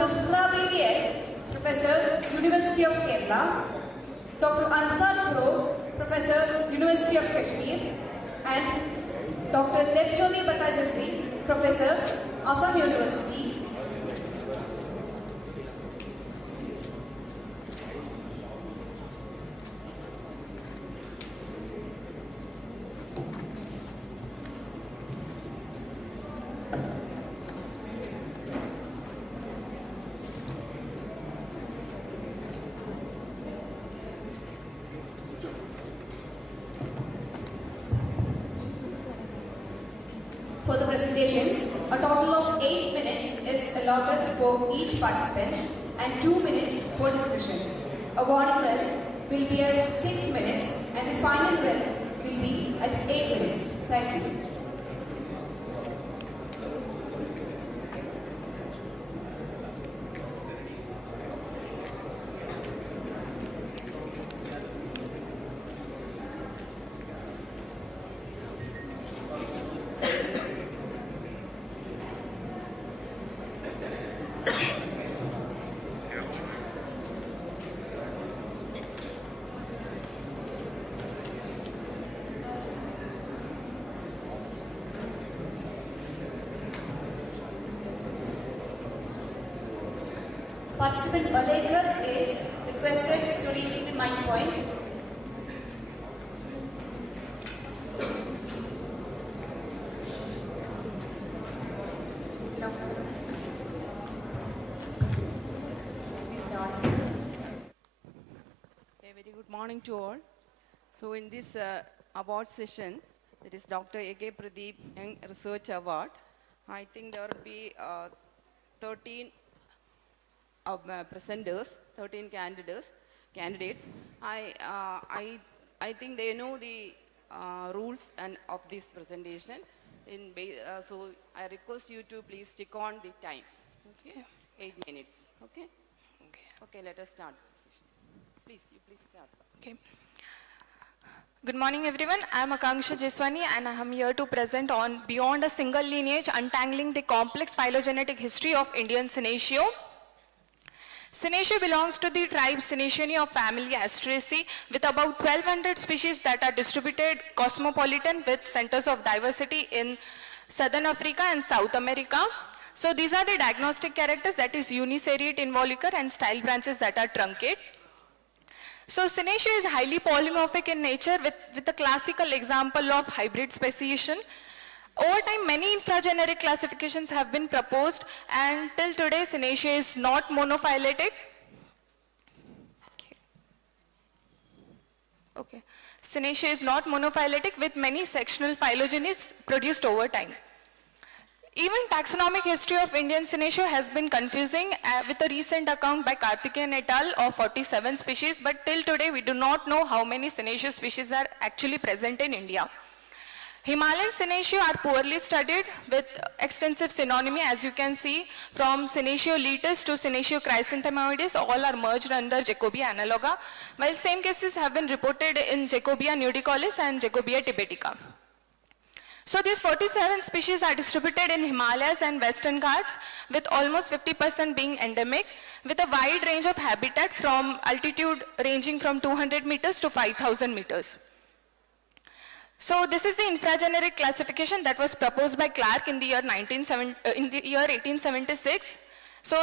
Dr. Suhra B.V.S., Professor, University of Kerala, Dr. Ansar Pro, Professor, University of Kashmir, and Dr. Debjyoti Bhattacharjee, Professor, Assam University. For the presentations, a total of 8 minutes is allotted for each participant and 2 minutes for discussion. A warning bell will be at 6 minutes and the final bell will be at 8 minutes. Thank you. Participant Balekar is requested to reach the mic point. No. Please start. A very good morning to all. So in this award session, that is Dr. A.K. Pradeep Young Research Award, I think there will be 13 presenters, 13 candidates. I think they know the rules and of this presentation. So I request you to please stick on the time. Okay, 8 minutes. Okay. Okay. Let us start. Please start. Okay. Good morning, everyone. I am Angiosperm Jeswani, and I am here to present on Beyond a Single Lineage: Untangling the Complex Phylogenetic History of Indian Senecio. Senecio belongs to the tribe Senecio of family Asteraceae, with about 1200 species that are distributed cosmopolitan with centers of diversity in Southern Africa and South America. So these are the diagnostic characters, that is uniseriate involucre, and style branches that are truncate. So Senecio is highly polymorphic in nature with a classical example of hybrid speciation. Over time, many infrageneric classifications have been proposed, and till today, Senecio is not monophyletic. Okay. Senecio is not monophyletic, with many sectional phylogenies produced over time. Even taxonomic history of Indian Senecio has been confusing with a recent account by Karthikeyan et al. Of 47 species, but till today, we do not know how many Senecio species are actually present in India. Himalayan Senecio are poorly studied with extensive synonymy, as you can see, from Senecio letis to Senecio chrysanthemimoides, all are merged under Jacobia analoga, while same cases have been reported in Jacobia nudicollis and Jacobia tibetica. So these 47 species are distributed in Himalayas and Western Ghats, with almost 50% being endemic, with a wide range of habitat from altitude ranging from 200 meters to 5,000 meters. So this is the infrageneric classification that was proposed by Clark in the year 1876. So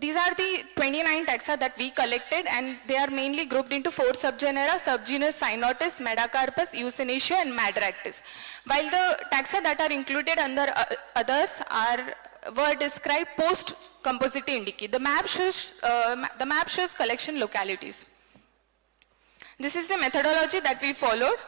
these are the 29 taxa that we collected, and they are mainly grouped into 4 subgenera: subgenus Cynotus, Medacarpus, Eusenecio, and Madractis. While the taxa that are included under others were described post composite indici. The map shows collection localities. This is the methodology that we followed.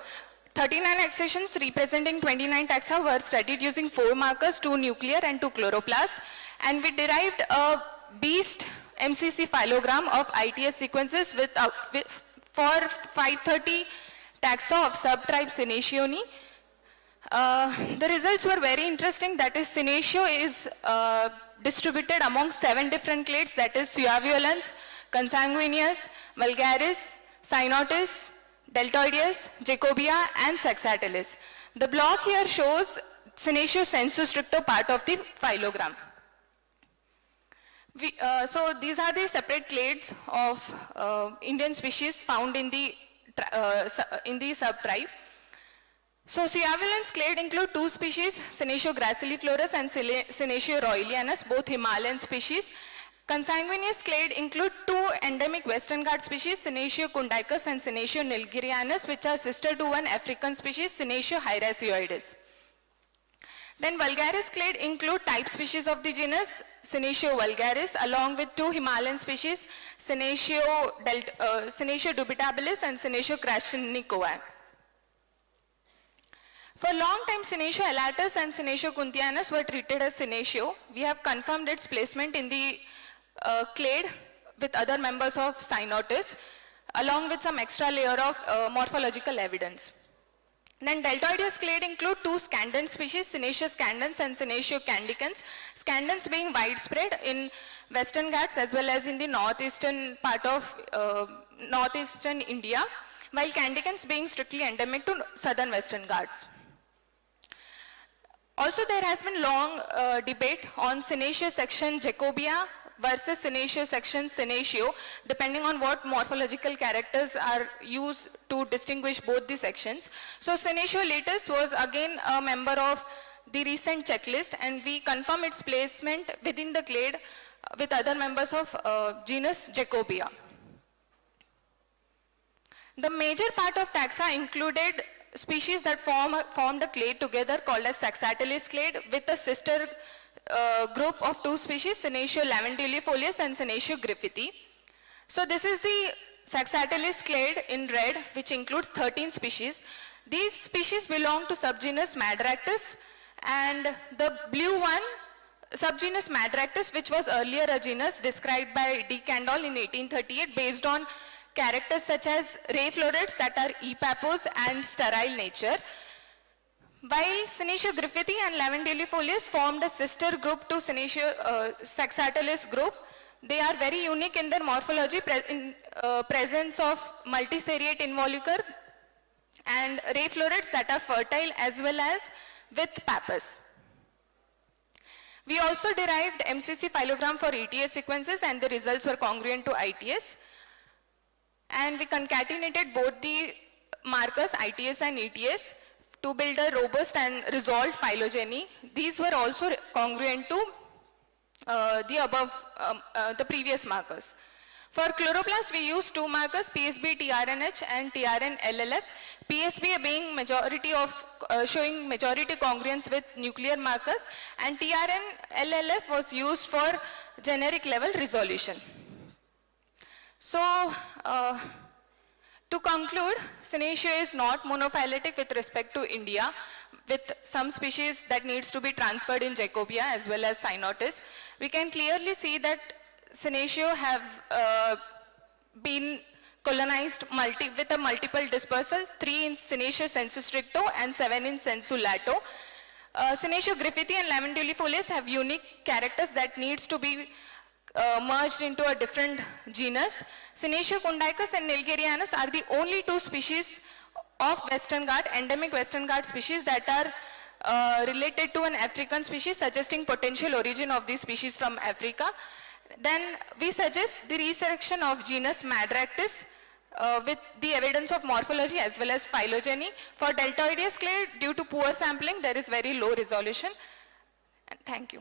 39 accessions representing 29 taxa were studied using 4 markers, 2 nuclear and 2 chloroplast, and we derived a beast MCC phylogram of ITS sequences for 530 taxa of subtribe Senecioni. The results were very interesting. That is, Senecio is distributed among 7 different clades, that is Suaviolens, Consanguineus, Vulgaris, Cynotus, Deltoideus, Jacobia, and Saxatilis. The block here shows Senecio sensu stricto part of the phylogram. So these are the separate clades of Indian species found in the subtribe. So Sciavilans clade include two species, Senecio graciliflorus and Senecio royalianus, both Himalayan species. Consanguineous clade include two endemic Western Ghats species, Senecio kundaicus and Senecio nilgirianus, which are sister to one African species, Senecio hyraceoides. Then vulgaris clade include type species of the genus Senecio vulgaris along with two Himalayan species Senecio dubitabilis and Senecio crashenicoae. For long time Senecio elatus and Senecio kuntianus were treated as Senecio. We have confirmed its placement in the clade with other members of Cynotus along with some extra layer of morphological evidence. Then deltoideous clade include two scandent species, Senecio scandens and Senecio candicans. Scandens being widespread in Western Ghats as well as in the northeastern part of northeastern India, while candicans being strictly endemic to southern Western Ghats. Also, there has been long debate on Senecio section Jacobia versus Senecio section Senecio, depending on what morphological characters are used to distinguish both the sections. So Senecio latus was again a member of the recent checklist, and we confirm its placement within the clade with other members of genus Jacobia. The major part of taxa included species that formed a clade together called as Saxatilis clade with a sister group of two species, Senecio lavandulifolius and Senecio griffithii. So this is the Saxatilis clade in red, which includes 13 species. These species belong to subgenus Madractus, and the blue one, subgenus Madractus, which was earlier a genus described by D. Candolle in 1838 based on characters such as ray florets that are epapose and sterile nature. While Senecio griffithii and lavandulifolius formed a sister group to Senecio Saxatilis group, they are very unique in their morphology, presence of multiseriate involucre and ray florets that are fertile as well as with pappus. We also derived MCC phylogram for ETS sequences, and the results were congruent to ITS. And we concatenated both the markers ITS and ETS to build a robust and resolved phylogeny. These were also congruent to the previous markers. For chloroplast, we used two markers, PSB TRNH and TRN LLF. PSB being majority of showing majority congruence with nuclear markers, and TRN LLF was used for generic level resolution. So, to conclude, Senecio is not monophyletic with respect to India, with some species that needs to be transferred in Jacobia as well as Cynotus. We can clearly see that Senecio have been colonized with a multiple dispersal, 3 in Senecio sensu stricto and 7 in sensu lato. Senecio griffithii and lavandulifolius have unique characters that needs to be merged into a different genus. Senecio kundaicus and nilgirianus are the only two species of Western Ghat, endemic Western Ghat species that are related to an African species, suggesting potential origin of these species from Africa. Then we suggest the resurrection of genus Madractus with the evidence of morphology as well as phylogeny. For deltoideous clade, due to poor sampling, there is very low resolution. And thank you.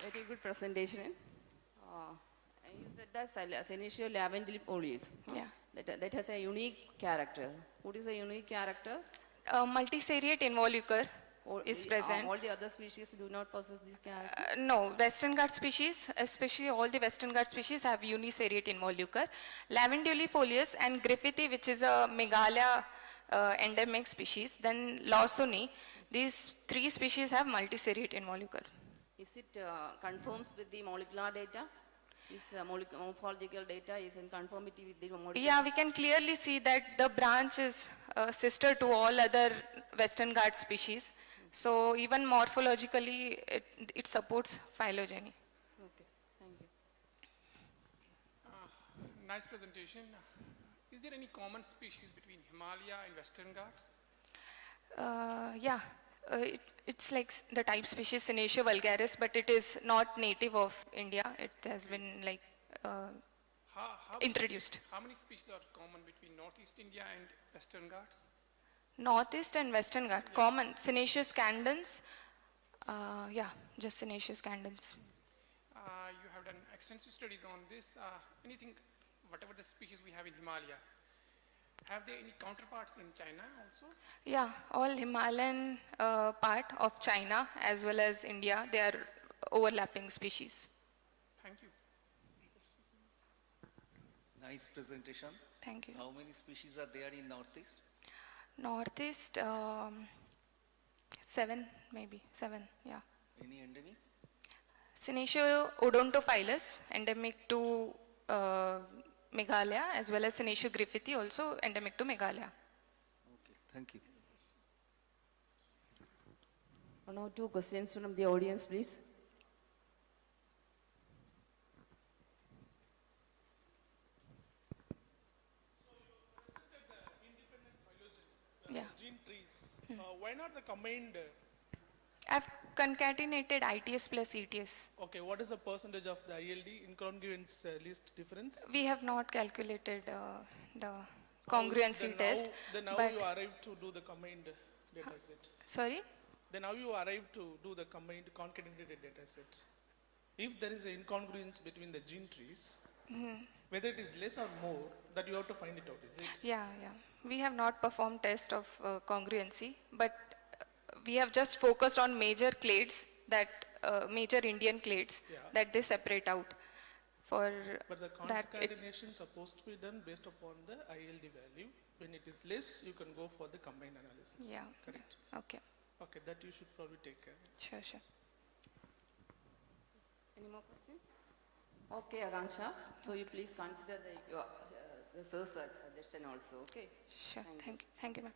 Very good presentation. You said that Senecio lavandulifolius. Yeah. That has a unique character. What is a unique character? Multiseriate involucre is present. All the other species do not possess this character? No, Western Ghat species, especially all the Western Ghat species, have uniseriate involucre. Lavandulifolius and griffithii, which is a Meghalaya endemic species, then Lawsoni, these 3 species have multiseriate involucre. Is it conforms with the molecular data? Is morphological data is in conformity with the molecular? Yeah, we can clearly see that the branch is sister to all other Western Ghat species. So even morphologically, it supports phylogeny. Okay, thank you. Nice presentation. Is there any common species between Himalaya and Western Ghats? it's like the type species Senecio vulgaris, but it is not native of India. It has been like introduced. How many species are common between Northeast India and Western Ghats? Northeast and Western Ghat, common. Senecio scandens, yeah, just Senecio scandens. You have done extensive studies on this. Anything, whatever the species we have in Himalaya, have they any counterparts in China also? Yeah, all Himalayan part of China as well as India, they are overlapping species. Thank you. Nice presentation. Thank you. How many species are there in Northeast? Northeast, 7 maybe, 7, yeah. Any endemic? Senecio odontophilus, endemic to Meghalaya, as well as Senecio griffithii, also endemic to Meghalaya. Okay, thank you. One or two questions from the audience, please. Yeah. Gene trees. Why not the combined? I've concatenated ITS plus ETS. Okay, what is the percentage of the ILD incongruence least difference? We have not calculated the congruency test. Then now but you arrive to do the combined data set. sorry? Then now you arrive to do the combined concatenated data set. If there is an incongruence between the gene trees, whether it is less or more, that you have to find it out, is it? Yeah, yeah. We have not performed test of congruency, but we have just focused on major clades that major Indian clades that they separate out. For But the that, concatenation is supposed to be done based upon the ILD value. When it is less, you can go for the combined analysis. yeah. Correct. Okay. Okay, that you should probably take care. Sure, sure. Any more questions? Okay, Akanksha. So you please consider the sir's suggestion also, okay? Sure. Thank you. Thank you, ma'am.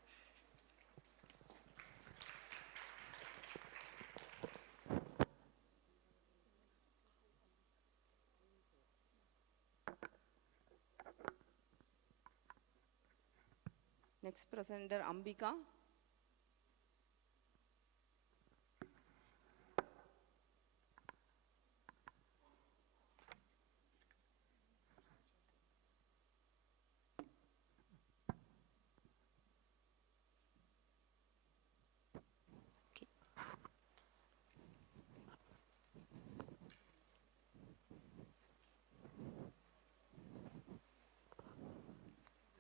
Next presenter, Ambika.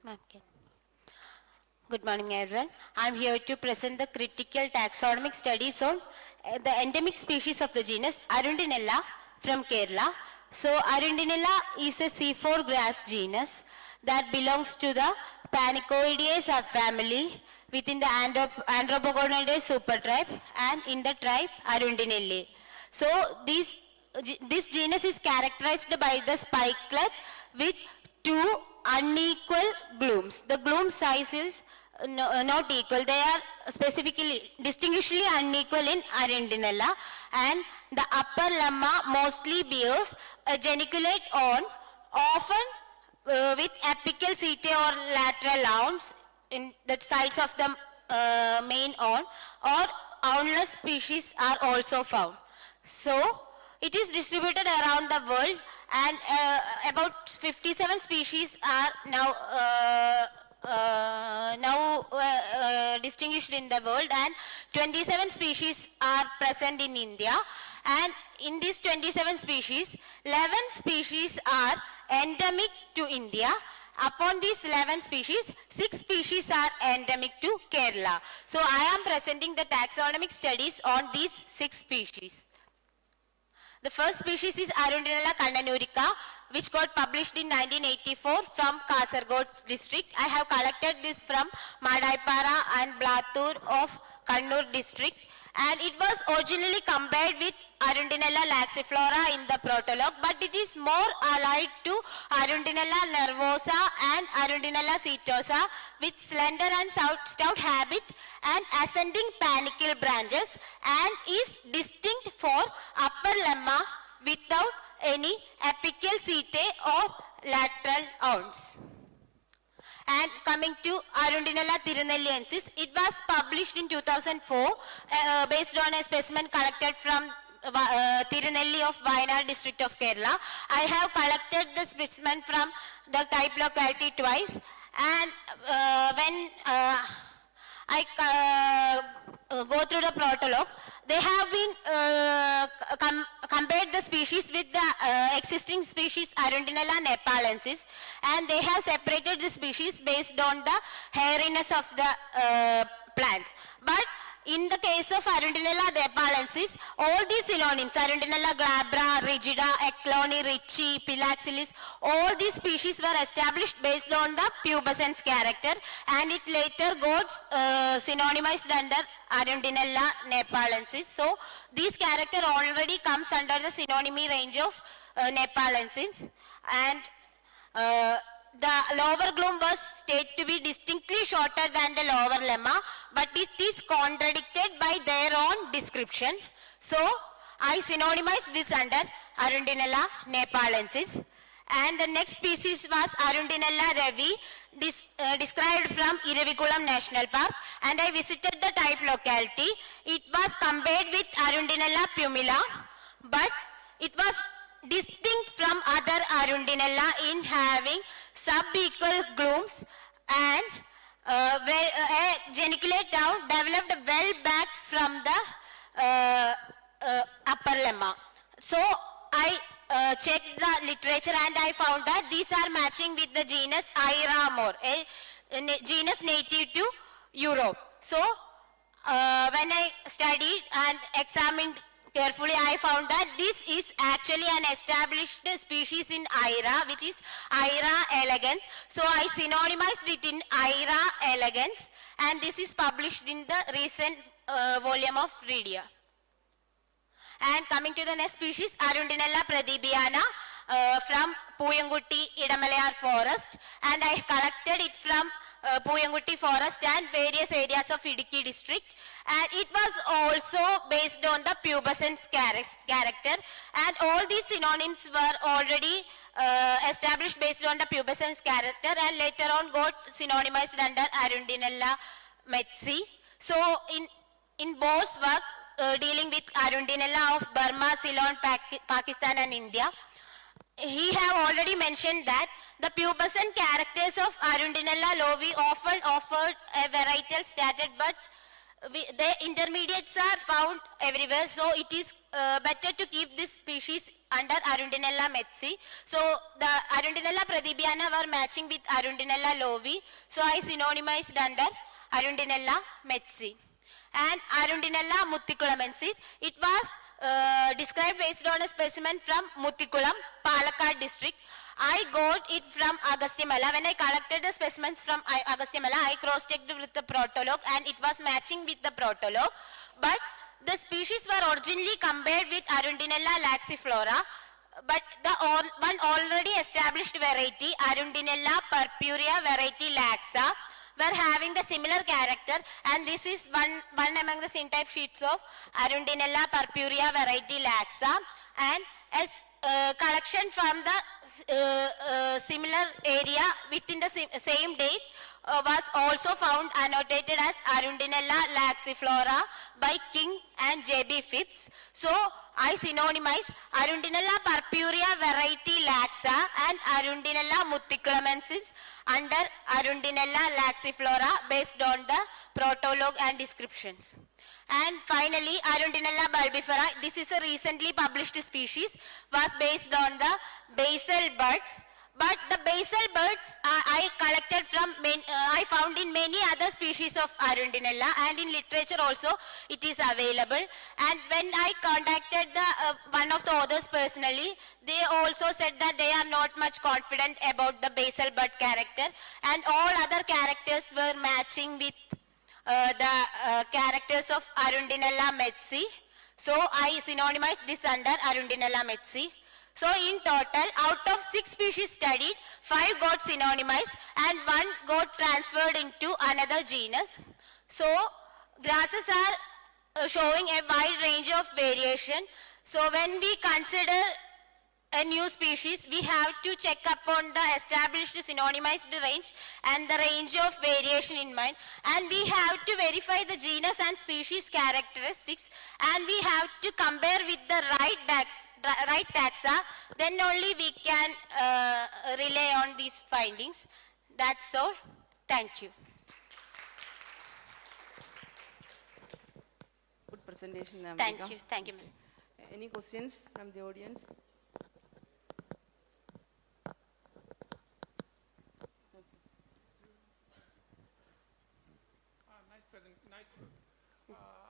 Okay. Good morning, everyone. I am here to present the critical taxonomic studies on the endemic species of the genus Arundinella from Kerala. So, Arundinella is a C4 grass genus that belongs to the Panicoideae subfamily within the Anthropogonidae supertribe and in the tribe Arundinellae. So, this genus is characterized by the spikelet with two unequal glooms. The gloom size is not equal. They are specifically distinguishedly unequal in Arundinella, and the upper lemma mostly bears a geniculate on, often with apical setae or lateral aunds in the sides of the main aun, or aunless species are also found. So, it is distributed around the world, and about 57 species are now distinguished in the world, and 27 species are present in India. And in these 27 species, 11 species are endemic to India. Upon these 11 species, 6 species are endemic to Kerala. So I am presenting the taxonomic studies on these 6 species. The first species is Arundinella kannanurica, which got published in 1984 from Kasaragod district. I have collected this from Madaipara and Blatur of Kannur district, and it was originally compared with Arundinella laxiflora in the protologue, but it is more allied to Arundinella nervosa and Arundinella setosa with slender and stout habit and ascending panicle branches, and is distinct for upper lemma without any apical setae or lateral aunds. And coming to Arundinella tirunelliensis, it was published in 2004 based on a specimen collected from Tirunelli of Wayanad district of Kerala. I have collected the specimen from the type locality twice, and when I go through the protologue, they have been compared the species with the existing species Arundinella nepalensis, and they have separated the species based on the hairiness of the plant. But in the case of Arundinella nepalensis, all these synonyms, Arundinella glabra, rigida, ecloni, ricci, pilaxilis, all these species were established based on the pubescence character, and it later got synonymized under Arundinella nepalensis. So this character already comes under the synonymy range of nepalensis, and the lower glume was stated to be distinctly shorter than the lower lemma, but it is contradicted by their own description. So I synonymized this under Arundinella nepalensis. And the next species was Arundinella revi, described from Iravikulam National Park, and I visited the type locality. It was compared with Arundinella pumila, but it was distinct from other Arundinella in having subequal glooms, and a geniculate down developed well back from the upper lemma. So I checked the literature and I found that these are matching with the genus Iramor, a genus native to Europe. So when I studied and examined carefully, I found that this is actually an established species in Ira, which is Ira elegans. So I synonymized it in Ira elegans, and this is published in the recent volume of Redia. And coming to the next species, Arundinella pradibiana from Puyangutti Idamalayar forest, and I collected it from Puyangutti forest and various areas of Idukki district, and it was also based on the pubescence character, and all these synonyms were already established based on the pubescence character, and later on got synonymized under Arundinella metzi. So in Bose's work dealing with Arundinella of Burma, Ceylon, Pakistan and India, he have already mentioned that the pubescent characters of Arundinella lovi often offered a varietal status, but the intermediates are found everywhere, so it is better to keep this species under Arundinella metzi. So the Arundinella pradibiana were matching with Arundinella lovi, so I synonymized under Arundinella metzi. And Arundinella muthikullamensis, it was described based on a specimen from Muthikulam, Palakkad district. I got it from Agasthyamala. When I collected the specimens from Agasthyamala, I cross-checked with the protologue and it was matching with the protologue. But the species were originally compared with Arundinella laxiflora, but the one already established variety, Arundinella purpurea variety laxa, were having the similar character, and this is one among the syntype sheets of Arundinella purpurea variety laxa, and as collection from the similar area within the same date was also found annotated as Arundinella laxiflora by King and J.B. Phipps. So I synonymized Arundinella purpurea variety laxa and Arundinella muthikullamensis under Arundinella laxiflora based on the protologue and descriptions. And finally, Arundinella bulbifera, this is a recently published species, was based on the basal buds. But the basal buds I collected from, I found in many other species of Arundinella, and in literature also it is available. And when I contacted one of the authors personally, they also said that they are not much confident about the basal bud character, and all other characters were matching with the characters of Arundinella metzi. So I synonymized this under Arundinella metzi. So in total, out of 6 species studied, 5 got synonymized and 1 got transferred into another genus. So grasses are showing a wide range of variation. So when we consider a new species, we have to check upon the established synonymized range and the range of variation in mind, and we have to verify the genus and species characteristics, and we have to compare with the right taxa, then only we can rely on these findings. That's all. Thank you. Good presentation, Amrika. Thank you, ma'am. Any questions from the audience?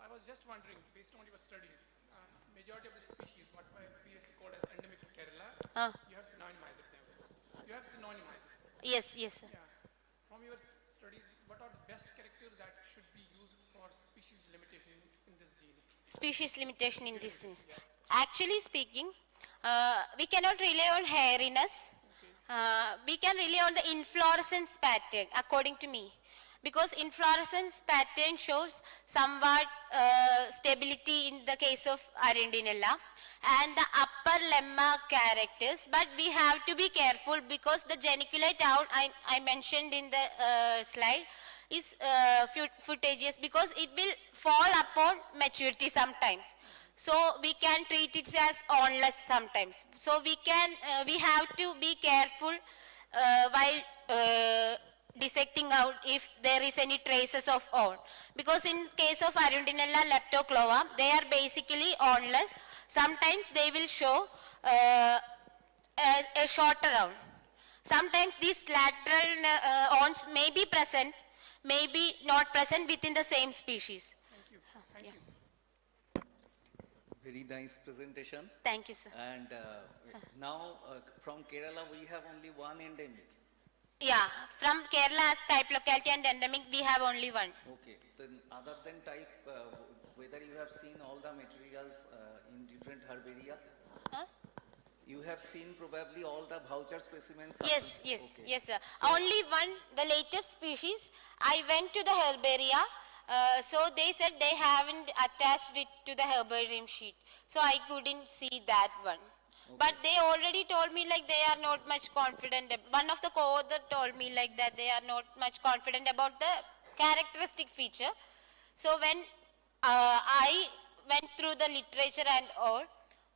I was just wondering, based on your studies, majority of the species, what were previously called as endemic to Kerala, you have synonymized them. You have synonymized. Yes, yes, sir. Yeah. From your studies, what are the best characters that should be used for species limitation in this genus? Species limitation in this sense. Actually speaking, we cannot rely on hairiness. We can rely on the inflorescence pattern, according to me. Because inflorescence pattern shows somewhat stability in the case of Arundinella and the upper lemma characters, but we have to be careful because the geniculate down I mentioned in the slide is footageous because it will fall upon maturity sometimes. So we can treat it as awnless sometimes. So we have to be careful while dissecting out if there is any traces of awn. Because in case of Arundinella leptoclova, they are basically awnless. Sometimes they will show a shorter awn. Sometimes these lateral awns may be present, may be not present within the same species. Thank you. Very nice presentation. Thank you, sir. And now from Kerala we have only one endemic. Yeah, from Kerala as type locality and endemic, we have only one. Okay. Then other than type, whether you have seen all the materials in different herbaria? Huh? You have seen probably all the voucher specimens? Yes, yes, Okay. yes, sir. Only one, the latest species, I went to the herbaria, so they said they haven't attached it to the herbarium sheet. So I couldn't see that one. Okay. But they already told me like they are not much confident. One of the co-author told me like that they are not much confident about the characteristic feature. So when I went through the literature and all,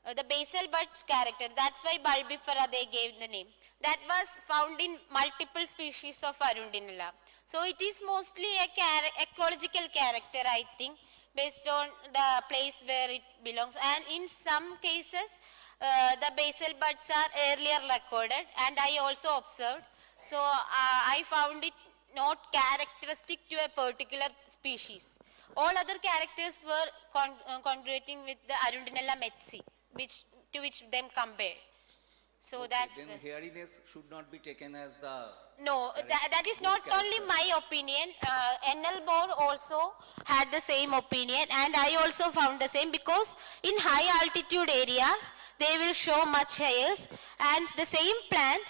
the basal buds character, that's why bulbifera they gave the name. That was found in multiple species of Arundinella. So it is mostly a ecological character, I think, based on the place where it belongs. And in some cases, the basal buds are earlier recorded, and I also observed. So I found it not characteristic to a particular species. All other characters were congruating with the Arundinella metzi, to which them compared. So Okay, that's then hairiness should not be taken as the... no, that is not only my opinion. NL board also had the same opinion, and I also found the same, because in high altitude areas they will show much hairs, and the same plant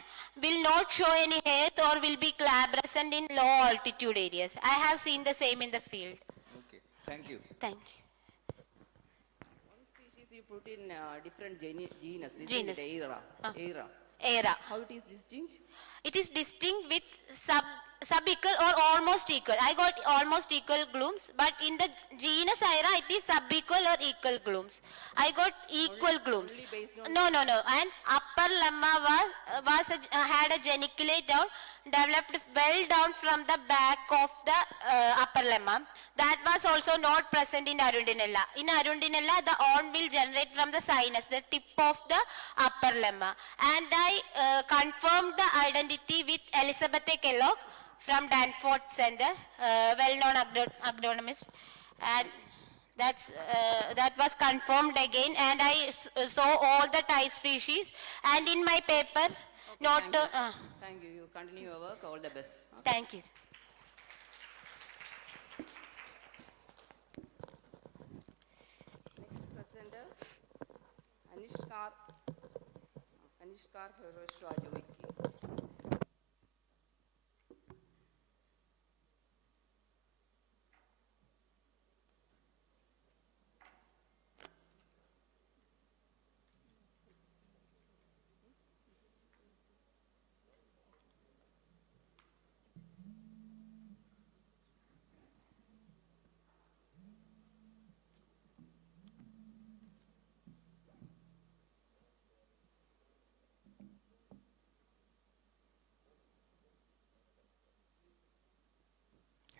will not show any hairs or will be glabrescent in low altitude areas. I have seen the same in the field. Okay, thank you. Thank you. One species you put in different genus, isn't Genus. it? Era. Era. How it is distinct? It is distinct with sub-equal or almost equal. I got almost equal glooms, but in the genus Ira, it is sub-equal or equal glooms. I got equal glooms. Only based on... No. And upper lemma had a geniculate down, developed well down from the back of the upper lemma. That was also not present in Arundinella. In Arundinella, the awn will generate from the sinus, the tip of the upper lemma. And I confirmed the identity with Elizabeth Kellogg from Danforth Center, well-known agronomist. And that was confirmed again, and I saw all the type species. And in my paper, Thank you. You continue your work. All the best. Thank you. Next presenter, Anishkar Hiroshwa Joiki.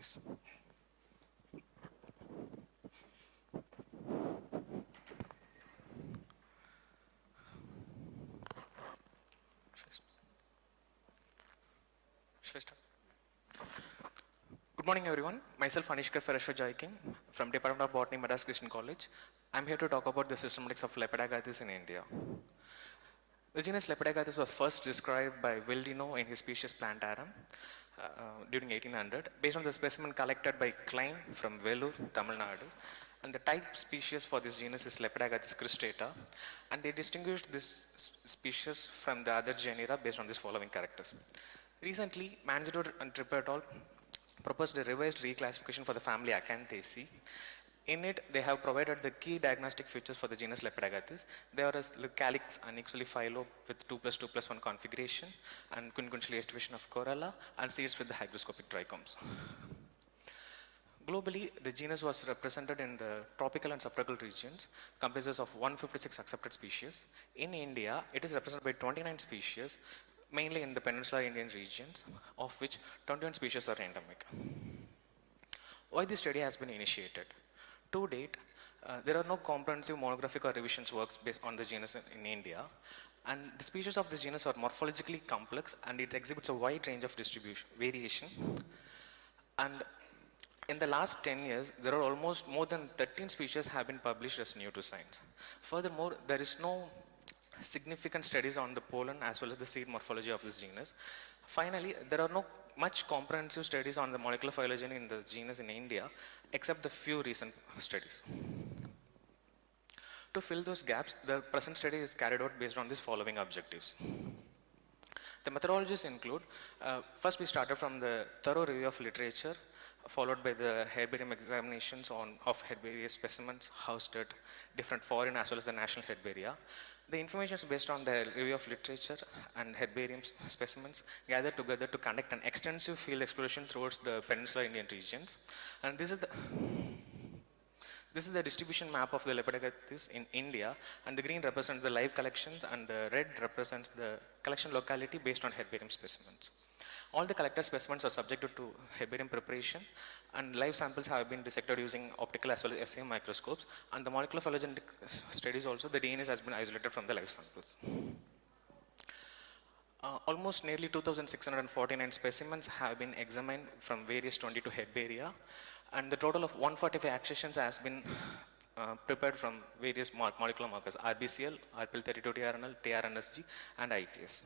Yes. Shall I start? Good morning, everyone. Myself, Anishka Fereshwar Jaiking from Department of Botany, Madras Christian College. I'm here to talk about the systematics of Lepidognathus in India. The genus Lepidognathus was first described by Vildino in his species Plantarum during 1800, based on the specimen collected by Klein from Vellore, Tamil Nadu. And the type species for this genus is Lepidognathus cristata, and they distinguished this species from the other genera based on these following characters. Recently, Manzador and Tripp et al. Proposed a revised reclassification for the family Acanthaceae. In it, they have provided the key diagnostic features for the genus Lepidognathus. They are as the calyx unequally philo with 2+2+1 configuration and quincuncial estivation of corolla and seeds with the hygroscopic trichomes. Globally, the genus was represented in the tropical and subtropical regions, comprises of 156 accepted species. In India, it is represented by 29 species, mainly in the peninsular Indian regions, of which 21 species are endemic. Why this study has been initiated? To date, there are no comprehensive monographic or revisions works based on the genus in India, and the species of this genus are morphologically complex and it exhibits a wide range of distribution, variation. And in the last 10 years, there are almost more than 13 species have been published as new to science. Furthermore, there is no significant studies on the pollen as well as the seed morphology of this genus. Finally, there are no much comprehensive studies on the molecular phylogeny in the genus in India, except the few recent studies. To fill those gaps, the present study is carried out based on these following objectives. The methodologies include, first we started from the thorough review of literature, followed by the herbarium examinations of herbarium specimens housed at different foreign as well as the national herbaria. The information is based on the review of literature and herbarium specimens gathered together to conduct an extensive field exploration towards the peninsular Indian regions. And this is the distribution map of the Lepidognathus in India, and the green represents the live collections and the red represents the collection locality based on herbarium specimens. All the collected specimens are subjected to herbarium preparation, and live samples have been dissected using optical as well as SEM microscopes, and the molecular phylogenetic studies also, the DNA has been isolated from the live samples. Almost nearly 2,649 specimens have been examined from various 22 herbaria, and the total of 145 accessions has been prepared from various molecular markers, RBCL, RPL32TRNL, TRNSG, and ITS.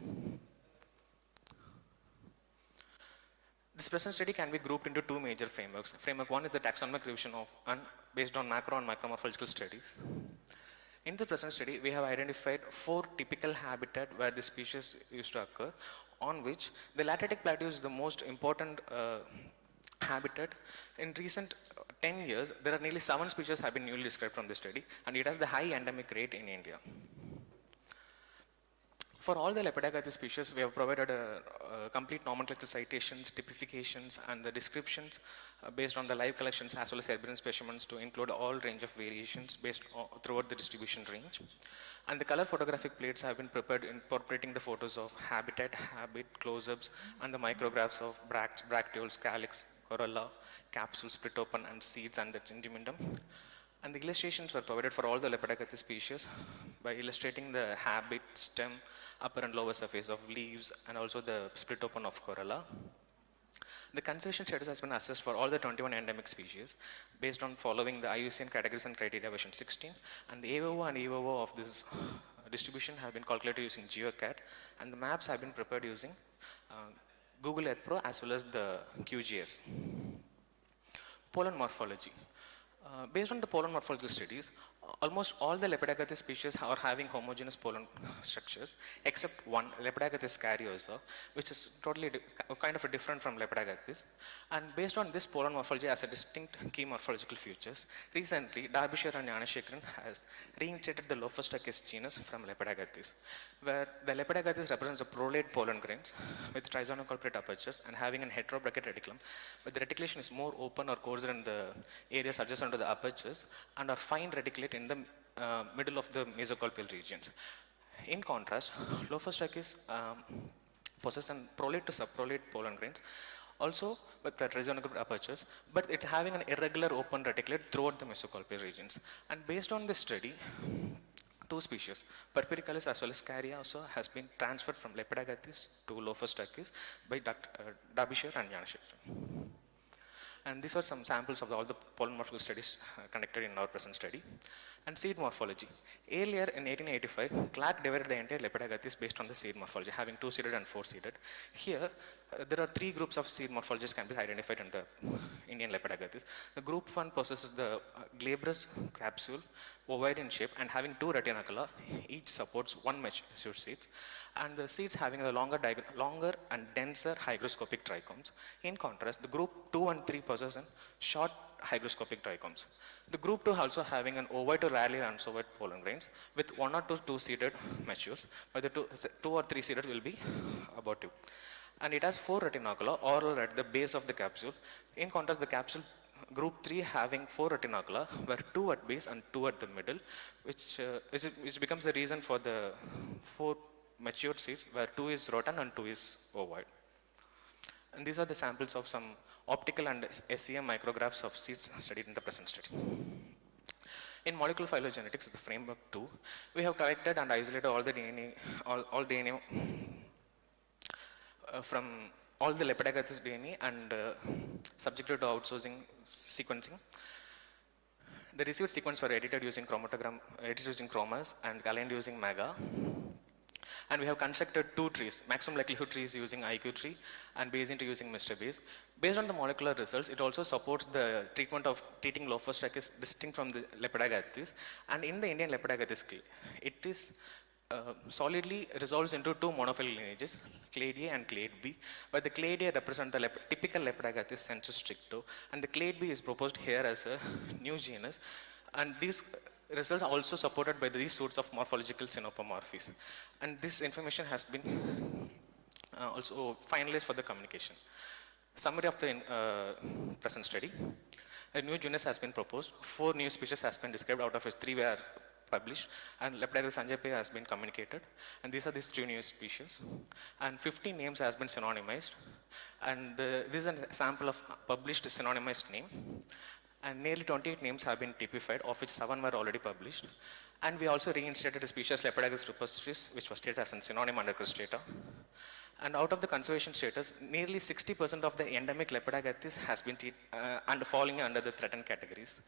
This present study can be grouped into two major frameworks. Framework one is the taxonomic revision of based on macro and micromorphological studies. In the present study, we have identified 4 typical habitat where the species used to occur, on which the lateritic plateau is the most important habitat. In recent 10 years, there are nearly 7 species have been newly described from this study, and it has the high endemic rate in India. For all the Lepidognathus species, we have provided a complete nomenclature citations, typifications, and the descriptions based on the live collections as well as herbarium specimens to include all range of variations based throughout the distribution range. And the color photographic plates have been prepared incorporating the photos of habitat, habit, close-ups, and the micrographs of bracts, bracteoles, calyx, corolla, capsule, split open, and seeds and the intimidum. And the illustrations were provided for all the Lepidognathus species by illustrating the habit, stem, upper and lower surface of leaves, and also the split open of corolla. The conservation status has been assessed for all the 21 endemic species based on following the IUCN categories and criteria version 16, and the AOO and EOO of this distribution have been calculated using GeoCat, and the maps have been prepared using Google Earth Pro as well as the QGIS. Pollen morphology. Based on the pollen morphological studies, almost all the Lepidognathus species are having homogeneous pollen structures, except one, Lepidognathus cariosa, which is totally kind of different from Lepidognathus. And based on this pollen morphology as a distinct key morphological features, recently Derbyshire and Janashekaran has reinstated the Lophostrachus genus from Lepidognathus, where the Lepidognathus represents a prolate pollen grains with trizonoculprit apertures and having an heterobrachiate reticulum, but the reticulation is more open or coarser in the areas adjacent to the apertures and are fine reticulate in the middle of the mesocarpal regions. In contrast, Lophostrachus possess an prolate to subprolate pollen grains Also with the trizonoid apertures, but it's having an irregular open reticulate throughout the mesocarpal regions. And based on this study, two species, Perpericalis as well as Caria also has been transferred from Lepidognathus to Lophus trachis by Dr. Derbyshire and Angiosperm. And these were some samples of all the polymorphical studies conducted in our present study. And seed morphology. Earlier in 1885, Clark divided the entire Lepidognathus based on the seed morphology, having 2-seeded and 4-seeded. Here, there are 3 groups of seed morphologies can be identified in the Indian Lepidognathus. The group 1 possesses the glabrous capsule, ovoid in shape, and having 2 retinacula. Each supports 1 mature seeds. And the seeds having the longer and denser hygroscopic trichomes. In contrast, the group 2 and 3 possess short hygroscopic trichomes. The group 2 also having an ovoid to rarely unovoid pollen grains with 1 or 2 seeded matures, but the 2 or 3 seeded will be abortive. And it has 4 retinacula oral at the base of the capsule. In contrast, the capsule group 3 having 4 retinacula, where 2 at base and 2 at the middle, which becomes the reason for the 4 matured seeds, where 2 is rotund and 2 is ovoid. And these are the samples of some optical and SEM micrographs of seeds studied in the present study. In molecular phylogenetics, the framework 2, we have collected and isolated all the DNA, all DNA from all the Lepidognathus DNA and subjected to outsourcing sequencing. The received sequence were edited using chromas and aligned using MAGA. And we have constructed 2 trees, maximum likelihood trees using IQ tree and Bayesian tree using Mr. Bayes. Based on the molecular results, it also supports the treating Lophus trachis distinct from the Lepidognathus. And in the Indian Lepidognathus, it is solidly resolves into 2 monophyletic lineages, clade A and clade B, where the clade A represents the typical Lepidognathus sensu stricto, and the clade B is proposed here as a new genus. And these results are also supported by these sorts of morphological synapomorphies. And this information has been also finalized for the communication. Summary of the present study. A new genus has been proposed. 4 new species has been described, out of which 3 were published, and Lepidognathus sanjaypei has been communicated. And these are these 2 new species. And 15 names has been synonymized. And this is a sample of published synonymized name. And nearly 28 names have been typified, of which 7 were already published. And we also reinstated the species Lepidognathus rupestris, which was stated as a synonym under Crustata. And out of the conservation status, nearly 60% of the endemic Lepidognathus has been falling under the threatened categories.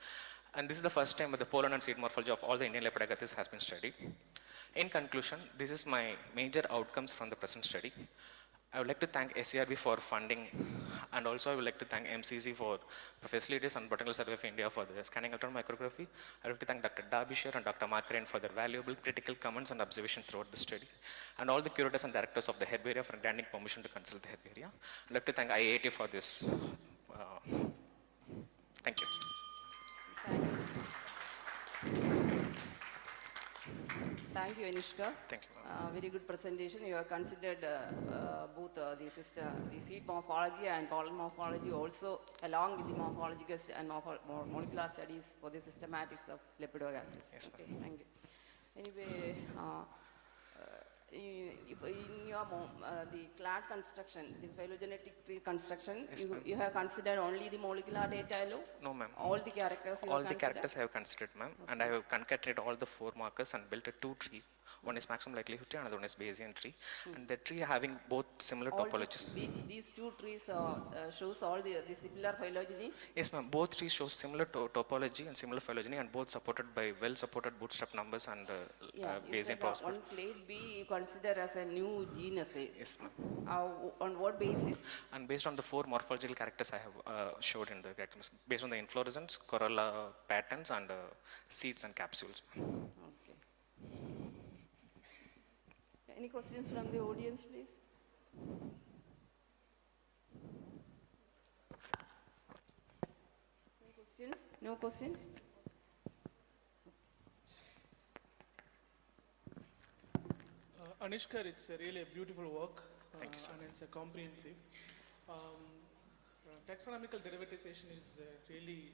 And this is the first time that the pollen and seed morphology of all the Indian Lepidognathus has been studied. In conclusion, this is my major outcomes from the present study. I would like to thank SCRB for funding, and also I would like to thank MCC for facilities and Botanical Survey of India for the scanning electron micrography. I would like to thank Dr. Derbyshire and Dr. Markaren for their valuable critical comments and observations throughout the study, and all the curators and directors of the herbaria for granting permission to consult the herbaria. I would like to thank IAT for this. Thank you. Thank you, Anishka. Thank you. Very good presentation. You have considered both the seed morphology and pollen morphology also, along with the morphological and molecular studies for the systematics of Lepidognathus. Yes, okay, thank you. Anyway, in your the clad construction, this phylogenetic tree construction, yes, you have considered only the molecular data alone? No, ma'am. All the characters you All have the considered? characters I have considered, ma'am, Okay. and I have concatenated all the 4 markers and built a 2 tree. One is maximum likelihood tree, another one is Bayesian tree, and the tree having both similar All topologies. these 2 trees shows all the similar phylogeny? Yes, ma'am. Both trees show similar topology and similar phylogeny, and both supported by well-supported bootstrap numbers and You Bayesian said prospect. on clade B you consider as a new genus. Yes, ma'am. On what basis? And based on the 4 morphological characters I have showed in the characters, based on the inflorescence, corolla patterns, and seeds and capsules. Okay. Any questions from the audience, please? No questions? No questions? Anishka, it's really a beautiful work. Thank you, sir. And it's a comprehensive. Taxonomical derivatization is really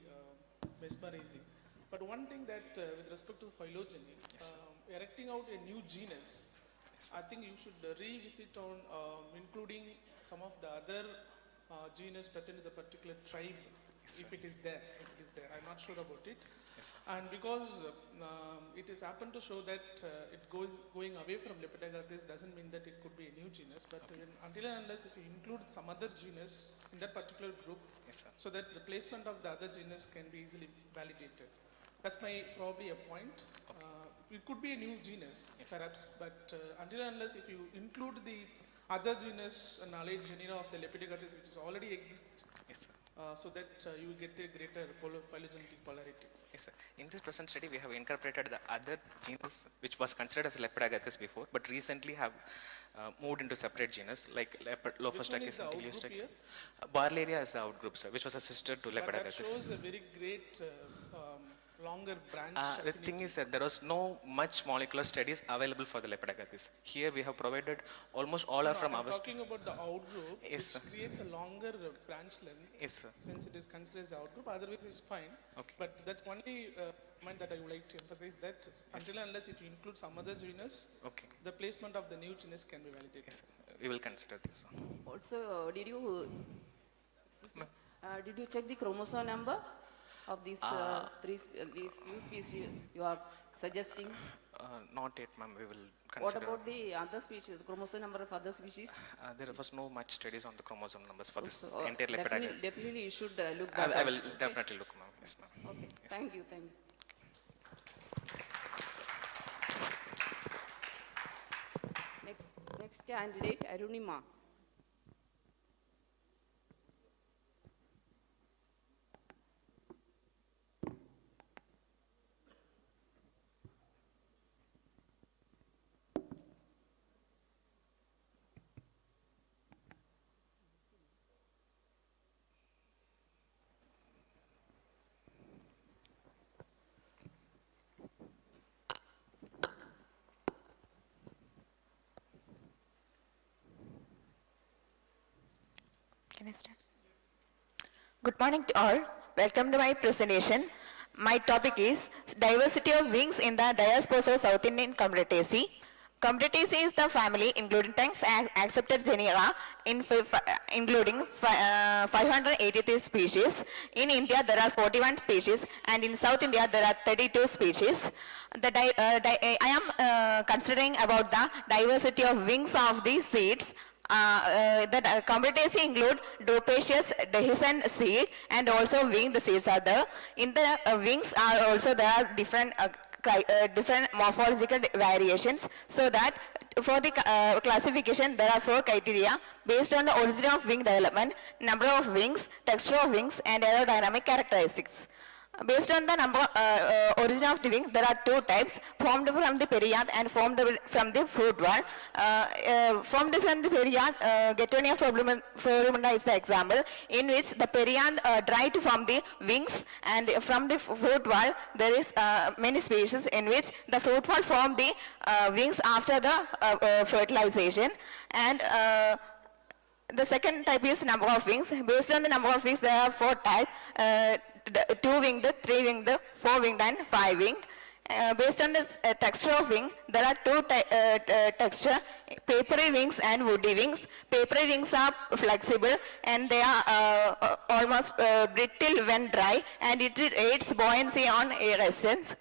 mesmerizing. But one thing that with respect to phylogeny, Yes, erecting out a new genus, I think you should revisit on including some of the other genus pertains to a particular tribe, if it is there. I'm not sure about it. Yes, sir. And because it is happened to show that it going away from Lepidognathus doesn't mean that it could be a new genus, but until and unless if you include some other genus in that particular group, Yes, sir. so that the placement of the other genus can be easily validated. That's probably a point. It could be a new genus, Yes, perhaps, but until and unless if you include the other genus and allied genera of the Lepidognathus, which is already exists, Yes, sir. so that you will get a greater phylogenetic polarity. Yes, sir. In this present study, we have incorporated the other genus which was considered as Lepidognathus before, but recently have moved into separate genus like Lophostachys and Teleostachys. Barlaria is the outgroup, sir, which was a sister to But that Lepidognathus. shows a very great longer branch. The thing is that there was no much molecular studies available for the Lepidognathus. Here we have provided almost all are from I'm our. talking about the outgroup, Yes, which sir. creates a longer branch length. Yes, sir. Since it is considered as outgroup, otherwise it's fine. Okay. But that's only point that I would like to emphasize that until and unless if you include some other genus, Okay. the placement of the new genus can be validated. Yes, sir. We will consider this. Also, did you check the chromosome number of these these new species you are suggesting? Not yet, ma'am. We will What consider. about the other species, chromosome number of other species? There was no much studies on the chromosome numbers for this So, entire Lepidognathus. definitely you should look that I will also, okay? definitely look, ma'am. Yes, ma'am. Okay, Yes, thank you, thank you. Next candidate, Arunima. Can I start? Good morning to all. Welcome to my presentation. My topic is diversity of wings in the Diaspora South Indian Combretaceae. Combretaceae is the family including 10 accepted genera including 583 species. In India there are 41 species and in South India there are 32 species. I am considering about the diversity of wings of the seeds. The Combretaceae include dupacious dehiscent seed and also winged seeds are there. In the wings are also there are different different morphological variations, so that for the classification there are 4 criteria based on the origin of wing development, number of wings, texture of wings and aerodynamic characteristics. Based on the origin of the wing, there are 2 types, formed from the perianth and formed from the fruit wall. Formed from the perianth, Getonia floribunda is the example, in which the perianth dried from the wings, and from the fruit wall there is many species in which the fruit wall form the wings after the fertilization. And the second type is number of wings. Based on the number of wings, there are 4 types. 2-winged, 3-winged, 4-winged and 5-winged. Based on the texture of wing, there are 2 texture, papery wings and woody wings. Papery wings are flexible and they are almost brittle when dry, and it aids buoyancy on air resistance.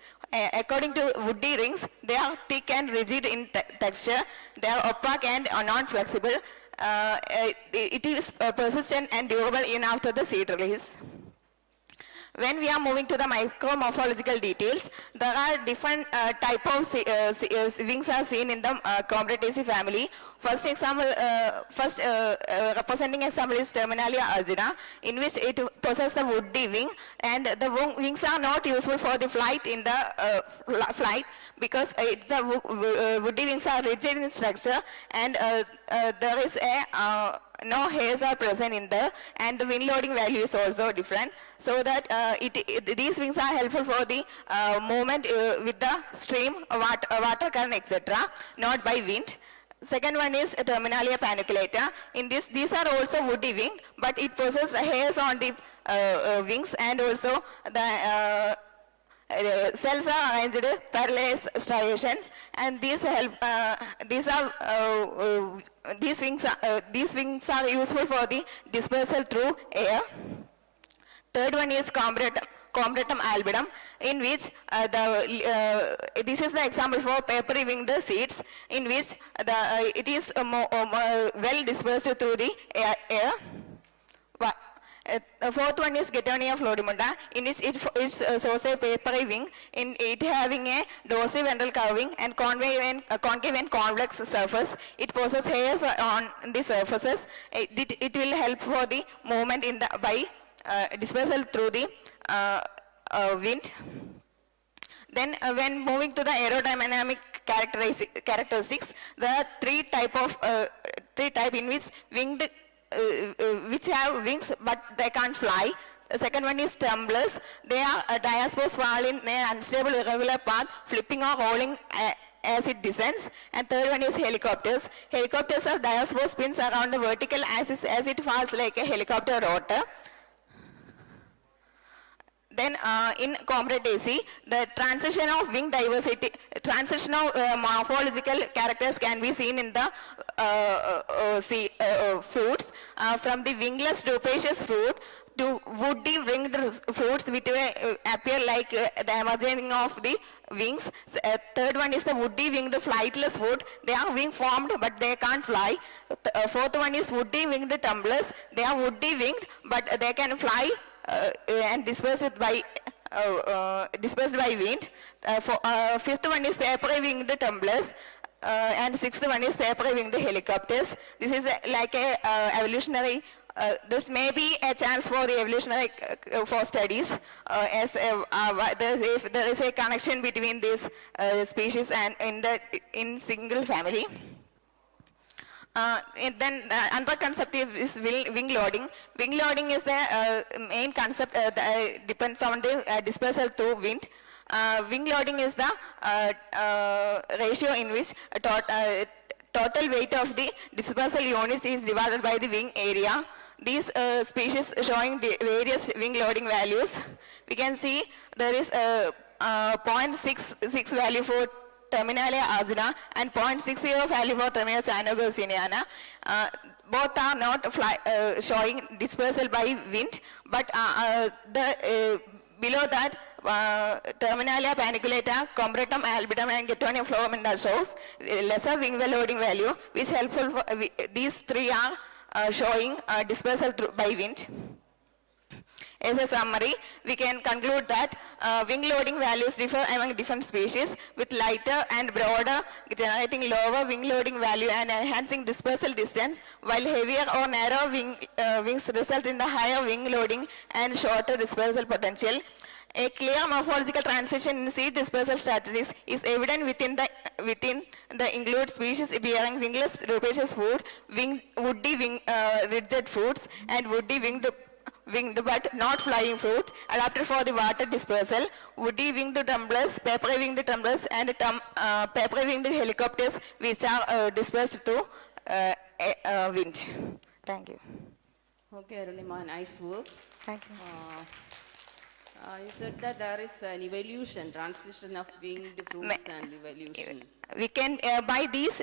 According to woody rings, they are thick and rigid in texture. They are opaque and non-flexible. It is persistent and durable even after the seed release. When we are moving to the micromorphological details, there are different type of wings are seen in the Combretaceae family. First example, representing example is Terminalia argina, in which it possesses the woody wing, and the wings are not useful for the flight in the flight, because the woody wings are rigid in structure, and there is no hairs are present in there, and the wind loading value is also different, so that these wings are helpful for the movement with the stream, water current, etc., not by wind. Second one is Terminalia paniculata. In this, these are also woody winged, but it possesses hairs on the wings, and also the Cells are arranged parallel striations, and these help. These wings are useful for the dispersal through air. Third one is combretum albidum, in which this is the example for papery winged seeds, in which it is well dispersed through the air. Fourth one is Getonia floribunda, in which it shows a papery wing, in it having a dorsiventral curving and concave and convex surface. It possesses hairs on the surfaces. It will help for the movement in the by dispersal through the wind. Then when moving to the aerodynamic characteristics, there are three type in which winged which have wings but they can't fly. The second one is tumblers. They are diaspores fall in an unstable irregular path, flipping or rolling as it descends. And third one is helicopters. Helicopters are diaspore spins around the vertical axis as it falls like a helicopter rotor. Then in Combretaceae, the transition of wing diversity, transition of morphological characters can be seen in the fruits, from the wingless dupacious fruit to woody winged fruits which appear like the emerging of the wings. Third one is the woody winged flightless fruit. They are wing formed but they can't fly. Fourth one is woody winged tumblers. They are woody winged but they can fly and dispersed by wind. Fifth one is papery winged tumblers, and sixth one is papery winged helicopters. This is like a evolutionary. This may be a chance for the evolutionary for studies, as if there is a connection between these species and in single family. And then another concept is wing loading. Wing loading is the main concept that depends on the dispersal through wind. Wing loading is the ratio in which total weight of the dispersal units is divided by the wing area. These species showing various wing loading values. We can see there is 0.66 value for Terminalia arjuna and 0.60 value for Terminalia cyanogosiniana. Both are not showing dispersal by wind, but below that Terminalia paniculata, Combretum albidum and Getonia floribunda shows lesser wing loading value, which helpful for, these three are showing dispersal by wind. As a summary, we can conclude that wing loading values differ among different species, with lighter and broader generating lower wing loading value and enhancing dispersal distance, while heavier or narrow wings result in the higher wing loading and shorter dispersal potential. A clear morphological transition in seed dispersal strategies is evident within the include species bearing wingless rupaceous fruit, woody ridged fruits, and woody winged but not flying fruit, adapted for the water dispersal, woody winged tumblers, papery winged tumblers, and papery winged helicopters, which are dispersed through wind. Thank you. Okay, Arunima, nice work. Thank you. You said that there is an evolution, transition of winged fruits and evolution. We can, by these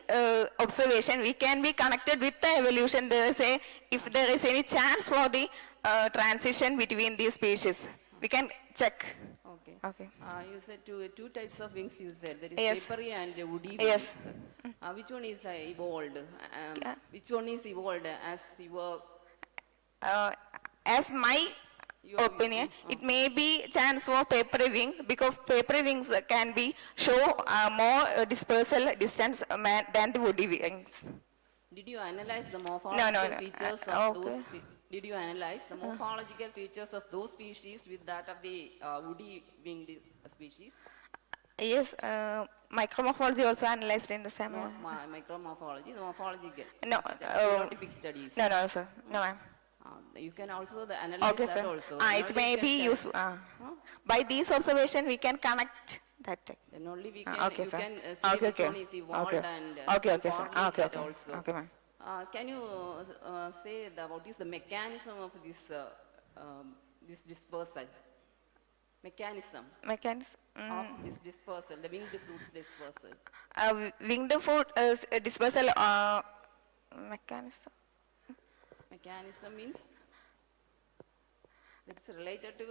observation, we can be connected with the evolution. If there is any chance for the transition between these species, we can check. Okay. Okay. You said two types of wings you said. There is Yes. papery and woody wings. Yes. Which one is evolved? Which one is evolved as you were? As my opinion, it may be chance for papery wing, because papery wings can be show more dispersal distance than the woody wings. Did you analyze the morphological features of okay. those? Did you analyze the morphological features of those species with that of the woody winged species? Yes, micromorphology also analyzed in the same. Not micromorphology, the morphological. No, phenotypic studies. No, sir. No, ma'am. You can also analyze Okay, that sir. also. It may be useful. By these observation, we can connect that. Then only we can, okay, you sir. can say Okay, which one is evolved okay. and Okay, sir. formulate Okay, that okay. also. Okay, ma'am. Can you say what is the mechanism of this this dispersal? mechanism Mechanism. of this dispersal, the winged fruits dispersal? Winged fruit dispersal mechanism. Mechanism means it's related to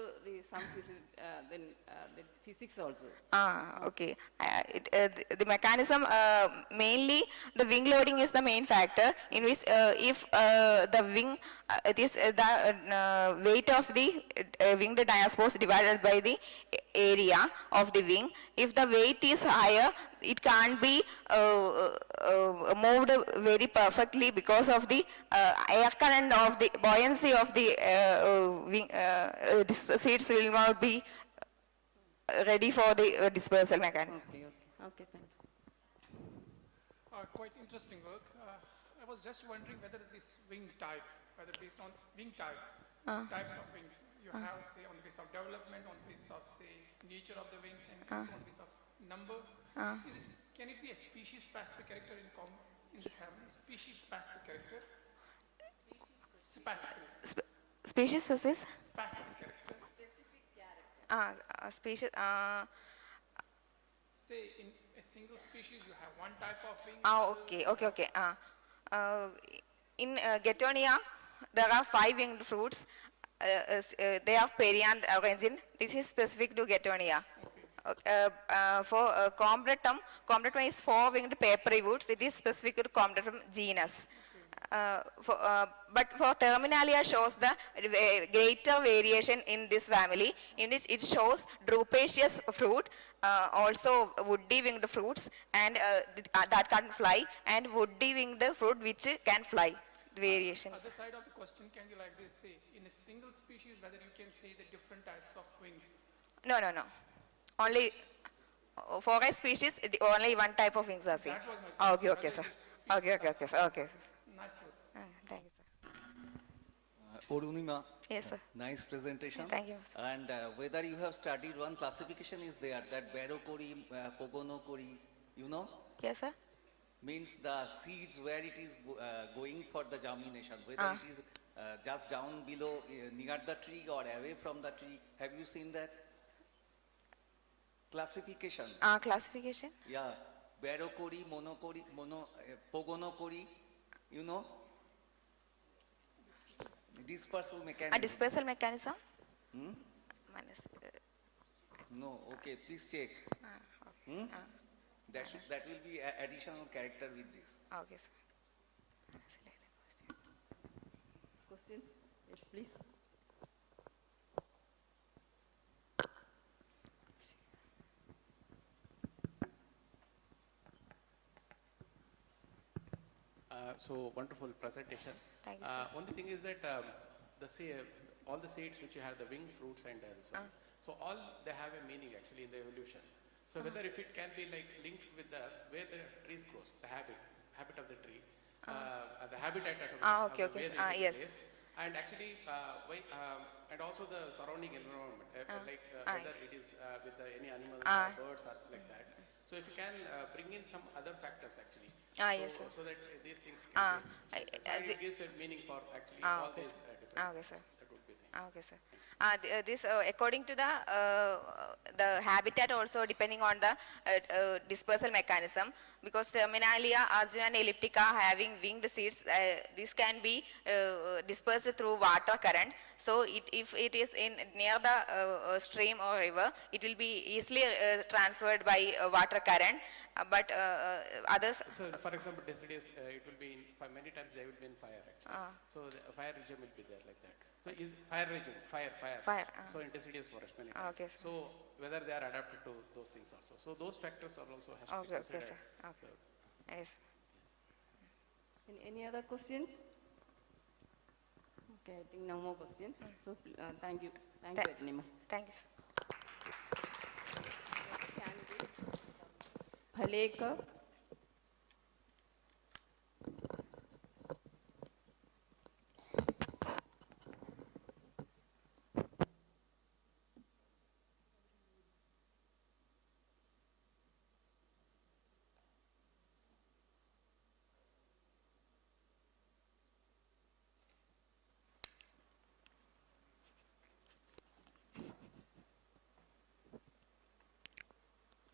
some the physics also. Okay. The mechanism, mainly the wing loading is the main factor in which if the wing, it is the weight of the winged diaspores divided by the area of the wing. If the weight is higher, it can't be moved very perfectly because of the air current of the buoyancy of the wing, seeds will not be ready for the dispersal mechanism. Okay, thank you. Quite interesting work. I was just wondering whether this wing type, whether based on wing type, types of wings, you have, say, on the basis of development, on the basis of, say, nature of the wings, and on the basis of number. Can it be a species-specific character in this family? Species-specific character? Specific. Species-specific? Specific character. Species. Say, in a single species, you have one type of wing. Okay. In Getonia, there are 5 winged fruits. They are perianth origin. This is specific to Getonia. For Combretum is 4 winged papery woods. It is specific to Combretum genus. But for Terminalia shows the greater variation in this family, in which it shows drupaceous fruit, also woody winged fruits, and that can fly, and woody winged fruit which can fly. Variations. Other side of the question can be like this: say, in a single species, whether you can say the different types of wings. No. Only for a species, only one type of wings are seen. That was my question. Okay, sir. Okay, sir. Nice work. Thank you, sir. Orunima, Yes, sir. nice presentation. Thank you, sir. And whether you have studied one classification is there, that Barokori, Pogonokori, you know? Yes, sir. Means the seeds where it is going for the germination, whether it is just down below near the tree or away from the tree. Have you seen that? Classification. Classification? Yeah. Barokori, Pogonokori, you know? Dispersal mechanism. A dispersal mechanism? No, okay, please check. Okay. That will be additional character with this. Okay, sir. Questions? Yes, please. So wonderful presentation. Thank you, sir. Only thing is that all the seeds which you have, the winged fruits and so on, so all they have a meaning actually in the evolution. So whether if it can be like linked with the where the trees grows, the habit of the tree, the habitat of Okay. Yes. And actually and also the surrounding environment, like whether it is with any animals or birds or like that. So if you can bring in some other factors actually. Yes, sir. So that these things can it gives a meaning for actually all okay, these sir. different. Okay, sir. That would be the Okay, sir. This according to the habitat also depending on the dispersal mechanism, because Terminalia, Arjuna and Elliptica having winged seeds, this can be dispersed through water current. So if it is near the stream or river, it will be easily transferred by water current. But others. So, for example, deciduous, it will be many times they will be in fire actually. So the fire region will be there like that. So is fire region, fire. So in deciduous forest many times. Okay, sir. So whether they are adapted to those things also. So those factors are also has to be Okay, considered. sir. Okay. So, Yes. Any other questions? Okay, I think no more questions. So thank you. Thank you, Anima. Thank you, sir. Haleka.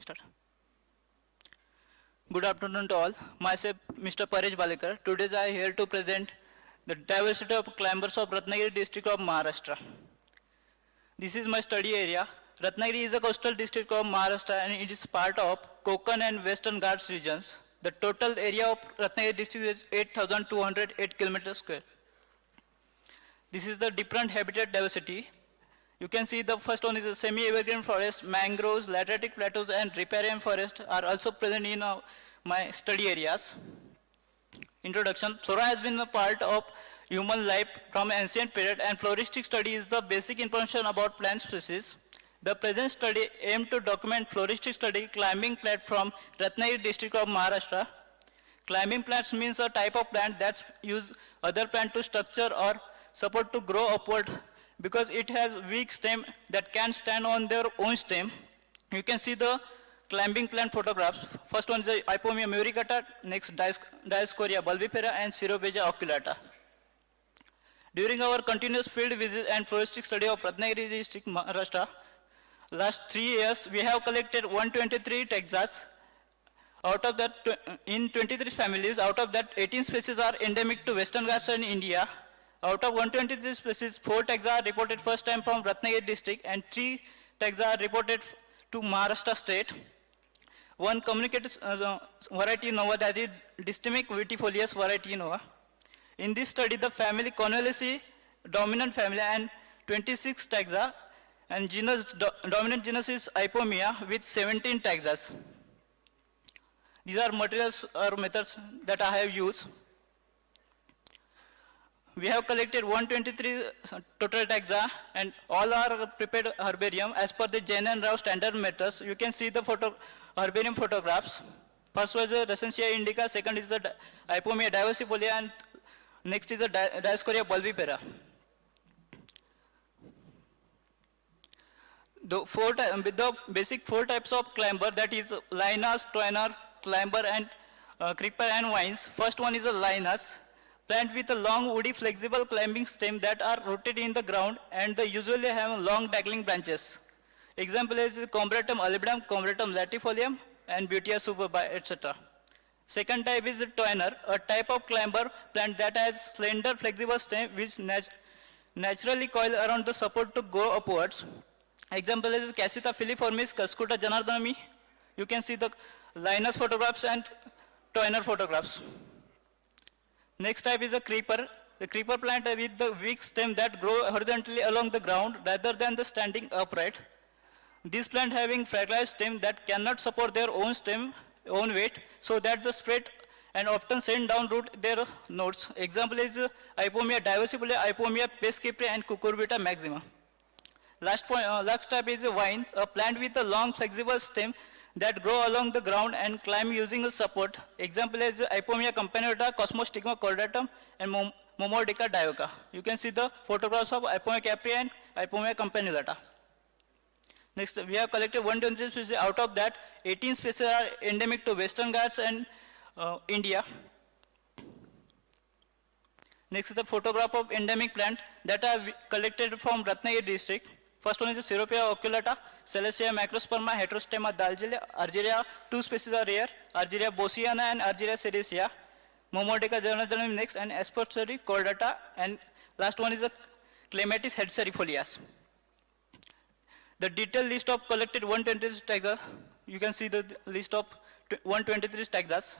Start. Good afternoon to all. Myself, Mr. Paresh Balekar. Today I am here to present the diversity of climbers of Ratnagiri district of Maharashtra. This is my study area. Ratnagiri is a coastal district of Maharashtra and it is part of Konkan and Western Ghats regions. The total area of Ratnagiri district is 8,208 km square. This is the different habitat diversity. You can see the first one is a semi-evergreen forest, mangroves, lateritic plateaus and riparian forest are also present in my study areas. Introduction. Flora has been a part of human life from ancient period and floristic study is the basic information about plant species. The present study aims to document floristic study climbing plant from Ratnagiri district of Maharashtra. Climbing plants means a type of plant that use other plant to structure or support to grow upward because it has weak stem that can stand on their own stem. You can see the climbing plant photographs. First one is the Ipomea muricata, next Dioscorea bulbifera and Ceropegia oculata. During our continuous field visit and floristic study of Ratnagiri district, Maharashtra, last 3 years we have collected 123 taxas. Out of that, in 23 families, out of that 18 species are endemic to Western Ghats and India. Out of 123 species, 4 taxa are reported first time from Ratnagiri district and 3 taxa are reported to Maharashtra state. One communicated variety nova, that is distemic vitifolious variety nova. In this study, the family Convallaceae, dominant family and 26 taxa and genus, dominant genus is Ipomea with 17 taxas. These are materials or methods that I have used. We have collected 123 total taxa and all are prepared herbarium as per the Jain and Rao standard methods. You can see the herbarium photographs. First was the Recensia indica, second is the Ipomea diversifolia and next is the Dioscorea bulbifera. The basic 4 types of climber, that is linas, twiner, climber and creeper and vines. First one is a linus. Plant with a long woody flexible climbing stem that are rooted in the ground and they usually have long dangling branches. Example is Combretum albidum, Combretum latifolium and Butea superba, etc. Second type is twiner, a type of climber plant that has slender flexible stem which naturally coil around the support to go upwards. Example is Cassita filiformis, Cascuta janardhanami. You can see the linus photographs and twiner photographs. Next type is a creeper. The creeper plant with the weak stem that grow horizontally along the ground rather than the standing upright. This plant having fragile stem that cannot support their own stem, own weight, so that the spread and often send down root their nodes. Example is Ipomea diversifolia, Ipomea pescipri and Cucurbita maxima. Last type is a vine, a plant with a long flexible stem that grow along the ground and climb using a support. Example is Ipomea campanulata, Cosmostigma cordatum and Momordica dioica. You can see the photographs of Ipomea capri and Ipomea campanulata. Next, we have collected 123 species. Out of that, 18 species are endemic to Western Ghats and India. Next is the photograph of endemic plant that are collected from Ratnagiri district. First one is Ceropegia oculata, Celestia macrosperma, Heterostema dalgile, Argyria, 2 species are rare, Argyria bosiana and Argyria sericea, Momordica janardhanum next, and Aspersory cordata, and last one is a Clematis hedsarifolias. The detailed list of collected 123 taxa, you can see the list of 123 taxas.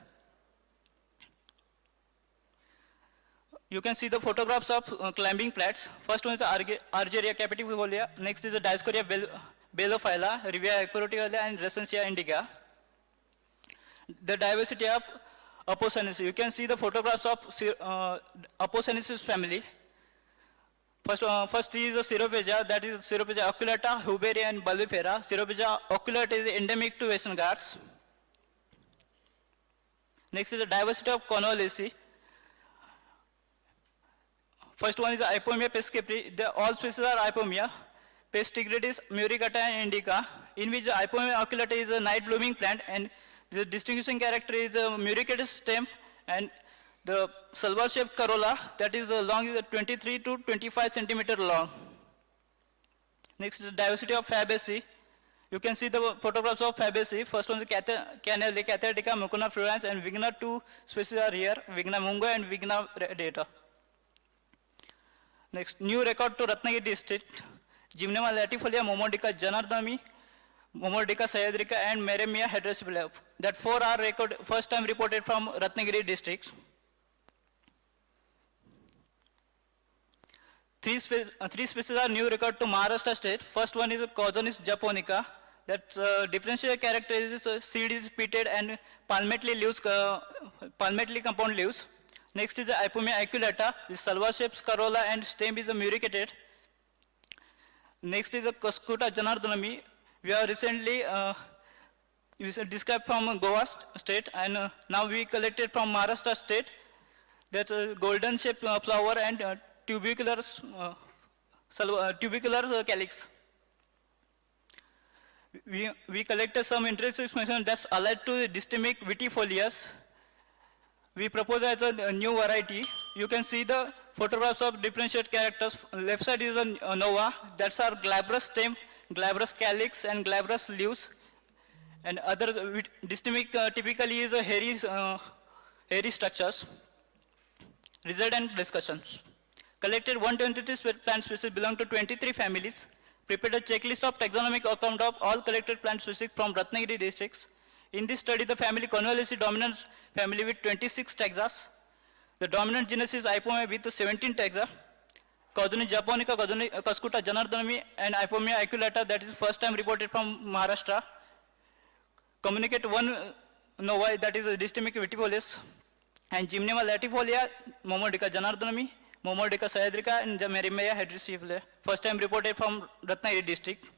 You can see the photographs of climbing plants. First one is Argyria capitifolia, next is the Dioscorea belophylla, Rivia equoroticalia and Recensia indica. The diversity of Apocynesis. You can see the photographs of Apocynesis family. First is the Ceropegia, that is Ceropegia oculata, Huberia and bulbifera. Ceropegia oculata is endemic to Western Ghats. Next is the diversity of Convallaceae. First one is Ipomea pescipri. All species are Ipomea. Pestigradis, muricata and indica, in which Ipomea oculata is a night blooming plant and the distinguishing character is a muricated stem and the salvar shaped corolla that is long is 23 to 25 centimeter long. Next is the diversity of Fabaceae. You can see the photographs of Fabaceae. First one is Canale, Cathartica, Mucuna florens, and Vigna. Two species are here, Vigna mungo and Vigna radiata. Next, new record to Ratnagiri district. Gymnema latifolia, Momordica janardami, Momordica sayadrica, and Meremia heterosipila. That 4 are first time reported from Ratnagiri districts. Three species are new record to Maharashtra state. First one is Cozonis japonica. That differential character is seed is pitted and palmately compound leaves. Next is Ipomea aculeata, with salva shapes corolla and stem is muricated. Next is a Cuscuta janardhanami. We are recently described from Goa state, and now we collected from Maharashtra state. That's a golden shaped flower and tubular calyx. We collected some interesting information that's allied to dystemic vitifolias. We propose as a new variety. You can see the photographs of differentiated characters. Left side is a nova. That's our glabrous stem, glabrous calyx, and glabrous leaves. And other dystemic typically is a hairy structures. Result and discussions. Collected 123 plant species belong to 23 families. Prepared a checklist of taxonomic account of all collected plant species from Ratnagiri districts. In this study, the family Convallaceae dominant family with 26 taxa. The dominant genus is Ipomea with 17 taxa. Cozonis japonica, Cuscuta janardhanami, and Ipomea aculeata, that is first time reported from Maharashtra. Communicate one nova, that is a dystemic vitifolius. And Gymnema latifolia, Momordica janardhanami, Momordica sayadrica, and Meremia heterosipila, first time reported from Ratnagiri district.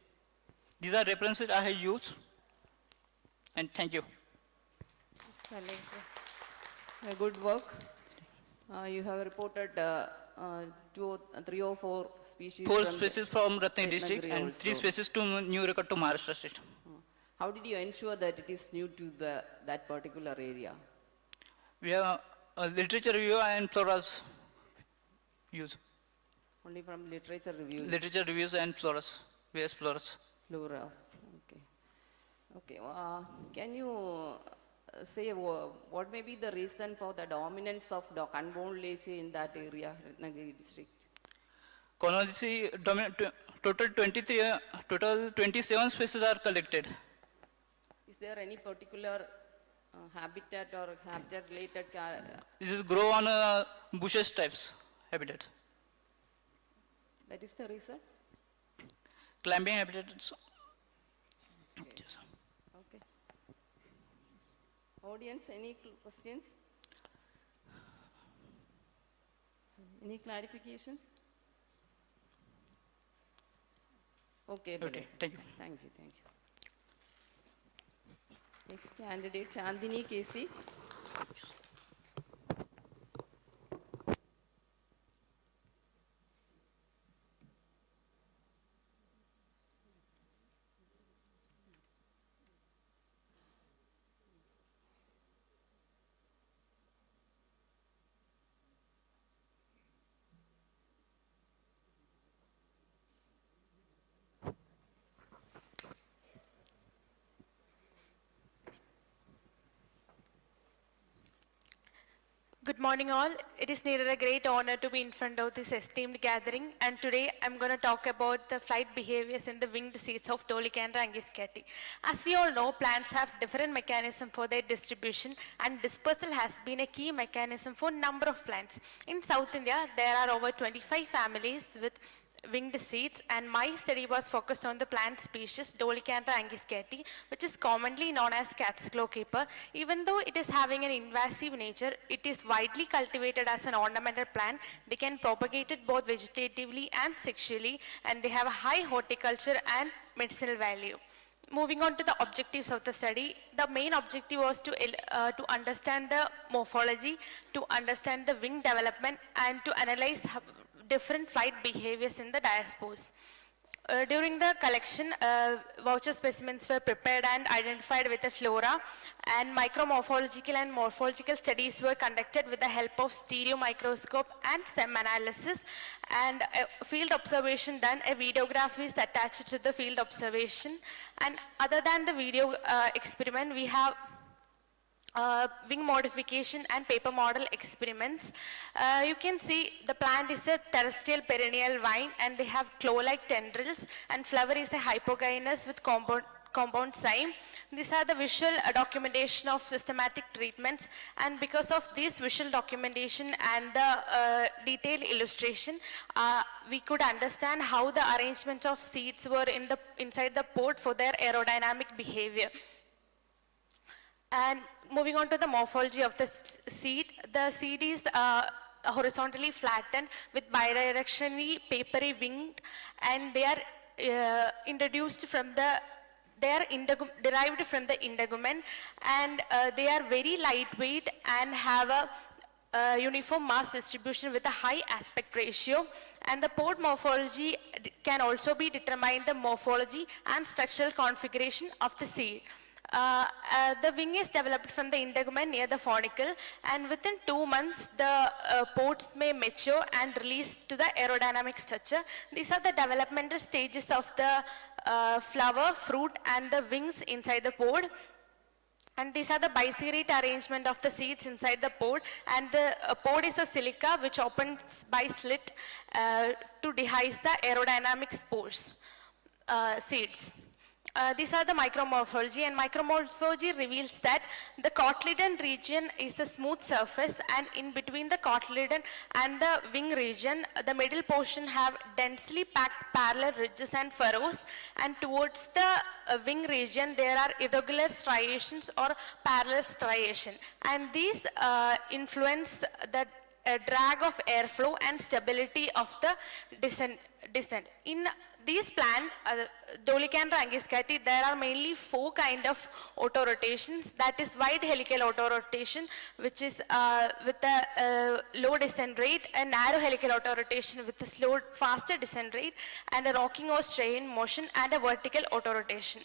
These are references I have used. And thank you. Good work. You have reported 3 or 4 species. 4 species from Ratnagiri district and also. 3 species to new record to Maharashtra state. How did you ensure that it is new to that particular area? We have literature review and floras use. Only from literature reviews? Literature reviews and floras, various floras. Floras, okay. Okay, can you say what may be the reason for the dominance of unborn lacy in that area, Ratnagiri district? Convallaceae total 27 species are collected. Is there any particular habitat or habitat related? This is grow on bushes types habitat. That is the reason? Climbing habitats. Okay. Audience, any questions? Any clarifications? Okay, Okay, thank you. Thank you, thank you. Next candidate, Chandini KC. Good morning all. It is neither a great honor to be in front of this esteemed gathering, and today I'm going to talk about the flight behaviors in the winged seeds of Dolichondra angiosperm. As we all know, plants have different mechanisms for their distribution, and dispersal has been a key mechanism for a number of plants. In South India, there are over 25 families with winged seeds, and my study was focused on the plant species Dolichondra angiosperm, which is commonly known as cat's claw keeper. Even though it is having an invasive nature, it is widely cultivated as an ornamental plant. They can propagate it both vegetatively and sexually, and they have a high horticulture and medicinal value. Moving on to the objectives of the study, the main objective was to understand the morphology, to understand the wing development, and to analyze different flight behaviors in the diaspores. During the collection, voucher specimens were prepared and identified with the flora, and micromorphological and morphological studies were conducted with the help of stereo microscope and SEM analysis, and field observation done. A videograph is attached to the field observation, and other than the video experiment, we have wing modification and paper model experiments. You can see the plant is a terrestrial perennial vine, and they have claw-like tendrils, and flower is a hypogynous with compound cyme. These are the visual documentation of systematic treatments, and because of this visual documentation and the detailed illustration, we could understand how the arrangement of seeds were inside the pot for their aerodynamic behavior. And moving on to the morphology of the seed is horizontally flattened with bidirectionally papery winged, and they are derived from the integument, and they are very lightweight and have a uniform mass distribution with a high aspect ratio. And the pod morphology can also be determined the morphology and structural configuration of the seed. The wing is developed from the integument near the funicle, and within 2 months the pods may mature and release to the aerodynamic structure. These are the developmental stages of the flower, fruit and the wings inside the pod. And these are the biserate arrangement of the seeds inside the pod, and the pod is a silica which opens by slit to dehisce the aerodynamic spores, seeds. These are the micromorphology, and micromorphology reveals that the cotyledon region is a smooth surface, and in between the cotyledon and the wing region, the middle portion have densely packed parallel ridges and furrows, and towards the wing region there are irregular striations or parallel striation, and these influence the drag of airflow and stability of the descent. In these plants, Dolichondra angiosperm, there are mainly 4 kind of autorotations. That is wide helical autorotation, which is with a low descent rate, a narrow helical autorotation with a slow, faster descent rate, and a rocking or straying motion, and a vertical autorotation.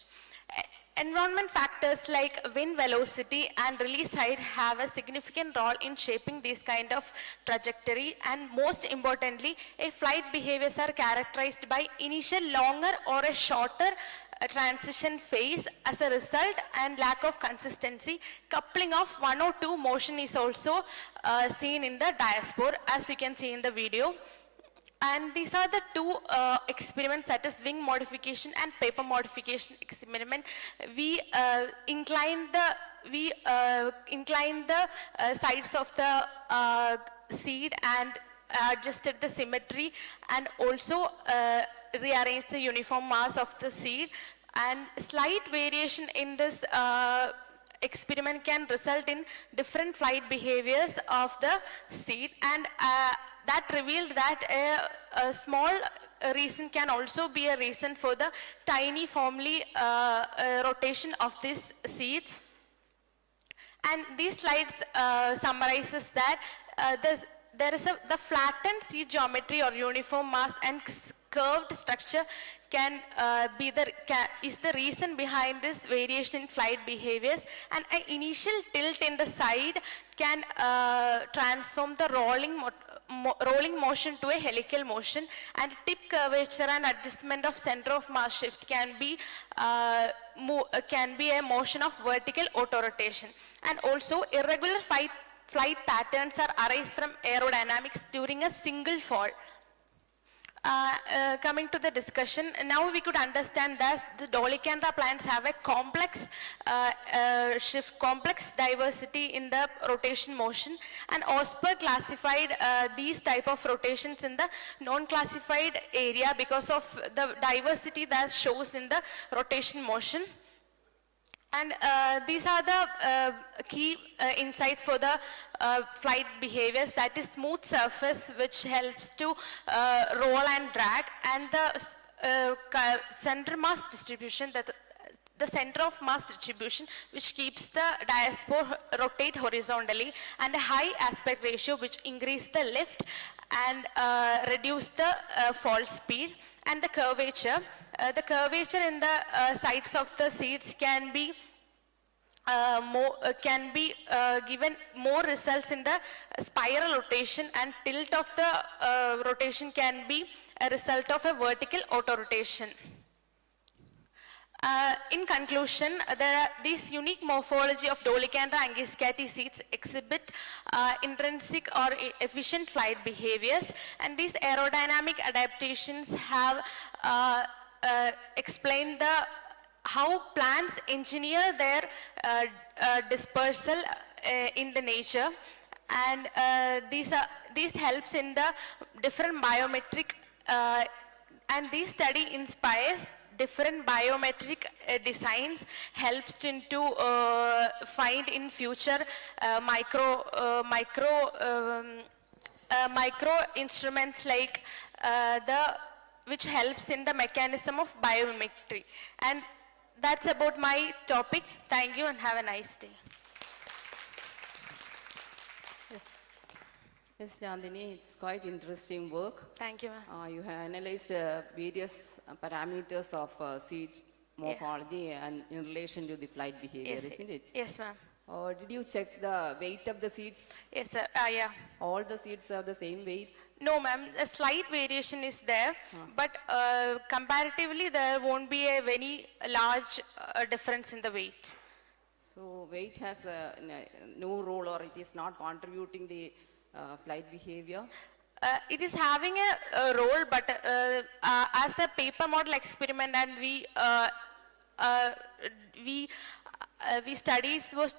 Environment factors like wind velocity and release height have a significant role in shaping this kind of trajectory, and most importantly, a flight behaviors are characterized by initial longer or a shorter transition phase as a result, and lack of consistency. Coupling of 1 or 2 motion is also seen in the diaspore, as you can see in the video. And these are the 2 experiments, that is wing modification and paper modification experiment. We inclined the sides of the seed and adjusted the symmetry, and also rearranged the uniform mass of the seed. And slight variation in this experiment can result in different flight behaviors of the seed, and that revealed that a small reason can also be a reason for the tiny formally rotation of these seeds. And these slides summarizes that there is the flattened seed geometry or uniform mass and curved structure is the reason behind this variation in flight behaviors, and an initial tilt in the side can transform the rolling motion to a helical motion, and tip curvature and adjustment of center of mass shift can be a motion of vertical autorotation. And also irregular flight patterns are arise from aerodynamics during a single fall. Coming to the discussion, now we could understand that the Dolichondra plants have a complex complex diversity in the rotation motion, and OSPER classified these type of rotations in the non-classified area because of the diversity that shows in the rotation motion. And these are the key insights for the flight behaviors, that is smooth surface which helps to roll and drag, and the center mass distribution, the center of mass distribution, which keeps the diaspora rotate horizontally, and a high aspect ratio, which increase the lift and reduce the fall speed, and the curvature. The curvature in the sides of the seeds can be given more results in the spiral rotation, and tilt of the rotation can be a result of a vertical auto-rotation. In conclusion, these unique morphology of Dolichondra angiosperm seeds exhibit intrinsic or efficient flight behaviors, and these aerodynamic adaptations have explained how plants engineer their dispersal in the nature, and these helps in the different biometric and this study inspires different biometric designs, helps into find in future micro instruments like which helps in the mechanism of biomimicry. And that's about my topic. Thank you and have a nice day. Yes, Nandini, it's quite interesting work. Thank you, ma'am. You have analyzed various parameters of seeds morphology and in relation to the flight behavior, Yes, isn't it? yes, ma'am. Did you check the weight of the seeds? Yes, sir. Yeah. All the seeds have the same weight? No, ma'am. A slight variation is there, but comparatively, there won't be a very large difference in the weight. So weight has no role, or it is not contributing the flight behavior? It is having a role, but as a paper model experiment, and we studies was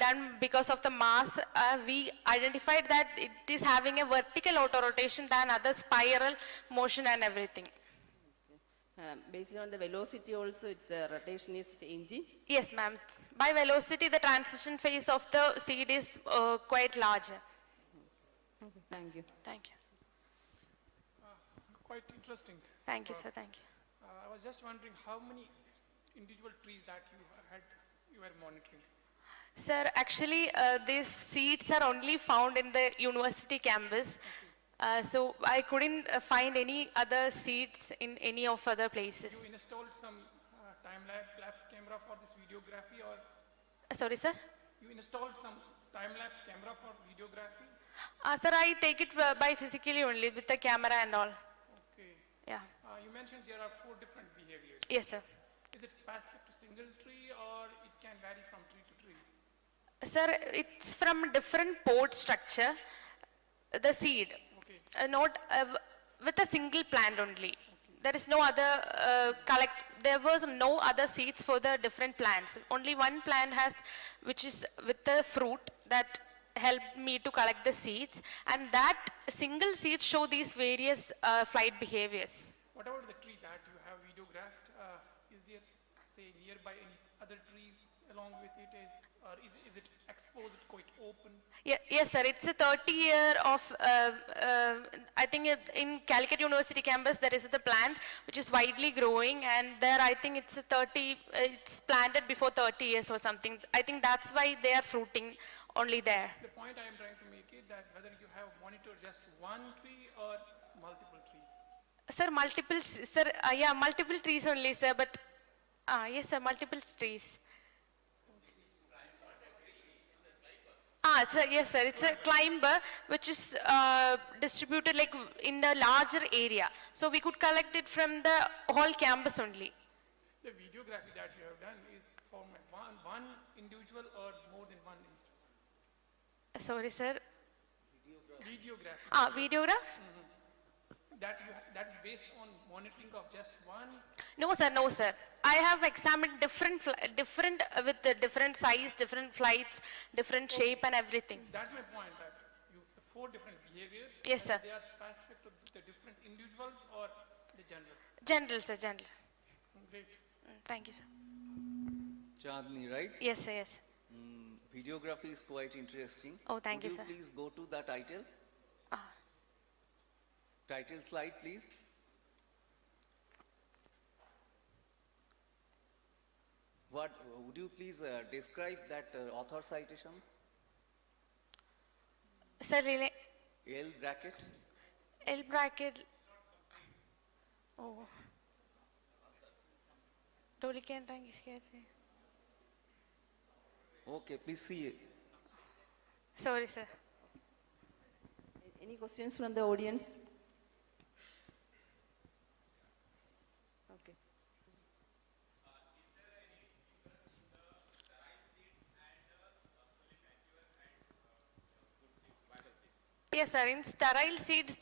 done because of the mass, we identified that it is having a vertical auto-rotation than other spiral motion and everything. Based on the velocity also, its rotation is changing? Yes, ma'am. By velocity, the transition phase of the seed is quite large. Okay, thank you. Thank you. Quite interesting. Thank you, sir. Thank you. I was just wondering how many individual trees that you were monitoring. Sir, actually, these seeds are only found in the university campus. So I couldn't find any other seeds in any of other places. You installed some time-lapse camera for this videography, or? Sorry, sir? You installed some time-lapse camera for videography? Sir, I take it by physically only with the camera and all. Okay. Yeah. You mentioned there are 4 different behaviors. Yes, sir. Is it specific to single tree, or it can vary from tree to tree? Sir, it's from different pod structure, the seed, not with a single plant only. There is no other there was no other seeds for the different plants. Only one plant has, which is with the fruit that helped me to collect the seeds, and that single seeds show these various flight behaviors. What about the tree that you have videographed? Is there, say, nearby any other trees along with it, or is it exposed, quite open? Yes, sir. It's a 30-year of, I think in Calicut University campus, there is the plant which is widely growing, and there I think it's it's planted before 30 years or something. I think that's why they are fruiting only there. The point I am trying to make is that whether you have monitored just one tree or multiple trees. Sir, multiple trees only, sir, but, yes, sir, multiple trees. Sir, yes, sir. It's a climber which is distributed like in a larger area. So we could collect it from the whole campus only. The videography that you have done is from one individual or more than one individual? Sorry, sir. Videography. Videograph? That is based on monitoring of just one? No, sir, no, sir. I have examined different with the different size, different flights, different shape and everything. That's my point, that the 4 different behaviors. Yes, sir. They are specific to the different individuals or the general? General, sir, general. Great. Thank you, sir. Chandni, right? Yes, sir, yes. Videography is quite interesting. Oh, thank you, sir. Could you please go to the title? Title slide, please. would you please describe that author citation? Sir, really, L bracket? L bracket. Oh. Totally can't think is here. Okay, please see it. Sorry, sir. Any questions from the audience? Okay. Yes, sir. In sterile seeds,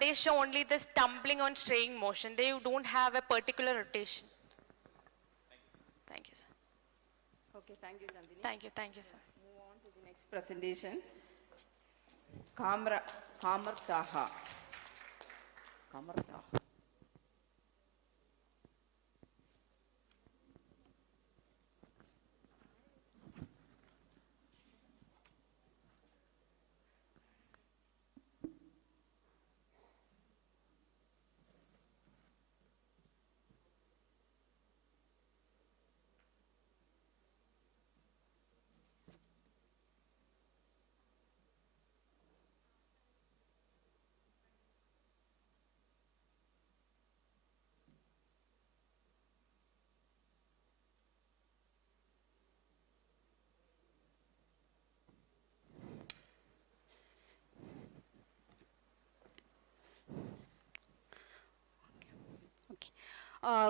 they show only this tumbling on straying motion. They don't have a particular rotation. Thank you, sir. Okay, thank you, Chandini. Thank you, sir. Move on to the next presentation. Kamartaha. Kamartaha.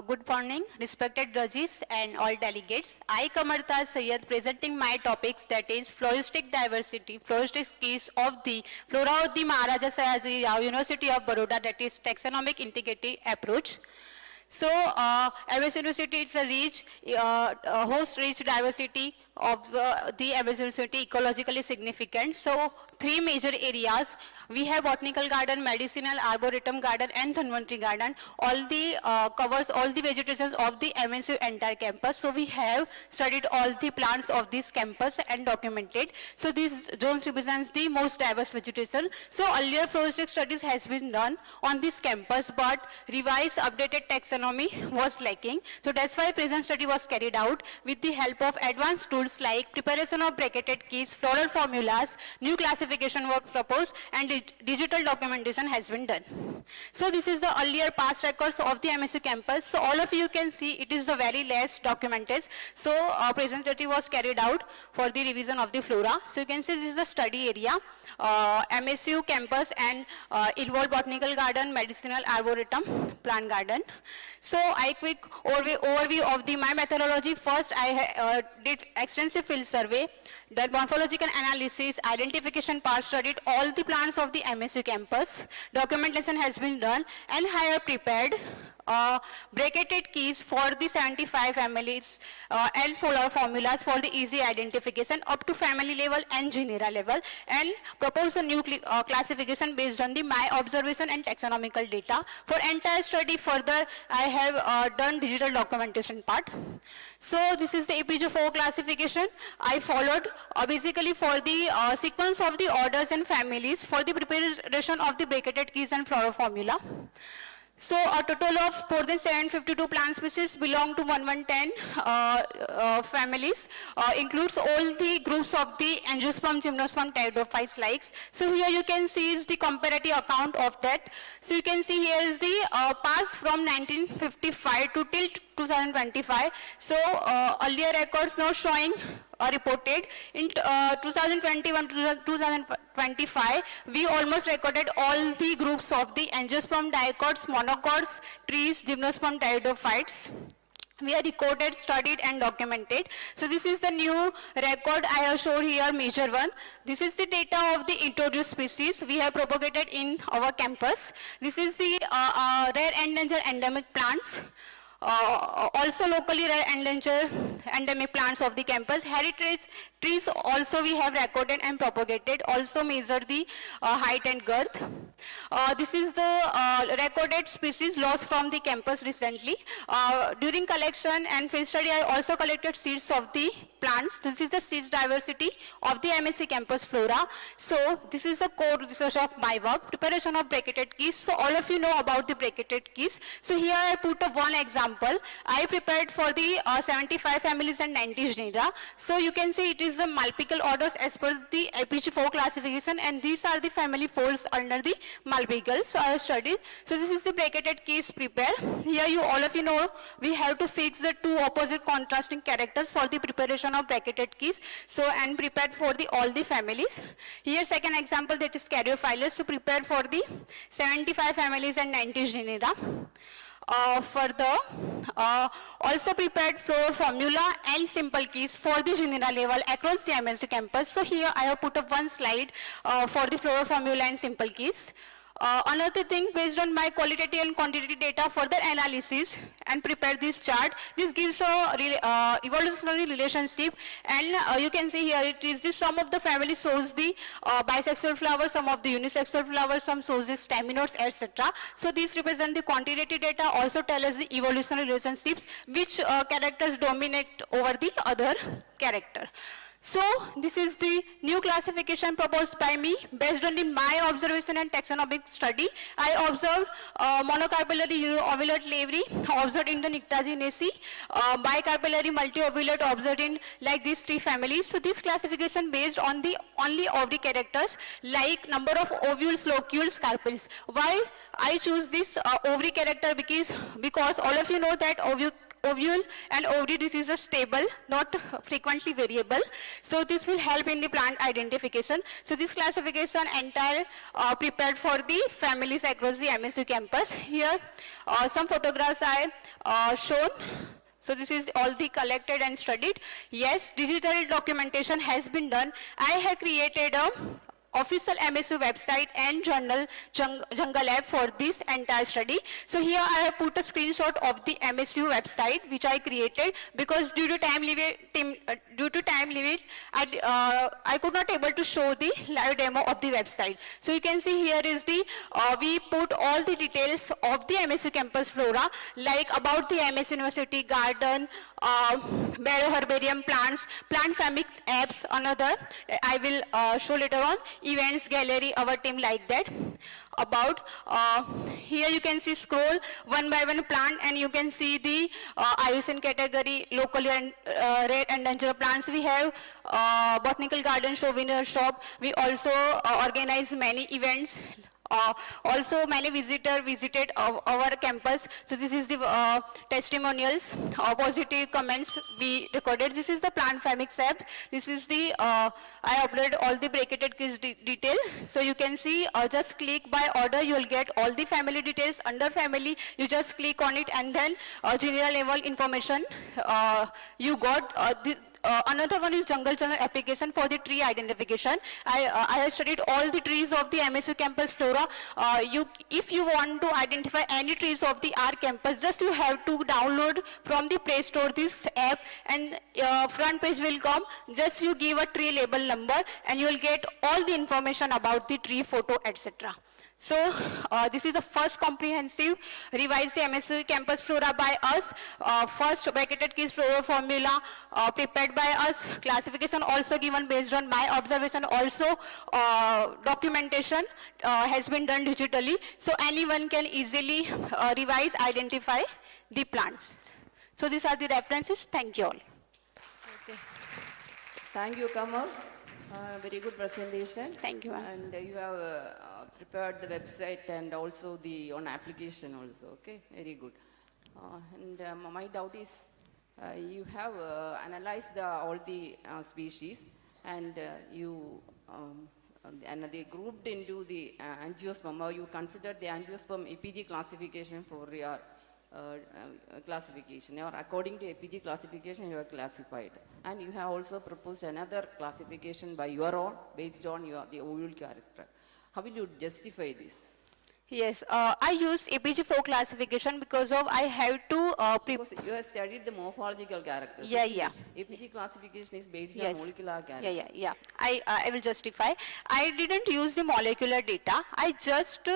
Good morning, respected judges and all delegates. I, Kamarta Sayyed, presenting my topics, that is floristic diversity, floristic keys of the flora of the Maharaja Sayaji Rao University of Baroda, that is taxonomic integrative approach. So, MS University, it's a rich, host rich diversity of the MS University, ecologically significant. So, three major areas. We have botanical garden, medicinal, arboretum garden, and Dhanvantri garden. All the covers all the vegetations of the MSU entire campus. So we have studied all the plants of this campus and documented. So these zones represents the most diverse vegetation. So earlier floristic studies has been done on this campus, but revised updated taxonomy was lacking. So that's why present study was carried out with the help of advanced tools like preparation of bracketed keys, floral formulas, new classification were proposed, and digital documentation has been done. So this is the earlier past records of the MSU campus. So all of you can see it is the very less documented. So present study was carried out for the revision of the flora. So you can see this is the study area, MSU campus, and involved botanical garden, medicinal, arboretum, plant garden. So I quick overview of my methodology. First I did extensive field survey, done morphological analysis, identification part, studied all the plants of the MSU campus, documentation has been done, and I have prepared bracketed keys for the 75 families and floral formulas for the easy identification up to family level and genera level, and propose a new classification based on my observation and taxonomical data. For entire study further, I have done digital documentation part. So this is the APJ4 classification I followed basically for the sequence of the orders and families for the preparation of the bracketed keys and floral formula. So a total of more than 752 plant species belong to 1110 families, includes all the groups of the Angiosperm, Gymnosperm, Pteridophytes likes. So here you can see is the comparative account of that. So you can see here is the past from 1955 to till 2025. So earlier records not showing reported. In 2021 to 2025, we almost recorded all the groups of the Angiosperm, dicots, monocots, trees, Gymnosperm, Pteridophytes. We are recorded, studied, and documented. So this is the new record I have shown here, major one. This is the data of the introduced species we have propagated in our campus. This is the rare endangered endemic plants. Also locally rare endangered endemic plants of the campus, heritage Trees also we have recorded and propagated, also measure the height and girth. This is the recorded species lost from the campus recently. During collection and field study, I also collected seeds of the plants. This is the seeds diversity of the MSc campus flora. So this is a core research of my work, preparation of bracketed keys. So all of you know about the bracketed keys. So here I put up one example. I prepared for the 75 families and 90 genera. So you can see it is the Malpical orders as per the LPG4 classification, and these are the family folds under the Malpicals. So I have studied. So this is the bracketed keys prepare. Here you all of you know we have to fix the two opposite contrasting characters for the preparation of bracketed keys. So and prepared for the all the families. Here second example, that is Caryophyllus. So prepare for the 75 families and 90 genera. Further, also prepared floor formula and simple keys for the genera level across the MSc campus. So here I have put up one slide for the floor formula and simple keys. Another thing, based on my qualitative and quantitative data, further analysis and prepare this chart. This gives a evolutionary relationship, and you can see here it is the sum of the family shows the bisexual flowers, some of the unisexual flowers, some shows the staminodes, etc. So these represent the quantitative data, also tell us the evolutionary relationships, which characters dominate over the other character. So this is the new classification proposed by me based on my observation and taxonomic study. I observed monocarpellary ovulate larvae observed in the Nyctaginaceae, bicarpellary multi-ovulate observed in like these three families. So this classification based on the only ovary characters like number of ovules, locules, carpels. Why I choose this ovary character? Because all of you know that ovule and ovary, this is a stable, not frequently variable. So this will help in the plant identification. So this classification entire prepared for the families across the MSU campus. Here some photographs I shown. So this is all the collected and studied. Yes, digital documentation has been done. I have created a official MSU website and journal Jungle Lab for this entire study. So here I have put a screenshot of the MSU website which I created, because due to time limit, I could not able to show the live demo of the website. So you can see here is the we put all the details of the MSU campus flora, like about the MS University garden, herbarium plants, plant family apps, another I will show later on, events gallery, our team, like that. About here you can see scroll one by one plant, and you can see the IUCN category, locally and rare and endangered plants. We have botanical garden show, winner shop. We also organize many events. Also many visitors visited our campus. So this is the testimonials, positive comments we recorded. This is the plant famix app. This is the I uploaded all the bracketed keys detail. So you can see just click by order, you will get all the family details. Under family you just click on it, and then general level information you got. Another one is jungle channel application for the tree identification. I have studied all the trees of the MSU campus flora. If you want to identify any trees of the R campus, just you have to download from the Play Store this app, and front page will come. Just you give a tree label number, and you will get all the information about the tree photo, etc. So this is the first comprehensive revised MSU campus flora by us. First bracketed keys flora formula prepared by us. Classification also given based on my observation. Also documentation has been done digitally. So anyone can easily revise, identify the plants. So these are the references. Thank you all. Okay. Thank you, Kamal. Very good presentation. Thank you, ma'am. And you have prepared the website and also the on application also. Okay, very good. My doubt is you have analyzed all the species, and and they grouped into the angiosperm, or you consider the angiosperm EPG classification for your classification, or according to EPG classification you are classified, and you have also proposed another classification by your own based on the ovule character. How will you justify this? Yes, I use APG4 classification because of I have to Because you have studied the morphological characters. Yeah, See, yeah. APG classification is based on Yes. molecular characters. Yeah. I will justify. I didn't use the molecular data. I just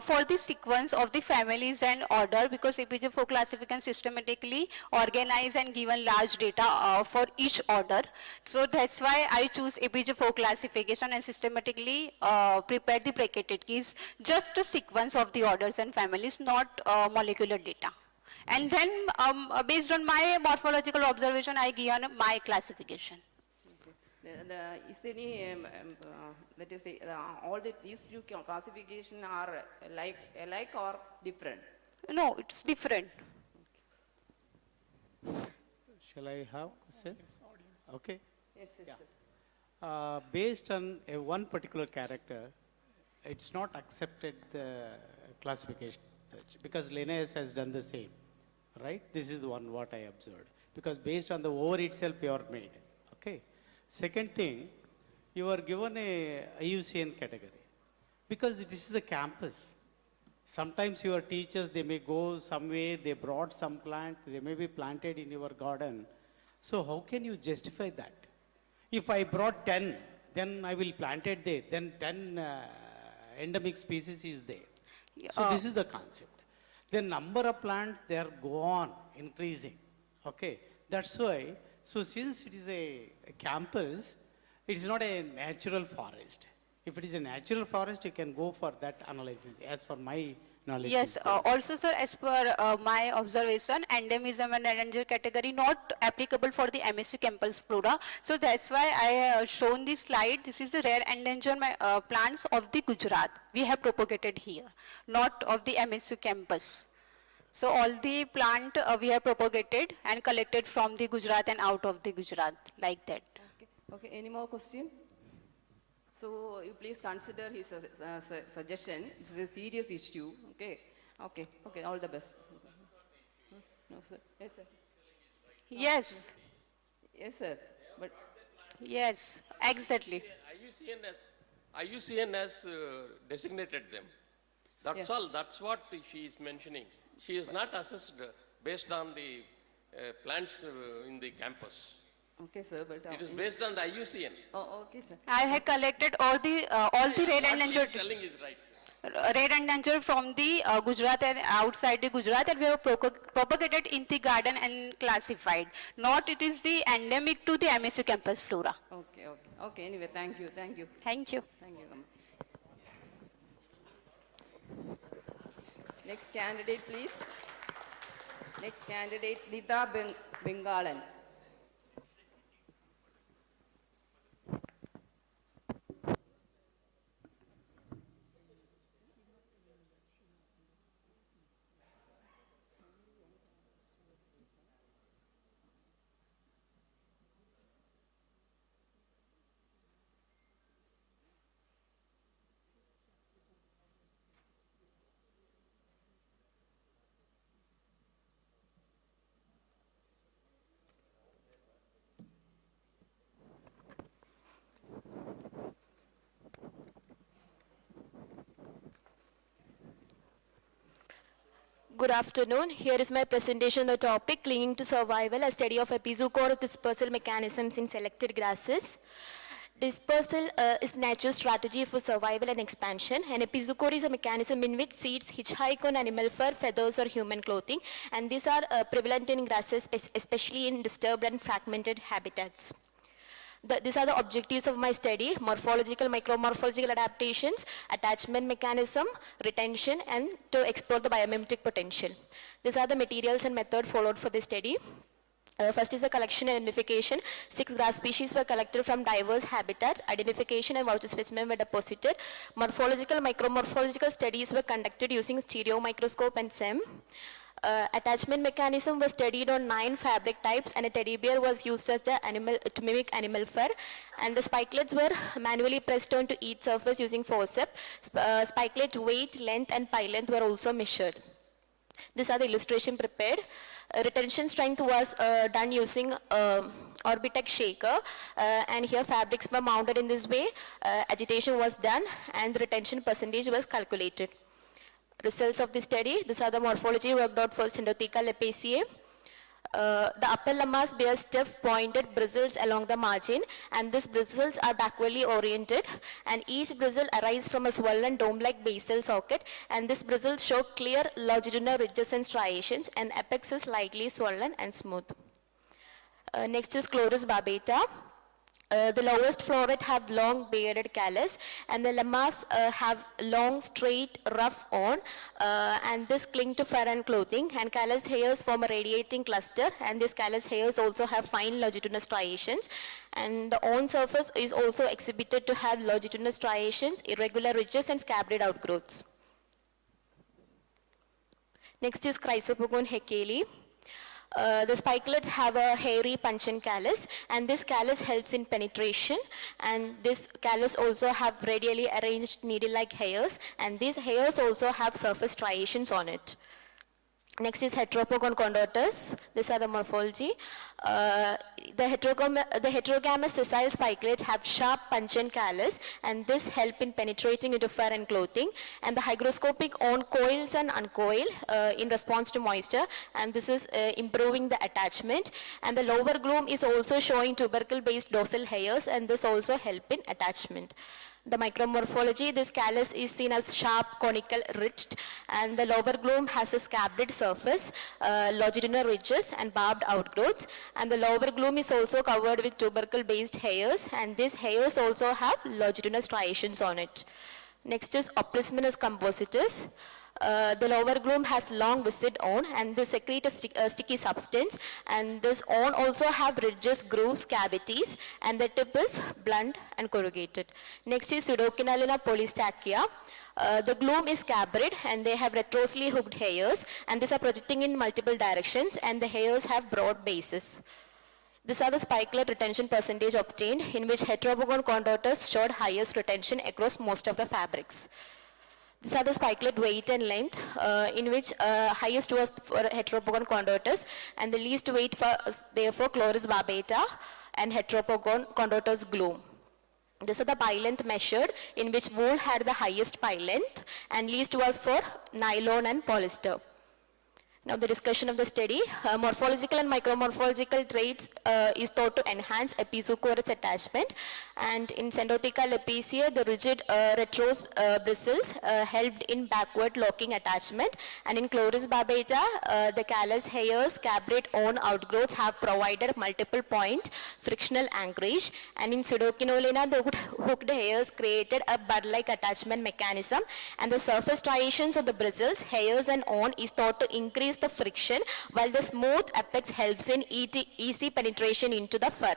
for the sequence of the families and order, because APG4 classification systematically organize and given large data for each order. So that's why I choose APG4 classification and systematically prepare the bracketed keys. Just a sequence of the orders and families, not molecular data. And then based on my morphological observation, I given my classification. Is any, let us say, all these two classification are alike or different? No, it's different. Shall I have say? Okay. Yes, yes, Yeah. yes. Based on one particular character, it's not accepted the classification such, because Linnaeus has done the same, right? This is one what I observed, because based on the over itself you are made. Okay. Second thing, you are given a IUCN category because this is a campus. Sometimes your teachers, they may go somewhere, they brought some plant, they may be planted in your garden. So how can you justify that? If I brought 10, then I will plant it there, then 10 endemic species is there. So this is the concept. The number of plants, they are go on increasing. Okay, that's why. So since it is a campus, it is not a natural forest. If it is a natural forest, you can go for that analysis, as for my knowledge. Yes, also sir, as per my observation, endemism and endangered category not applicable for the MSC campus flora. So that's why I have shown this slide. This is the rare endangered plants of the Gujarat. We have propagated here, not of the MSC campus. So all the plant we have propagated and collected from the Gujarat and out of the Gujarat, like that. Okay, any more question? So you please consider his suggestion. This is a serious issue. Okay, all the best. No, sir. Yes, sir. Yes. Yes, sir. But Yes, exactly. IUCN has designated them. That's all. That's what she is mentioning. She is not assessed based on the plants in the campus. okay, sir. But It is based on the IUCN. oh, okay, sir. I have collected all the red What endangered. she is telling is right. Red endangered from the Gujarat and outside the Gujarat, and we have propagated in the garden and classified. Not it is the endemic to the MSU campus flora. Okay. Anyway, thank you. Thank you. Thank you. Next candidate, please. Next candidate, Nita Bengalan. Good afternoon. Here is my presentation on the topic, Clinging to Survival, a study of epizoochoral dispersal mechanisms in selected grasses. Dispersal is natural strategy for survival and expansion. An epizoochore is a mechanism in which seeds hitchhike on animal fur, feathers, or human clothing, and these are prevalent in grasses, especially in disturbed and fragmented habitats. These are the objectives of my study: morphological, micromorphological adaptations, attachment mechanism, retention, and to explore the biomimetic potential. These are the materials and method followed for this study. First is the collection and identification. 6 grass species were collected from diverse habitats. Identification and voucher specimen were deposited. Morphological, micromorphological studies were conducted using stereo microscope and SEM. Attachment mechanism was studied on 9 fabric types, and a teddy bear was used as the animal to mimic animal fur, and the spikelets were manually pressed onto each surface using forceps. Spikelet weight, length, and pile length were also measured. These are the illustration prepared. Retention strength was done using Orbitex shaker, and here fabrics were mounted in this way. Agitation was done, and the retention percentage was calculated. Results of the study. These are the morphology worked out for Syndotheca lepaceae. The upper lemmas bear stiff pointed bristles along the margin, and these bristles are backwardly oriented, and each bristle arises from a swollen dome-like basal socket, and these bristles show clear longitudinal ridges and striations, and apex is slightly swollen and smooth. Next is Chloris barbata. The lowest floret have long bearded callus, and the lemmas have long, straight, rough on, and this cling to fur and clothing, and callus hairs form a radiating cluster, and these callus hairs also have fine longitudinal striations, and the on surface is also exhibited to have longitudinal striations, irregular ridges, and scabbard outgrowths. Next is Chrysopogon hekeli. The spikelet have a hairy puncheon callus, and this callus helps in penetration, and this callus also have radially arranged needle-like hairs, and these hairs also have surface striations on it. Next is Heteropogon contortus. These are the morphology. The heterogamous sessile spikelet have sharp puncheon callus, and this help in penetrating into fur and clothing. And the hygroscopic on coils and uncoil in response to moisture, and this is improving the attachment. And the lower gloom is also showing tubercle-based dorsal hairs, and this also help in attachment. The micromorphology, this callus is seen as sharp, conical, ridged, and the lower gloom has a scabbard surface, longitudinal ridges, and barbed outgrowths. And the lower gloom is also covered with tubercle-based hairs, and these hairs also have longitudinal striations on it. Next is Oplisminus compositus. The lower gloom has long viscid on, and they secrete a sticky substance, and this on also have ridges, grooves, cavities, and the tip is blunt and corrugated. Next is Pseudokinalina polystachya. The gloom is scabbard, and they have retrosely hooked hairs, and these are projecting in multiple directions, and the hairs have broad bases. These are the spikelet retention percentage obtained, in which Heteropogon contortus showed highest retention across most of the fabrics. These are the spikelet weight and length, in which highest was for Heteropogon contortus, and the least weight for therefore Chloris barbata and Heteropogon contortus gloom. These are the pie length measured, in which wool had the highest pie length, and least was for nylon and polyester. Now the discussion of the study. Morphological and micromorphological traits is thought to enhance epizoochorus attachment, and in Syndotheca lepaceae, the rigid retros bristles helped in backward locking attachment, and in Chloris barbata, the callus hairs, scabbard on outgrowths have provided multiple point frictional anchorage, and in Pseudokinolina, the hooked hairs created a bud-like attachment mechanism, and the surface striations of the bristles, hairs and on is thought to increase the friction, while the smooth apex helps in easy penetration into the fur.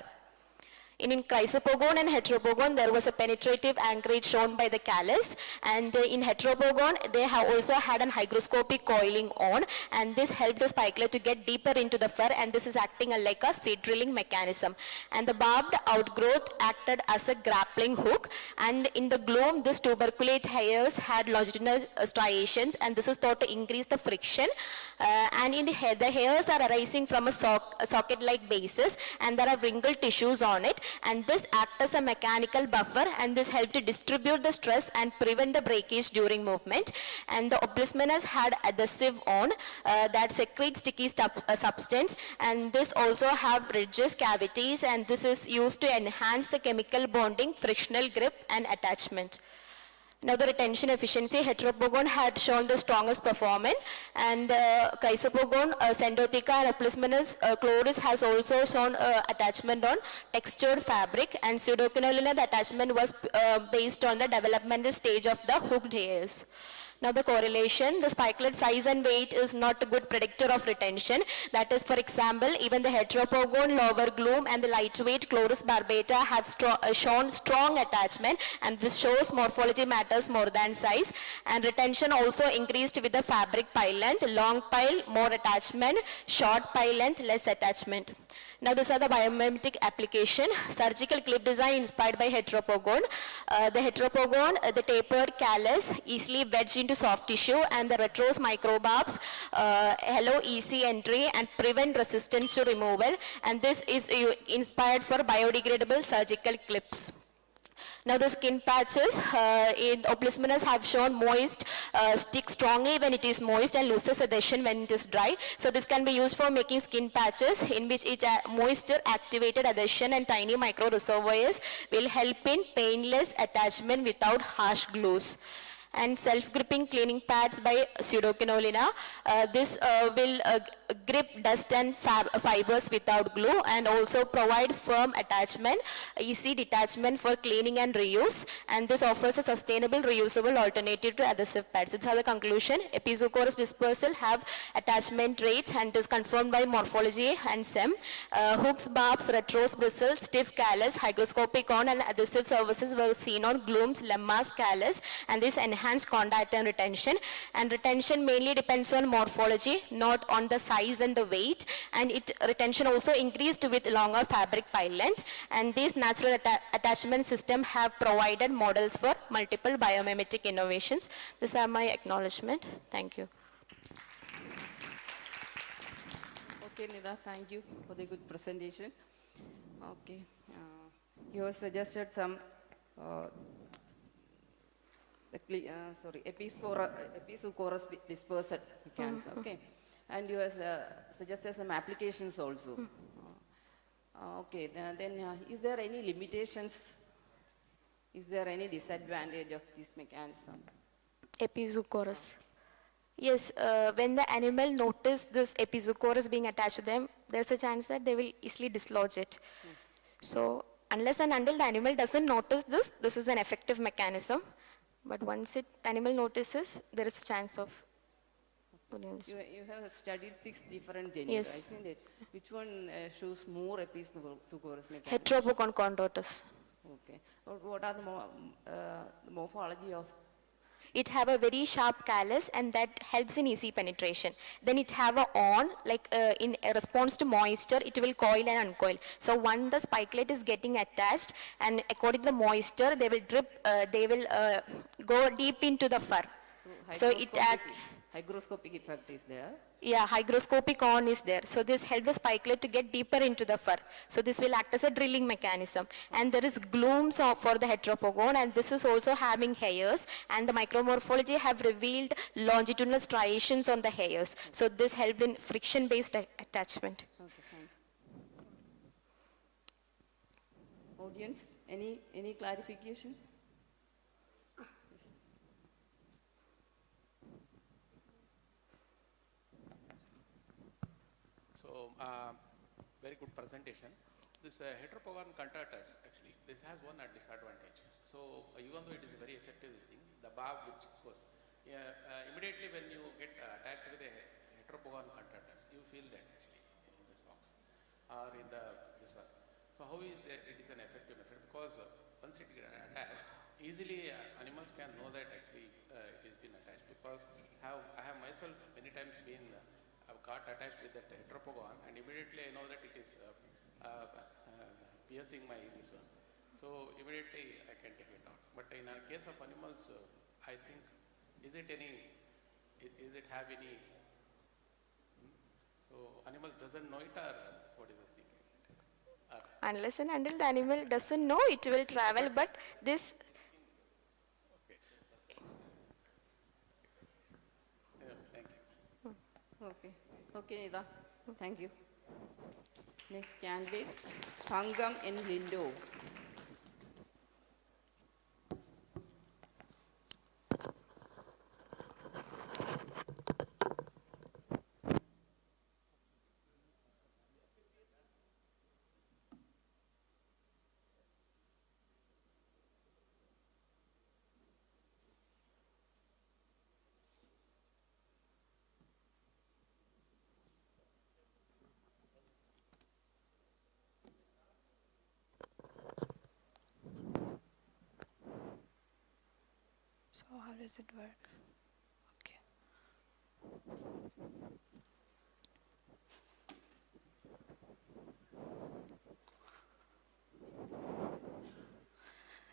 In Chrysopogon and Heteropogon, there was a penetrative anchorage shown by the callus, and in Heteropogon, they have also had an hygroscopic coiling on, and this helped the spikelet to get deeper into the fur, and this is acting like a seed drilling mechanism. And the barbed outgrowth acted as a grappling hook, and in the gloom, this tuberculate hairs had longitudinal striations, and this is thought to increase the friction. And in the hairs are arising from a socket-like basis, and there are wrinkled tissues on it, and this acts as a mechanical buffer, and this helps to distribute the stress and prevent the breakage during movement. And the Oplisminus had adhesive on that secretes sticky substance, and this also have ridges, cavities, and this is used to enhance the chemical bonding, frictional grip, and attachment. Now the retention efficiency, Heteropogon had shown the strongest performance, and Chrysopogon, Syndotheca, and Oplisminus Chloris has also shown attachment on textured fabric, and Pseudokinolina, the attachment was based on the developmental stage of the hooked hairs. Now the correlation, the spikelet size and weight is not a good predictor of retention. That is, for example, even the Heteropogon, lower gloom, and the lightweight Chloris barbata have shown strong attachment, and this shows morphology matters more than size. And retention also increased with the fabric pile length, long pile, more attachment, short pile length, less attachment. Now these are the biomimetic application. Surgical clip design inspired by Heteropogon. The Heteropogon, the tapered callus, easily wedged into soft tissue, and the retros microbarbs allow easy entry and prevent resistance to removal, and this is inspired for biodegradable surgical clips. Now the skin patches in Oplismonas have shown moist, stick strongly when it is moist and loses adhesion when it is dry. So this can be used for making skin patches in which each moisture activated adhesion and tiny micro reservoirs will help in painless attachment without harsh glues. And self-gripping cleaning pads by pseudoquinolina. This will grip dust and fibers without glue and also provide firm attachment, easy detachment for cleaning and reuse. And this offers a sustainable, reusable alternative to adhesive pads. It's the conclusion. Epizoochorus dispersal have attachment rates and is confirmed by morphology and SEM. Hooks, barbs, retros, bristles, stiff callus, hygroscopic on and adhesive surfaces were seen on glooms, lemmas, callus, and this enhanced contact and retention. And retention mainly depends on morphology, not on the size and the weight. And retention also increased with longer fabric pile length. And these natural attachment systems have provided models for multiple biomimetic innovations. These are my acknowledgement. Thank you. Okay, Nida, thank you for the good presentation. Okay, you have suggested some Epizoochorus dispersal mechanism, okay. And you have suggested some applications also. Okay, then is there any limitations? Is there any disadvantage of this mechanism? Epizoochorus. Yes, when the animal notice this Epizoochorus being attached to them, there's a chance that they will easily dislodge it. So unless and until the animal doesn't notice this, this is an effective mechanism. But once the animal notices, there is a chance of. You have studied 6 different genera, Yes. isn't it? Which one shows more Epizoochorus mechanism? Heteropogon contortus. Okay. What are the morphology of? It have a very sharp callus and that helps in easy penetration. Then it have a on, like in response to moisture, it will coil and uncoil. So once the spikelet is getting attached and according to the moisture, they will drip, they will go deep into the fur. So it hygroscopic effect is there. Yeah, hygroscopic on is there. So this helps the spikelet to get deeper into the fur. So this will act as a drilling mechanism. And there is glooms for the heteropogon and this is also having hairs and the micromorphology have revealed longitudinal striations on the hairs. So this helped in friction-based attachment. Okay, thank you. Audience, any clarification? Very good presentation. This heteropogon contortus, actually, this has one disadvantage. So even though it is very effective, this thing, the barb which goes, immediately when you get attached with a heteropogon contortus, you feel that actually in the socks or in this one. So how is it is an effective method? Because once it gets attached, easily animals can know that actually it has been attached. Because I have myself many times been got attached with that heteropogon and immediately I know that it is piercing my this one. So immediately I can take it out. But in a case of animals, I think, is it have any, so animal doesn't know it or what is the thing? Unless and until the animal doesn't know, it will travel, but this. Okay. Okay, Nida. Thank you. Next candidate, Thangam and Lindo. So how does it work? Okay.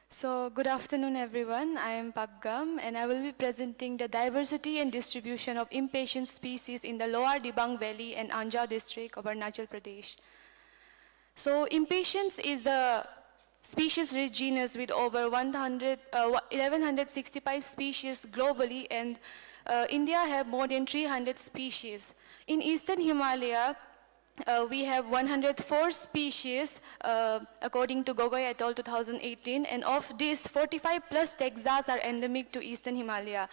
So good afternoon everyone, I am Paggam and I will be presenting the diversity and distribution of impatient species in the Lower Dibang Valley and Anja district of Arunachal Pradesh. So impatiens is a species-rich genus with over 1165 species globally, and India have more than 300 species. In Eastern Himalaya, we have 104 species according to Gogoi et al. 2018, and of these 45 plus taxa are endemic to Eastern Himalaya.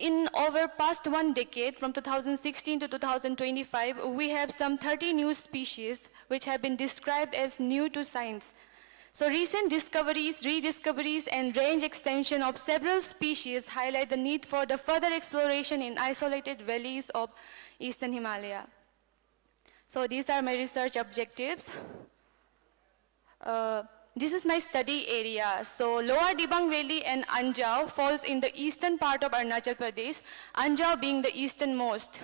In over past 1 decade, from 2016 to 2025, we have some 30 new species which have been described as new to science. So recent discoveries, rediscoveries, and range extension of several species highlight the need for the further exploration in isolated valleys of Eastern Himalaya. So these are my research objectives. This is my study area. So Lower Dibang Valley and Anjao falls in the eastern part of Arunachal Pradesh, Anjao being the easternmost.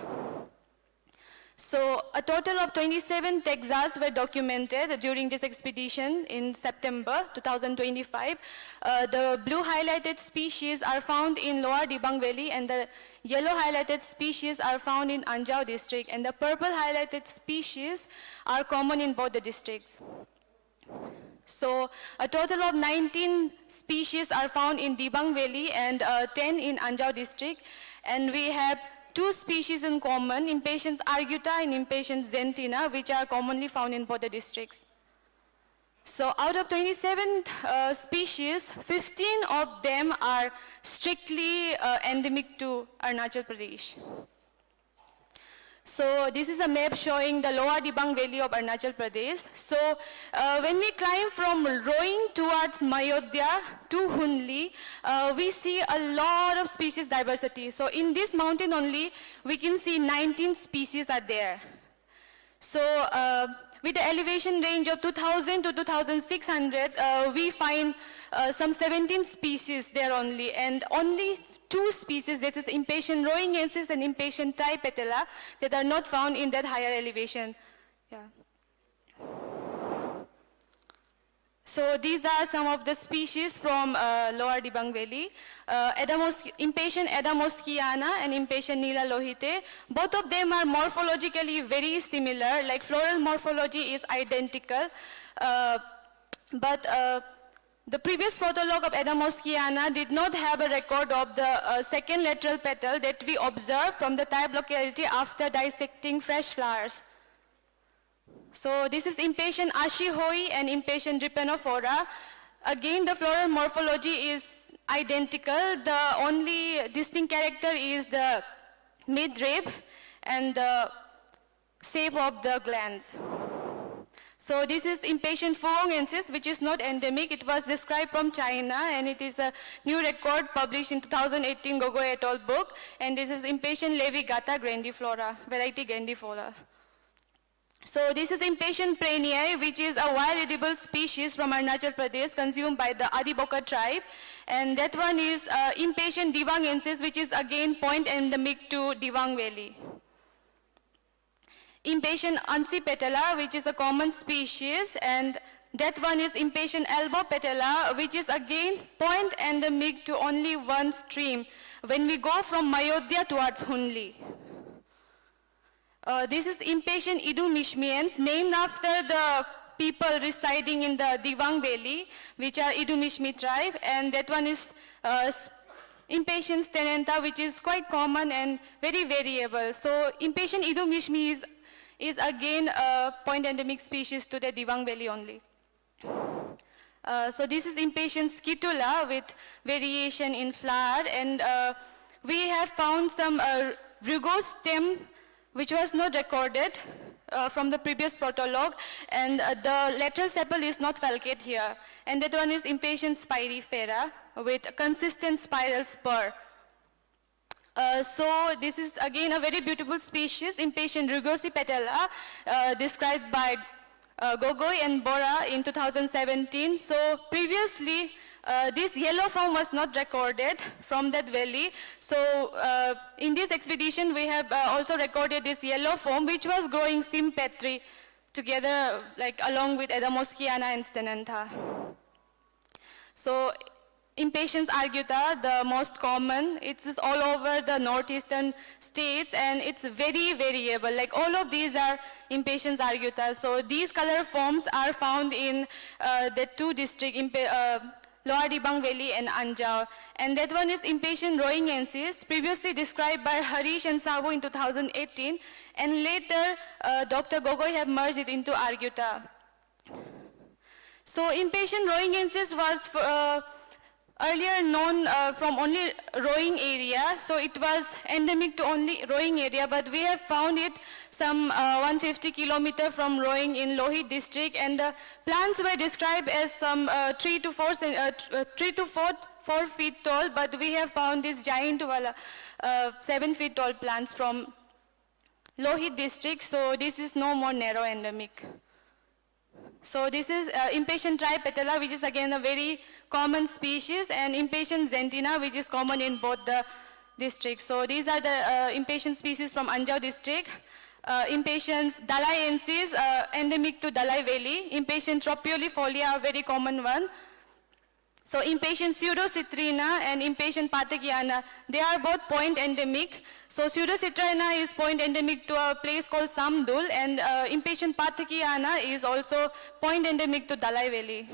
So a total of 27 taxas were documented during this expedition in September 2025. The blue highlighted species are found in Lower Dibang Valley, and the yellow highlighted species are found in Anjao district, and the purple highlighted species are common in both the districts. So a total of 19 species are found in Dibang Valley and 10 in Anjao district, and we have 2 species in common, Impatiens arguta and Impatiens zentina, which are commonly found in both the districts. So out of 27 species, 15 of them are strictly endemic to Arunachal Pradesh. So this is a map showing the Lower Dibang Valley of Arunachal Pradesh. So when we climb from Roing towards Mayodhya to Hunli, we see a lot of species diversity. So in this mountain only, we can see 19 species are there. So with the elevation range of 2000 to 2600, we find some 17 species there only, and only 2 species, this is Impatient roingensis and Impatient tripetala, that are not found in that higher elevation. Yeah. So these are some of the species from Lower Dibang Valley. Impatient Adamoskiana and Impatient Nila Lohite. Both of them are morphologically very similar, like floral morphology is identical. But the previous protologue of Adamoskiana did not have a record of the second lateral petal that we observed from the type locality after dissecting fresh flowers. So this is Impatient Ashihoi and Impatient Drepanophora. Again, the floral morphology is identical. The only distinct character is the midrib and the shape of the glands. So this is Impatient fuongensis, which is not endemic. It was described from China, and it is a new record published in 2018 Gogoi et al. Book. And this is Impatient levigata grandiflora, variety grandiflora. So this is Impatient praniae, which is a wild edible species from Arunachal Pradesh consumed by the Adiboka tribe. And that one is Impatient dibangensis, which is again point endemic to Dibang Valley. Impatient Ansipetala, which is a common species, and that one is Impatient albopetala, which is again point endemic to only one stream when we go from Mayodhya towards Hunli. This is Impatient idumishmians, named after the people residing in the Dibang Valley, which are Idumishmi tribe, and that one is Impatient stenenta, which is quite common and very variable. So Impatient idumishmi is again a point endemic species to the Dibang Valley only. So this is Impatient scitula with variation in flower, and we have found some rugose stem which was not recorded from the previous protologue, and the lateral sepal is not falcate here. And that one is Impatient spirifera with a consistent spiral spur. So this is again a very beautiful species, Impatient rugosipetala, described by Gogoi and Bora in 2017. So previously, this yellow form was not recorded from that valley. So in this expedition, we have also recorded this yellow form, which was growing sympatry together, like along with Adamoskiana and stenenta. So impatiens arguta, the most common. It's all over the northeastern states and it's very variable. Like all of these are impatiens arguta. So these color forms are found in the two districts, Lower Dibang Valley and Anjao. And that one is impatient roingensis, previously described by Harish and Sabu in 2018. And later, Dr. Gogoi have merged it into arguta. So impatient roingensis was earlier known from only rowing area, so it was endemic to only rowing area, but we have found it some 150 kilometer from rowing in Lohit district, and the plants were described as some 3 to 4 feet tall, but we have found this giant 7 feet tall plants from Lohit district, so this is no more narrow endemic. So this is impatient tripetala, which is again a very common species, and impatient zentina, which is common in both the districts. So these are the impatient species from Anjao district. Impatiens dalaiensis, endemic to Dalai Valley. Impatient tropiolifolia, a very common one. So impatient pseudocitrina and impatient pathagiana, they are both point endemic. So pseudocitrina is point endemic to a place called Samdul, and impatient pathagiana is also point endemic to Dalai Valley.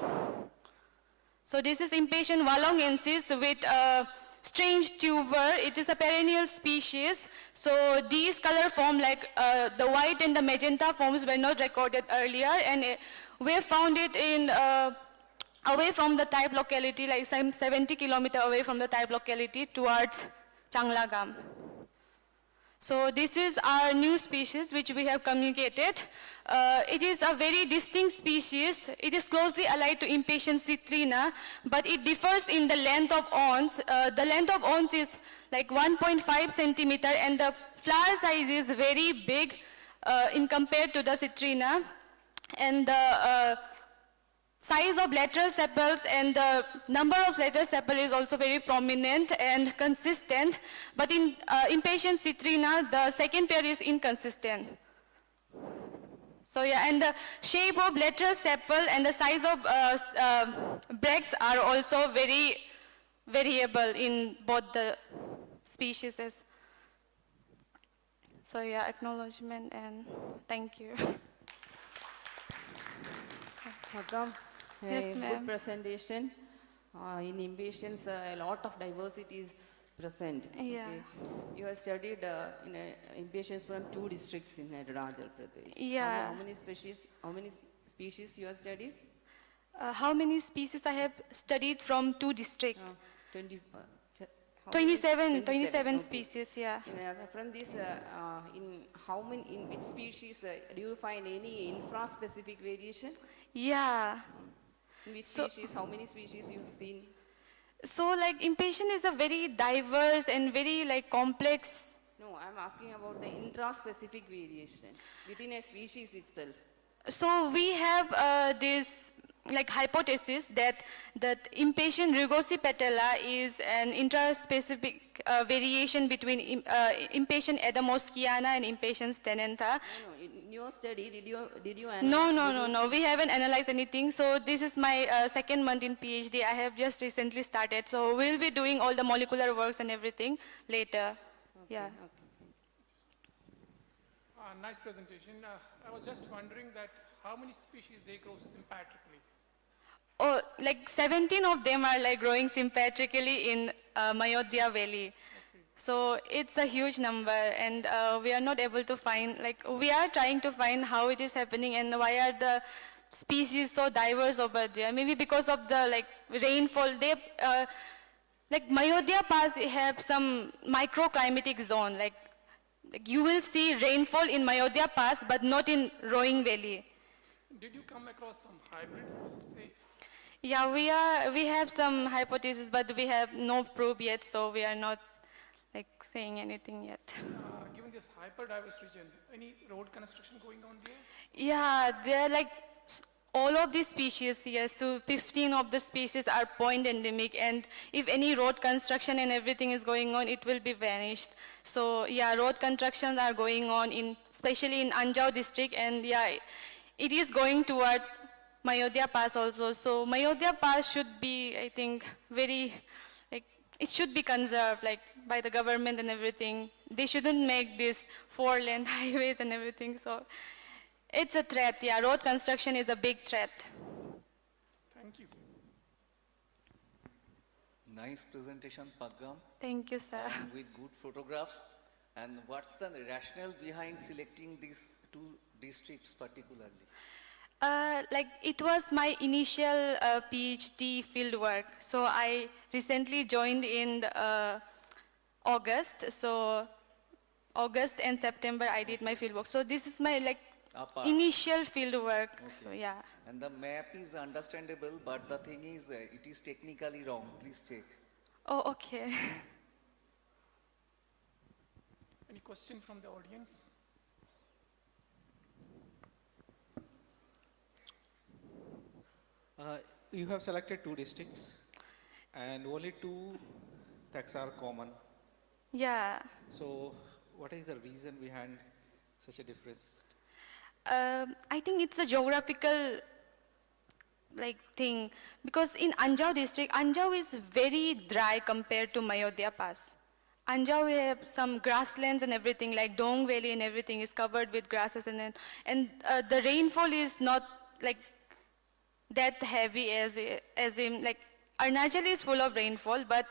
So this is impatient wallongensis with a strange tuber. It is a perennial species. So these color form, like the white and the magenta forms, were not recorded earlier, and we have found it in away from the type locality, like some 70 kilometers away from the type locality towards Changlagam. So this is our new species which we have communicated. It is a very distinct species. It is closely allied to impatient citrina, but it differs in the length of awns. The length of awns is like 1.5 centimeter, and the flower size is very big in compared to the citrina. And the size of lateral sepals and the number of lateral sepal is also very prominent and consistent, but in impatient citrina, the second pair is inconsistent. So yeah, and the shape of lateral sepal and the size of bracts are also very variable in both the species. So yeah, acknowledgement and thank you. Welcome. Yes, ma'am. Good presentation. In impatiens, a lot of diversity is present. Yeah. Okay. You have studied impatiens from 2 districts in Arunachal Pradesh. Yeah. How many species you have studied? How many species I have studied from 2 districts? 27 27 okay. species, yeah. From this, in which species do you find any infra-specific variation? Yeah. In which species, how many species you've seen? So like impatient is a very diverse and very like complex. No, I'm asking about the intra-specific variation within a species itself. So we have this like hypothesis that impatient rugosipetala is an intraspecific variation between impatient edamoskiana and impatient stenantha. No, in your study, did you analyze? No. We haven't analyzed anything. So this is my second month in PhD. I have just recently started. So we'll be doing all the molecular works and everything later. Okay, Yeah. Okay. Nice presentation. I was just wondering that how many species they grow sympatrically? Oh, like 17 of them are like growing sympatrically in Mayodhya Valley. So it's a huge number, and we are not able to find, like we are trying to find how it is happening and why are the species so diverse over there. Maybe because of the like rainfall. They like Mayodhya Pass have some microclimatic zone. Like you will see rainfall in Mayodhya Pass, but not in Roing Valley. Did you come across some hybrids, say? Yeah, we have some hypotheses, but we have no proof yet, so we are not like saying anything yet. Given this hyper-diverse region, any road construction going on there? Yeah, there are like all of these species here, so 15 of the species are point endemic, and if any road construction and everything is going on, it will be vanished. So yeah, road constructions are going on especially in Anjao district, and yeah, it is going towards Mayodhya Pass also. So Mayodhya Pass should be, I think, very, like, it should be conserved, like, by the government and everything. They shouldn't make these 4-lane highways and everything. So it's a threat, yeah. Road construction is a big threat. Thank you. Nice presentation, Pagam. Thank you, sir. And with good photographs. And what's the rationale behind selecting these two districts particularly? Like, it was my initial PhD fieldwork. So I recently joined in August. So August and September I did my fieldwork. So this is my initial fieldwork. Okay. So yeah. And the map is understandable, but the thing is, it is technically wrong. Please check. Oh, okay. Any question from the audience? You have selected 2 districts and only 2 taxa are common. Yeah. So what is the reason behind such a difference? I think it's a geographical thing, because in Anjao district, Anjao is very dry compared to Mayodhya Pass. Anjao, we have some grasslands and everything, like Dong Valley and everything is covered with grasses, and the rainfall is not like that heavy as in like Arunachal is full of rainfall, but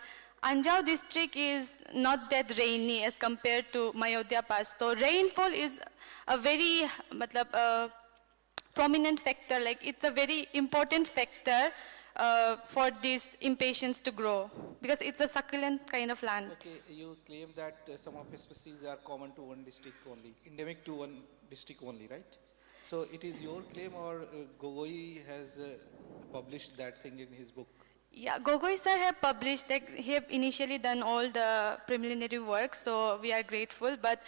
Anjao district is not that rainy as compared to Mayodhya Pass. So rainfall is a very prominent factor, like it's a very important factor for these impatiens to grow, because it's a succulent kind of land. Okay, you claim that some of the species are common to one district only, endemic to one district only, right? So it is your claim, or Gogoi has published that thing in his book? Yeah, Gogoi sir have published, he have initially done all the preliminary work, so we are grateful, but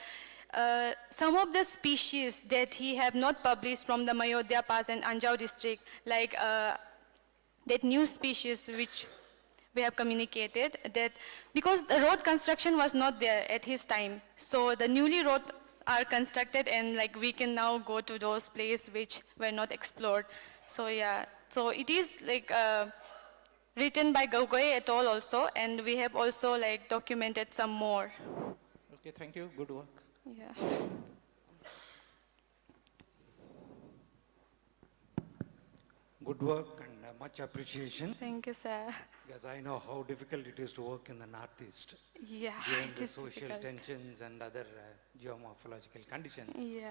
some of the species that he have not published from the Mayodhya Pass and Anjao district, like that new species which we have communicated, that because the road construction was not there at his time, so the newly roads are constructed, and like we can now go to those places which were not explored. So yeah, so it is like written by Gogoi et al. Also, and we have also like documented some more. Okay, thank you. Good work. Yeah. Good work and much appreciation. Thank you, sir. Because I know how difficult it is to work in the Northeast. Yeah, given it the is social difficult. tensions and other geomorphological conditions. Yeah.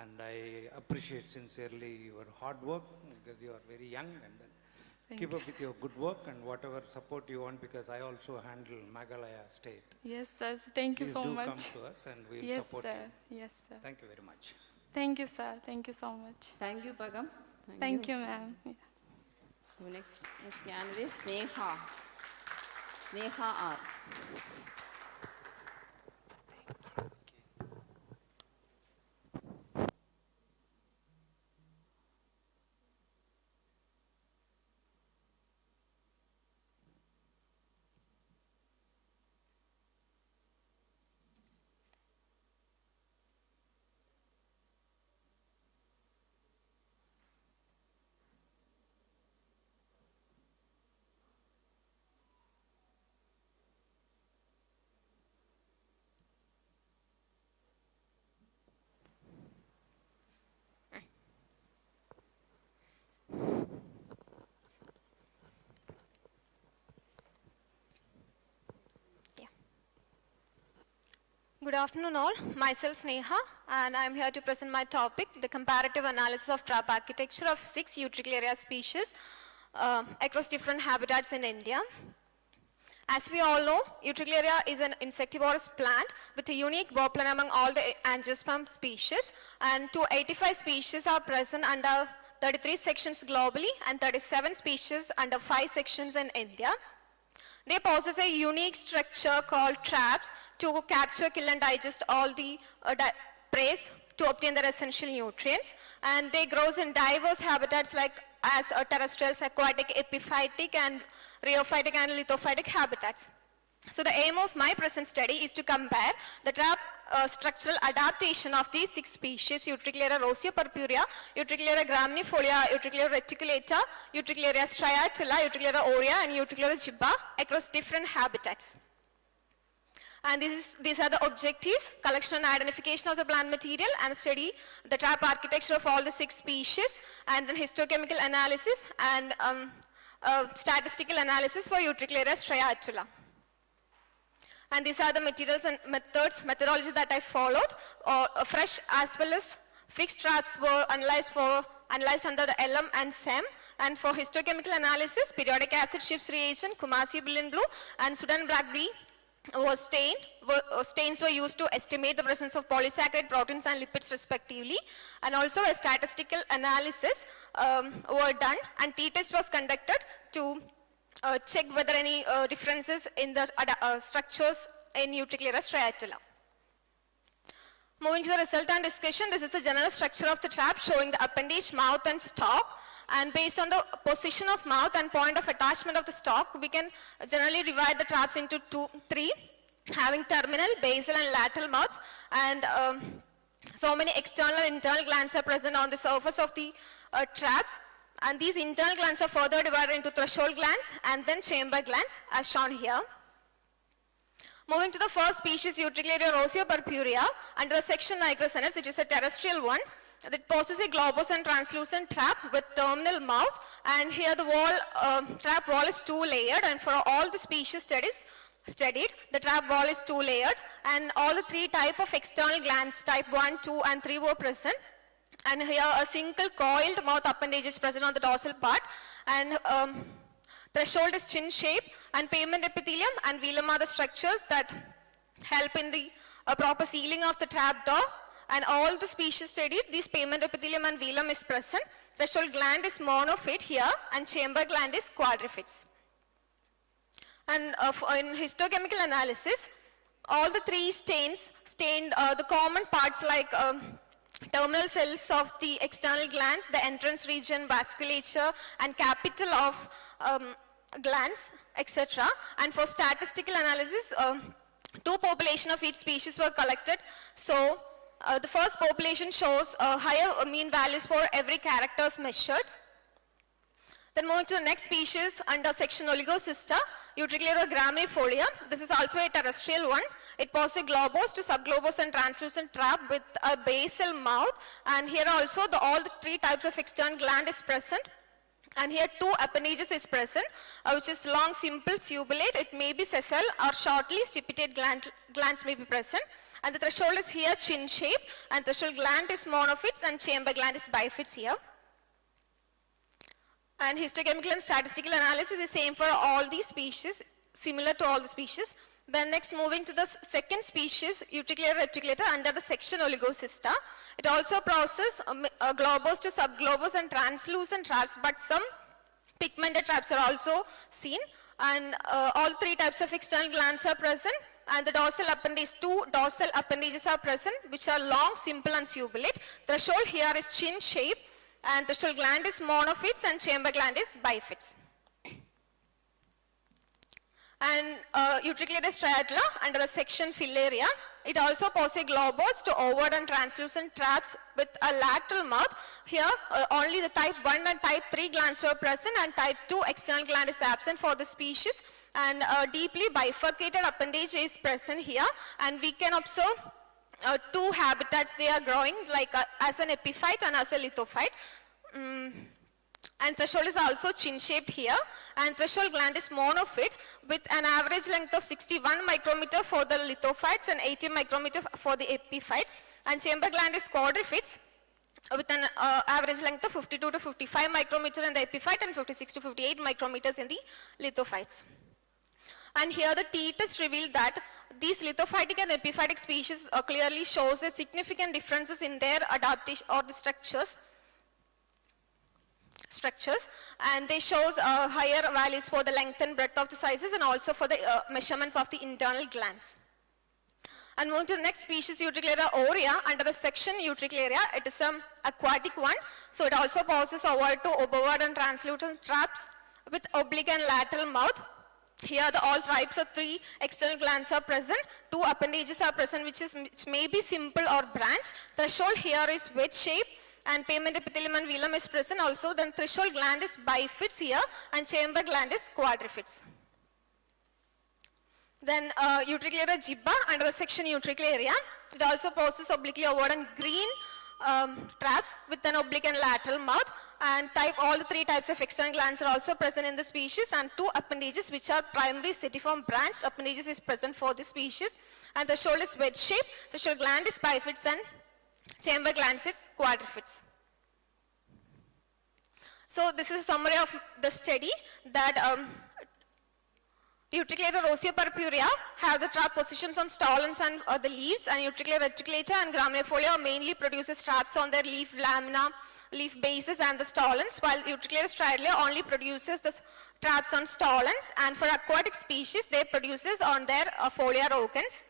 And I appreciate sincerely your hard work, because you are very young, and Thank keep you, up with your good work and whatever support you want, because I also handle Meghalaya state. Yes, sir. Thank you Please so do much. come to us and we'll Yes, support sir. you. Yes, sir. Thank you very much. Thank you, sir. Thank you so much. Thank you, Pagam. Thank you, ma'am. Yeah. So next candidate, Sneha. Sneha R. Good afternoon all, myself Sneha, and I am here to present my topic, the comparative analysis of trap architecture of 6 Utricularia species across different habitats in India. As we all know, Utricularia is an insectivorous plant with a unique bird plan among all the Angiosperm species, and 285 species are present under 33 sections globally and 37 species under 5 sections in India. They possess a unique structure called traps to capture, kill and digest all the prey to obtain their essential nutrients, and they grow in diverse habitats like terrestrials, aquatic, epiphytic and rheophytic and lithophytic habitats. So the aim of my present study is to compare the trap structural adaptation of these 6 species: Utricularia roseopurpurea, Utricularia graminifolia, Utricularia reticulata, Utricularia striatula, Utricularia aurea, and Utricularia gibba across different habitats. And these are the objectives: collection and identification of the plant material, and study the trap architecture of all the 6 species, and then histochemical analysis and statistical analysis for Utricularia striatula. And these are the materials and methodology that I followed. Fresh as well as fixed traps were analyzed under the LM and SEM. And for histochemical analysis, periodic acid Schiff's reagent, Kumasi Berlin blue, and Sudan black bee was stained. Stains were used to estimate the presence of polysaccharide proteins and lipids respectively. And also a statistical analysis were done, and t-test was conducted to check whether any differences in the structures in Utricularia striatula. Moving to the result and discussion, this is the general structure of the trap showing the appendage, mouth and stalk. And based on the position of mouth and point of attachment of the stalk, we can generally divide the traps into 3, having terminal, basal and lateral mouths. And so many external and internal glands are present on the surface of the traps. And these internal glands are further divided into threshold glands and then chamber glands as shown here. Moving to the first species, Utricularia roseopurpurea, under the section Nigrosenes, it is a terrestrial one. It possesses a globose and translucent trap with terminal mouth, and here the trap wall is 2-layered, and for all the species studied, the trap wall is 2-layered, and all the 3 type of external glands, type 1, 2 and 3 were present. And here a single coiled mouth appendage is present on the dorsal part, and threshold is chin shape, and pavement epithelium and velum are the structures that help in the proper sealing of the trap door. And all the species studied, this pavement epithelium and velum is present. Threshold gland is monophyte here, and chamber gland is quadriphytes. And in histochemical analysis, all the 3 stained the common parts like terminal cells of the external glands, the entrance region, vasculature, and capital of glands, etc. And for statistical analysis, 2 populations of each species were collected. So the first population shows higher mean values for every characters measured. Then moving to the next species under section Oligocysta, Utricularia graminifolia. This is also a terrestrial one. It possesses a globose to subglobose and translucent trap with a basal mouth. And here also all the 3 types of external gland is present. And here 2 appendages is present, which is long, simple, subulate. It may be sessile or shortly stipitate glands may be present. And the threshold is here chin shape, and threshold gland is monophytes and chamber gland is biphytes here. And histochemical and statistical analysis is same for all these species, similar to all the species. Then next moving to the second species, Utricularia reticulata under the section Oligocysta. It also processes globose to subglobose and translucent traps, but some pigmented traps are also seen. And all 3 types of external glands are present, and the dorsal appendage, 2 dorsal appendages are present, which are long, simple and subulate. Threshold here is chin shape, and threshold gland is monophytes and chamber gland is biphytes. And Utricularia striatula under the section Filaria, it also possesses globose to overt and translucent traps with a lateral mouth. Here only the type 1 and type 3 glands were present, and type 2 external gland is absent for the species, and deeply bifurcated appendage is present here, and we can observe 2 habitats they are growing, like as an epiphyte and as a lithophyte. And threshold is also chin shaped here, and threshold gland is monophyte with an average length of 61 micrometer for the lithophytes and 80 micrometer for the epiphytes, and chamber gland is quadriphytes with an average length of 52 to 55 micrometer in the epiphyte and 56 to 58 micrometers in the lithophytes. And here the t-test revealed that these lithophytic and epiphytic species clearly shows a significant differences in their adaptation or the structures, and they shows higher values for the length and breadth of the sizes, and also for the measurements of the internal glands. And moving to the next species, Utricularia aurea, under the section Utricularia, it is an aquatic one, so it also possesses overt to obovert and translucent traps with oblique and lateral mouth. here all types of 3 external glands are present, 2 appendages are present which may be simple or branch. Threshold here is wedge shape and pavement epithelium and velum is present also. Then threshold gland is bifid here and chamber gland is quadrifid. Then utricularia gibba under the section utricularia. It also possesses obliquely overt and green traps with an oblique and lateral mouth. And all the 3 types of external glands are also present in the species, and 2 appendages which are primary setiform branch appendages is present for this species. And the shoal is wedge shape, the shoal gland is bifids and chamber glands is quadrifids. So this is a summary of the study that utricularia roseopurpurea have the trap positions on stolons and the leaves, and utricularia reticulata and graminefolia mainly produces traps on their leaf lamina, leaf bases and the stolons, while utricularia stridula only produces the traps on stolons, and for aquatic species they produces on their foliar organs.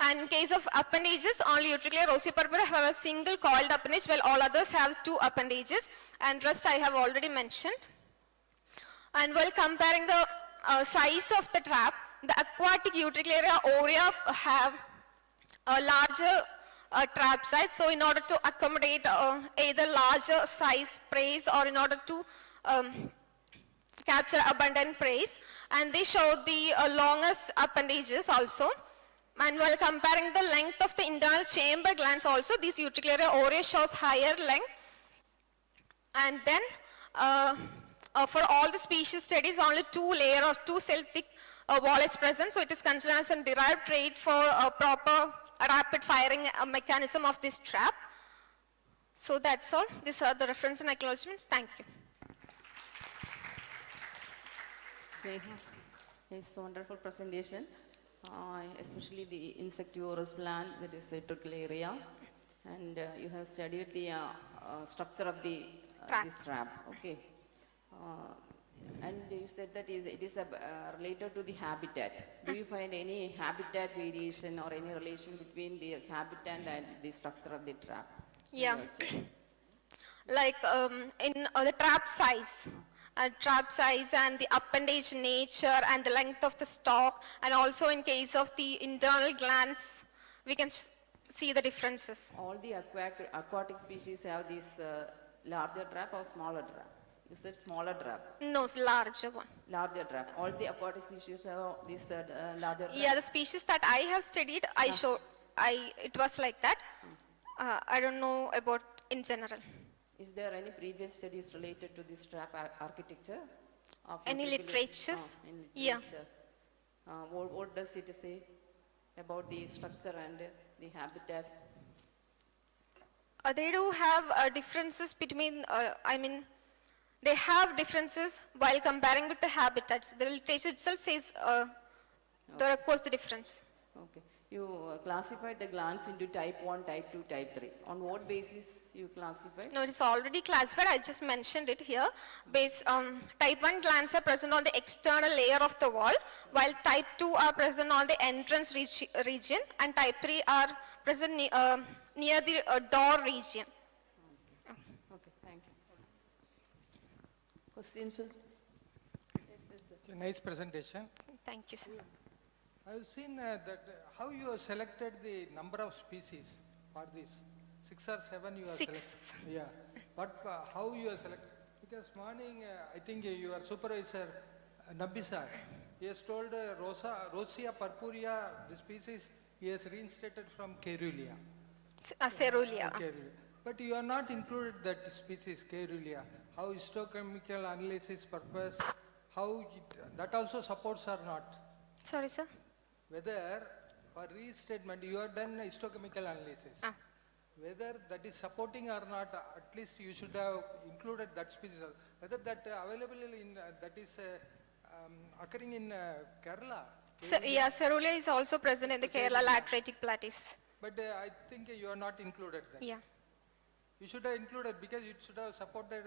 And in case of appendages, only utricularia roseopurpurea have a single coiled appendage, while all others have 2 appendages, and rest I have already mentioned. And while comparing the size of the trap, the aquatic utricularia aurea have a larger trap size. So in order to accommodate either larger size prey or in order to capture abundant prey, and they show the longest appendages also. And while comparing the length of the internal chamber glands also, these utricularia aurea shows higher length. And then for all the species studies, only 2 layer or 2 cell thick wall is present. So it is considered as a derived trait for a proper rapid firing mechanism of this trap. So that's all. These are the reference and acknowledgements. Thank you. Sneha, it's a wonderful presentation, especially the insectivorous plant, that is utricularia, and you have studied the structure of the this trap. Okay. And you said that it is related to the habitat. Do you find any habitat variation or any relation between the habitat and the structure of the trap? Yeah. Like in the trap size. And the appendage nature and the length of the stalk, and also in case of the internal glands, we can see the differences. All the aquatic species have this larger trap or smaller trap? You said smaller trap. No, it's larger one. Larger trap. All the aquatic species have this larger trap? Yeah, the species that I have studied, it was like that. I don't know about in general. Is there any previous studies related to this trap architecture? Any literatures? Yeah. What does it say about the structure and the habitat? They do have differences between, they have differences while comparing with the habitats. The literature itself says there of course the difference. Okay. You classified the glands into type 1, type 2, type 3. On what basis you classified? No, it is already classified. I just mentioned it here. Based on type 1 glands are present on the external layer of the wall, while type 2 are present on the entrance region, and type 3 are present near the door region. Okay, thank you. Questions? It's a nice presentation. Thank you, sir. I've seen that how you have selected the number of species for this. 6 or 7 you have 6. selected. Yeah. But how you have selected? Because morning, I think your supervisor, Nabbi sir, he has told Rosia purpurea, the species, he has reinstated from Caerulea. Caerulea. But you are not included that species, Caerulea. How histochemical analysis purpose, how that also supports or not? Sorry, sir? Whether for restatement you have done histochemical analysis. Whether that is supporting or not, at least you should have included that species. Whether that available in, that is occurring in Kerala. Yeah, Caerulea is also present in the Kerala lateritic plateaus. But I think you are not included then. Yeah. You should have included because you should have supported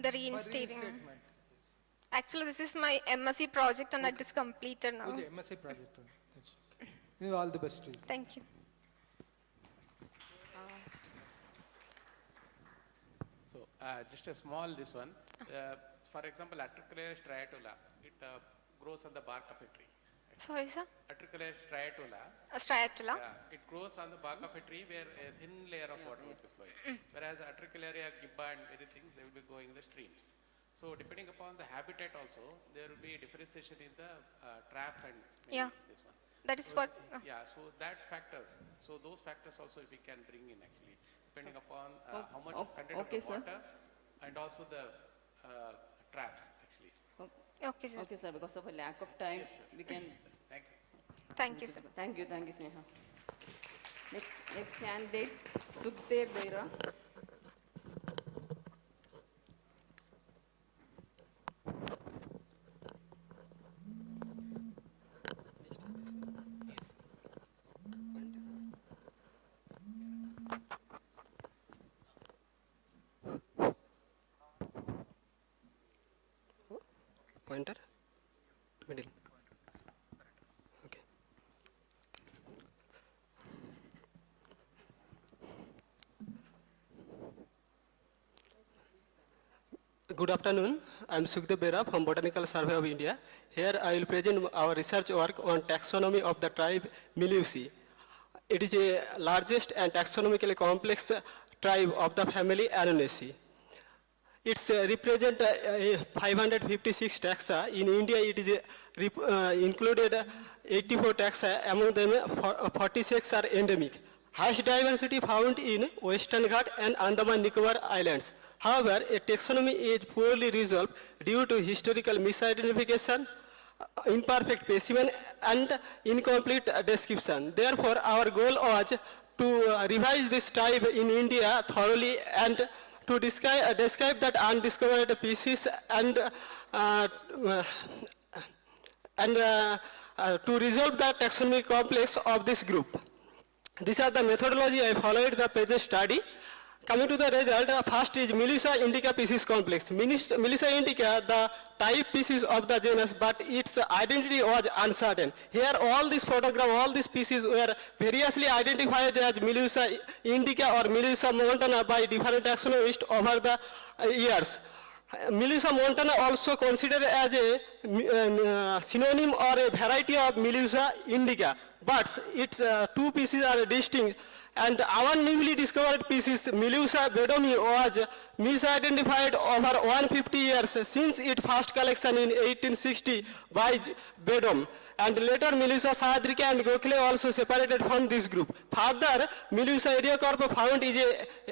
the reinstating. reinstatement. Actually, this is my MSc project and it is completed now. Okay, MSc project. That's okay. All the best to you. Thank you. So just a small this one. For example, Atricularia striatula, it grows on the bark of a tree. Sorry, sir. Atricularia striatula. Striatula. Yeah, it grows on the bark of a tree where a thin layer of water will be flowing. Whereas Atricularia gibba and many things, they will be going in the streams. So depending upon the habitat also, there will be differentiation in the traps and Yeah. this one. That is So, what. Yeah, so that factors, so those factors also we can bring in actually, depending upon how much content of the water and also the traps actually. Okay, sir. Okay, sir, because of a lack of time, we can... Thank you. Thank you, sir. Thank you, Sneha. Next candidates, Sukhdev Bera. Pointer? Middle. Okay. Good afternoon. I am Sukhdev Bera from Botanical Survey of India. Here I will present our research work on taxonomy of the tribe Melusi. It is the largest and taxonomically complex tribe of the family Anonaceae. It's represent 556 taxa. In India, it is included 84 taxa. Among them, 46 are endemic. Highest diversity found in Western Ghat and Andaman Nicobar Islands. However, a taxonomy is poorly resolved due to historical misidentification, imperfect specimen, and incomplete description. Therefore, our goal was to revise this tribe in India thoroughly and to describe that undiscovered species and to resolve the taxonomic complex of this group. These are the methodology I followed the present study. Coming to the result, first is Melusa indica species complex. Melusa indica, the type species of the genus, but its identity was uncertain. Here all these photographs, all these species were variously identified as Melusa indica or Melusa montana by different taxonomists over the years. Melusa montana also considered as a synonym or a variety of Melusa indica, but its two species are distinct. And our newly discovered species, Melusa bedomi, was misidentified over 150 years since its first collection in 1860 by Bedom. And later Melusa sahadraca and Gokhale also separated from this group. Further, Melusa eriocarpa found is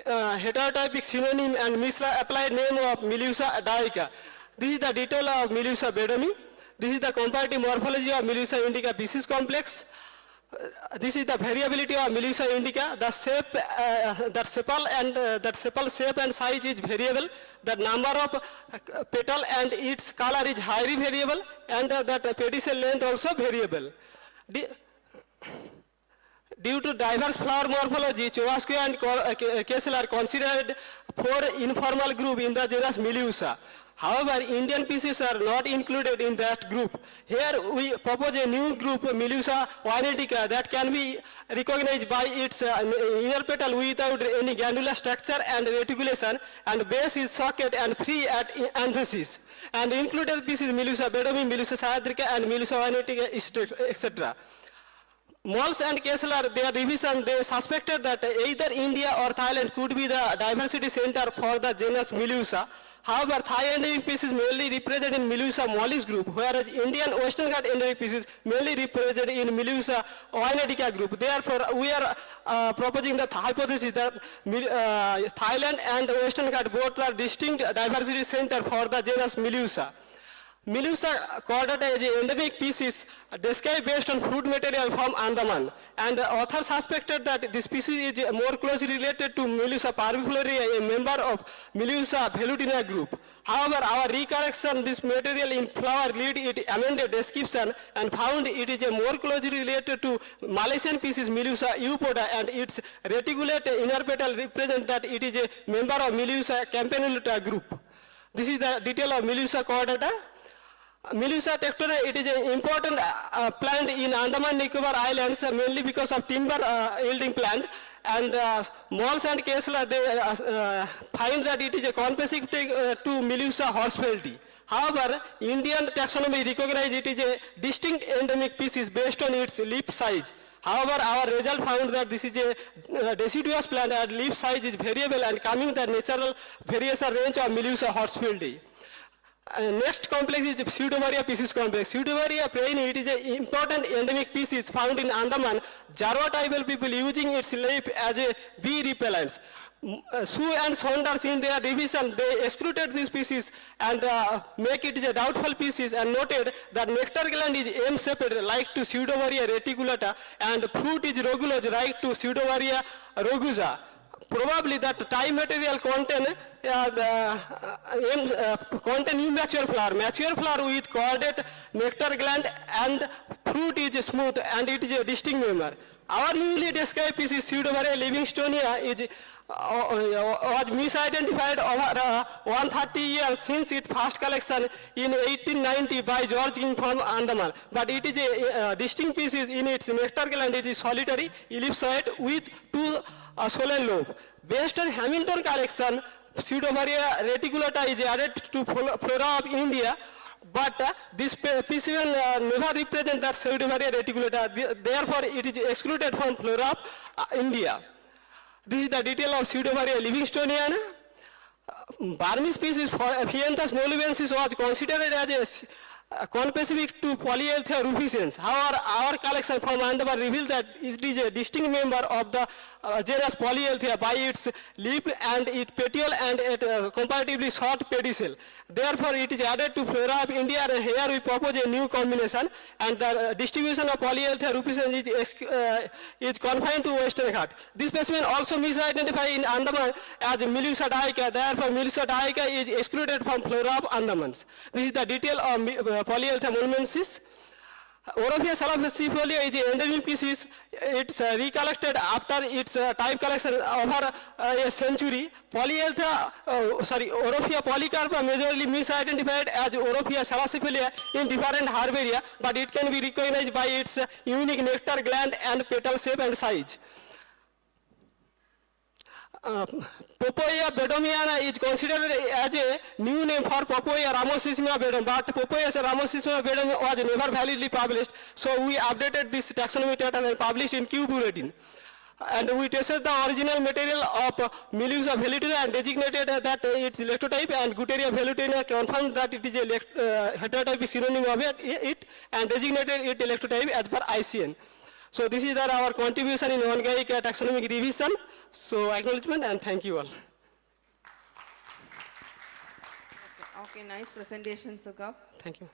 a heterotypic synonym and misapplied name of Melusa daica. This is the detail of Melusa bedomi. This is the comparative morphology of Melusa indica species complex. This is the variability of Melusa indica. The shape, that sepal shape and size is variable. The number of petal and its color is highly variable, and that pedicel length also variable. Due to diverse flower morphology, Chowasque and Kessel are considered four informal group in the genus Melusa. However, Indian species are not included in that group. Here we propose a new group, Melusa wainetica, that can be recognized by its inner petal without any glandular structure and reticulation, and base is socket and free at anthesis. And included species Melusa bedomi, Melusa sahadraca, and Melusa wainetica, etc. Mols and Kessler, their revision, they suspected that either India or Thailand could be the diversity center for the genus Melusa. However, Thai endemic species mainly represented in Melusa mollis group, whereas Indian Western Ghat endemic species mainly represented in Melusa wainetica group. Therefore, we are proposing the hypothesis that Thailand and Western Ghat both are distinct diversity center for the genus Melusa. Melusa chordata is an endemic species described based on food material from Andaman, and authors suspected that this species is more closely related to Melusa parviflorea, a member of Melusa velutina group. However, our recorrection this material in flower lead it amended description and found it is more closely related to Malaysian species Melusa eupoda, and its reticulate inner petal represent that it is a member of Melusa campanulata group. This is the detail of Melusa chordata. Melusa tectona, it is an important plant in Andaman Nicobar Islands, mainly because of timber yielding plant. And Mols and Kessler, they find that it is a conspecific to Melusa horsefelti. However, Indian taxonomy recognizes it is a distinct endemic species based on its leaf size. However, our result found that this is a deciduous plant and leaf size is variable and coming the natural variation range of Melusa horsfieldi. Next complex is Pseudovaria species complex. Pseudovaria praini, it is an important endemic species found in Andaman. Jarwa tribal people using its leaf as a bee repellent. Sue and Saunders in their revision, they excluded this species and make it a doubtful species and noted that nectar gland is M-shaped like to Pseudovaria reticulata and fruit is rugulose like to Pseudovaria rugosa. Probably that time material contain immature flower. Mature flower with cordate nectar gland and fruit is smooth and it is a distinct member. Our newly described species Pseudovaria livingstonia is was misidentified over 130 years since its first collection in 1890 by George King from Andaman. But it is a distinct species in its nectar gland. It is solitary, ellipsoid with two swollen lobes. Based on Hamilton collection, Pseudovaria reticulata is added to flora of India, but this specimen never represents that Pseudovaria reticulata. Therefore, it is excluded from flora of India. This is the detail of Pseudovaria livingstoniana. Burmese species Phianthus molubensis was considered as a conspecific to Polyelthia rufescens. However, our collection from Andaman reveals that it is a distinct member of the genus Polyelthia by its leaf and its petiole and its comparatively short pedicel. Therefore, it is added to flora of India, and here we propose a new combination, and the distribution of Polyelthia rufescens is confined to Western Ghat. This specimen also misidentified in Andaman as Melusa daiica. Therefore, Melusa daiica is excluded from flora of Andamans. This is the detail of Polyelthia molubensis. Orophia salaficifolia is an endemic species. It's recollected after its type collection over a century. Orophia polycarpa majorly misidentified as Orophia salicifolia in different herbaria, but it can be recognized by its unique nectar gland and petal shape and size. Popoia bedomiana is considered as a new name for Popoia ramosissima bedom, but Popoia ramosissima bedom was never validly published, so we updated this taxonomy data and published in Q Bulletin. And we tested the original material of Melusa velutina and designated that its electrotype, and Guteria velutina confirmed that it is a heterotype synonym of it and designated it electrotype as per ICN. So this is our contribution in ongoing taxonomic revision. So acknowledgement and thank you all. Okay, nice presentation, Sukha. Thank you.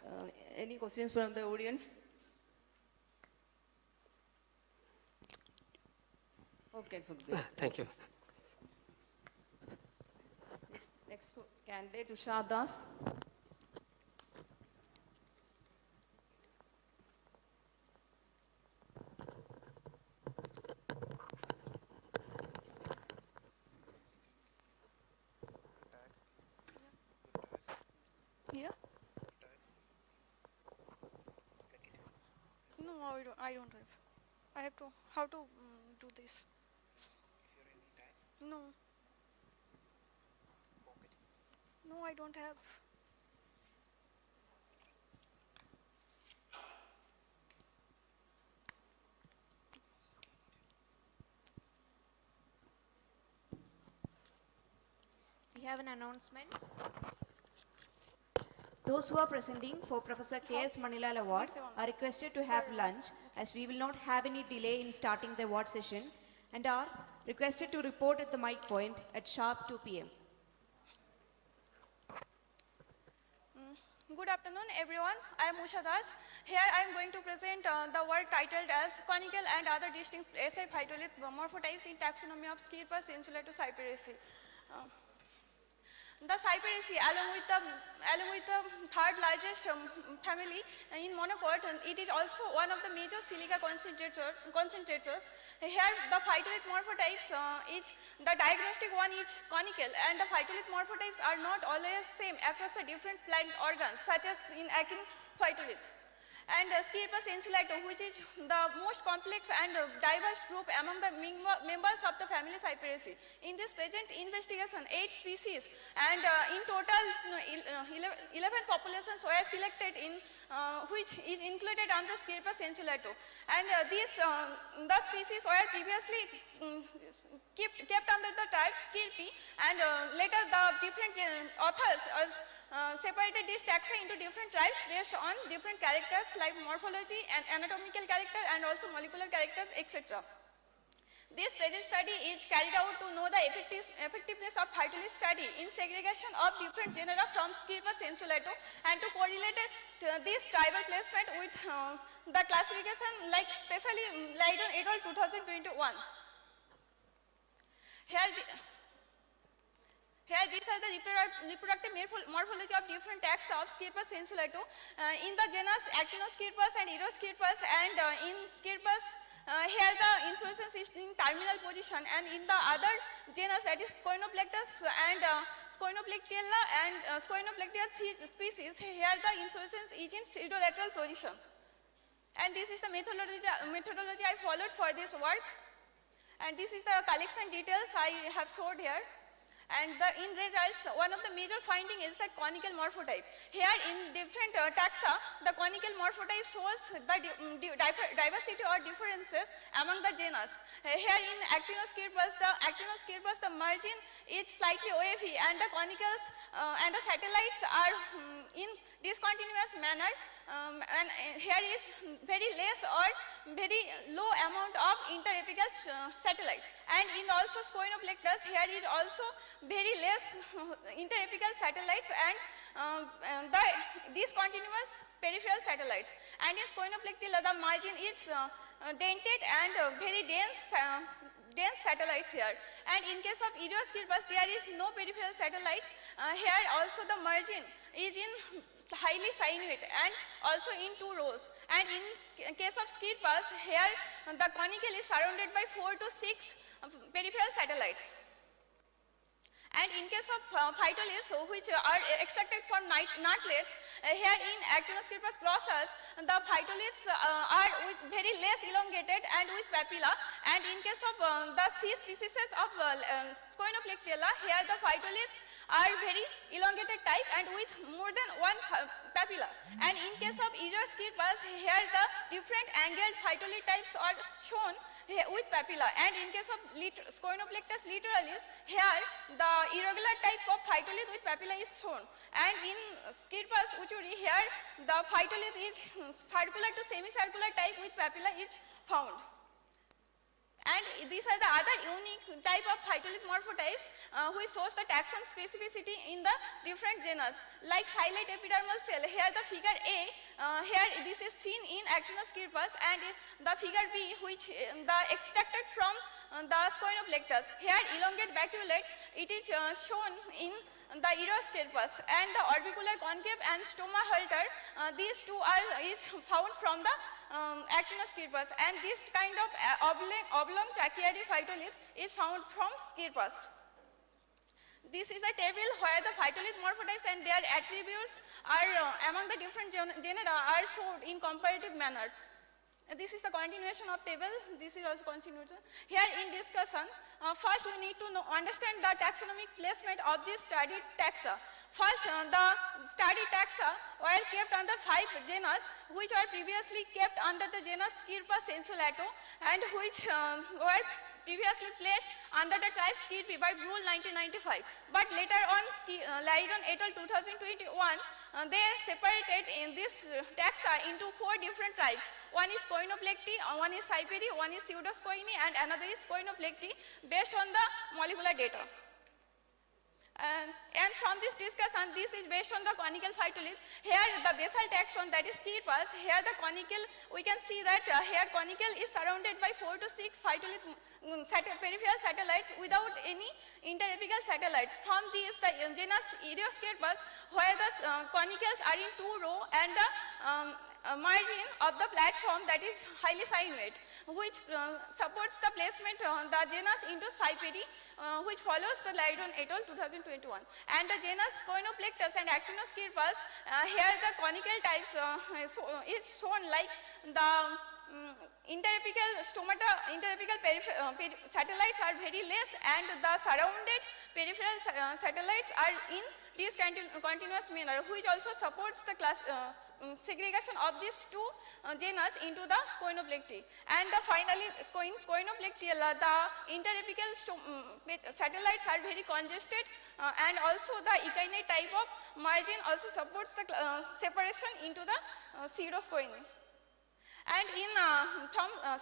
Any questions from the audience? Okay, Sukhdev. Thank you. Next candidate, Usha Das. Yeah? No, I don't have. I have to, how to do this? No. No, I don't have. We have an announcement. Those who are presenting for Professor K.S. Manilal Award are requested to have lunch, as we will not have any delay in starting the award session, and are requested to report at the mic point at sharp 2 p.m. Good afternoon, everyone. I am Usha Das. Here I am going to present the work titled as Conical and Other Distinct Essay Phytolith Morphotypes in Taxonomy of Scirpus insulatus Cyperaceae. The Cyperaceae, along with the third largest family in monocot, it is also one of the major silica concentrators. Here, the phytolith morphotypes the diagnostic one is conical, and the phytolith morphotypes are not always same across the different plant organs, such as in akin phytolith. and Scirpus insulato, which is the most complex and diverse group among the members of the family Cyperaceae. In this present investigation, 8 species and in total 11 populations were selected in which is included under Scirpus insulato. And the species were previously kept under the type Scirpi, and later the different authors separated these taxa into different types based on different characters like morphology and anatomical character and also molecular characters, etc. This present study is carried out to know the effectiveness of phytolith study in segregation of different genera from Scirpus insulato and to correlate this tribal placement with the classification like specially Lydon et al. 2021. Here these are the reproductive morphology of different taxa of Scirpus insulato. In the genus Actinoscirpus and Eroskirpus, and in Scirpus here the inflorescence is in terminal position, and in the other genus, that is Scoinoplectus and Scoinoplectella and Scoinoplectia species, here the inflorescence is in pseudolateral position. And this is the methodology I followed for this work, and this is the collection details I have showed here. And in results, one of the major findings is that conical morphotype. Here in different taxa, the conical morphotype shows the diversity or differences among the genus. Here in Actinoscirpus, the margin is slightly wavy, and the conicals and the satellites are in discontinuous manner, and here is very less or very low amount of interapical satellite. And in also Scoinoplectus, here is also very less interapical satellites and the discontinuous peripheral satellites. And in Scoinoplectella, the margin is dented and very dense satellites here. And in case of Eroskirpus, there is no peripheral satellites. Here also the margin is in highly sinuate and also in 2 rows. And in case of Scirpus, here the conical is surrounded by 4 to 6 peripheral satellites. And in case of phytoliths, which are extracted from nutlets, here in Actinoscirpus glossus, the phytoliths are with very less elongated and with papilla. And in case of the 3 species of Scoinoplectella, here the phytoliths are very elongated type and with more than 1 papilla. And in case of Eroskirpus, here the different angled phytolith types are shown with papilla. And in case of Scoinoplectus littoralis, here the irregular type of phytolith with papilla is shown. And in Scirpus uchuri, here the phytolith is circular to semicircular type with papilla is found. And these are the other unique type of phytolith morphotypes which shows the taxon specificity in the different genus. Like silate epidermal cell, here the figure A, here this is seen in Actinoscirpus, and the figure B, which the extracted from the Scoinoplectus. Here elongate baculate, it is shown in the Eroskirpus, and the orbicular concave and stoma halter, these two is found from the Actinoscirpus, and this kind of oblong tracheary phytolith is found from Scirpus. This is a table where the phytolith morphotypes and their attributes are among the different genera are shown in comparative manner. This is the continuation of table. This is also continuation. Here in discussion, first we need to understand the taxonomic placement of this studied taxa. First, the studied taxa were kept under 5 genus, which were previously kept under the genus Scirpus insulato, and which were previously placed under the type Scirpi by Rule 1995. But later on, Lydon et al. 2021, they separated in this taxa into 4 different types. One is Scoinoplecti, one is Cyperi, one is Pseudoscoini, and another is Scoinoplecti, based on the molecular data. And from this discussion, this is based on the conical phytolith. Here the basal taxon, that is Scirpus, here the conical, we can see that here conical is surrounded by 4 to 6 phytolith peripheral satellites without any interapical satellites. From these, the genus Angiosperm, where the conicals are in 2 row and the margin of the platform that is highly sinuate, which supports the placement of the genus into Cyperi, which follows the Lydon et al. 2021. And the genus Coenoplectus and Actinoscirpus, here the conical types is shown like the interapical stomata, interapical satellites are very less, and the surrounded peripheral satellites are in discontinuous manner, which also supports the segregation of these two genus into the Scoenoplecti. And finally, Scoenoplectiella, the interapical satellites are very congested, and also the echinate type of margin also supports the separation into the pseudoscoene. And in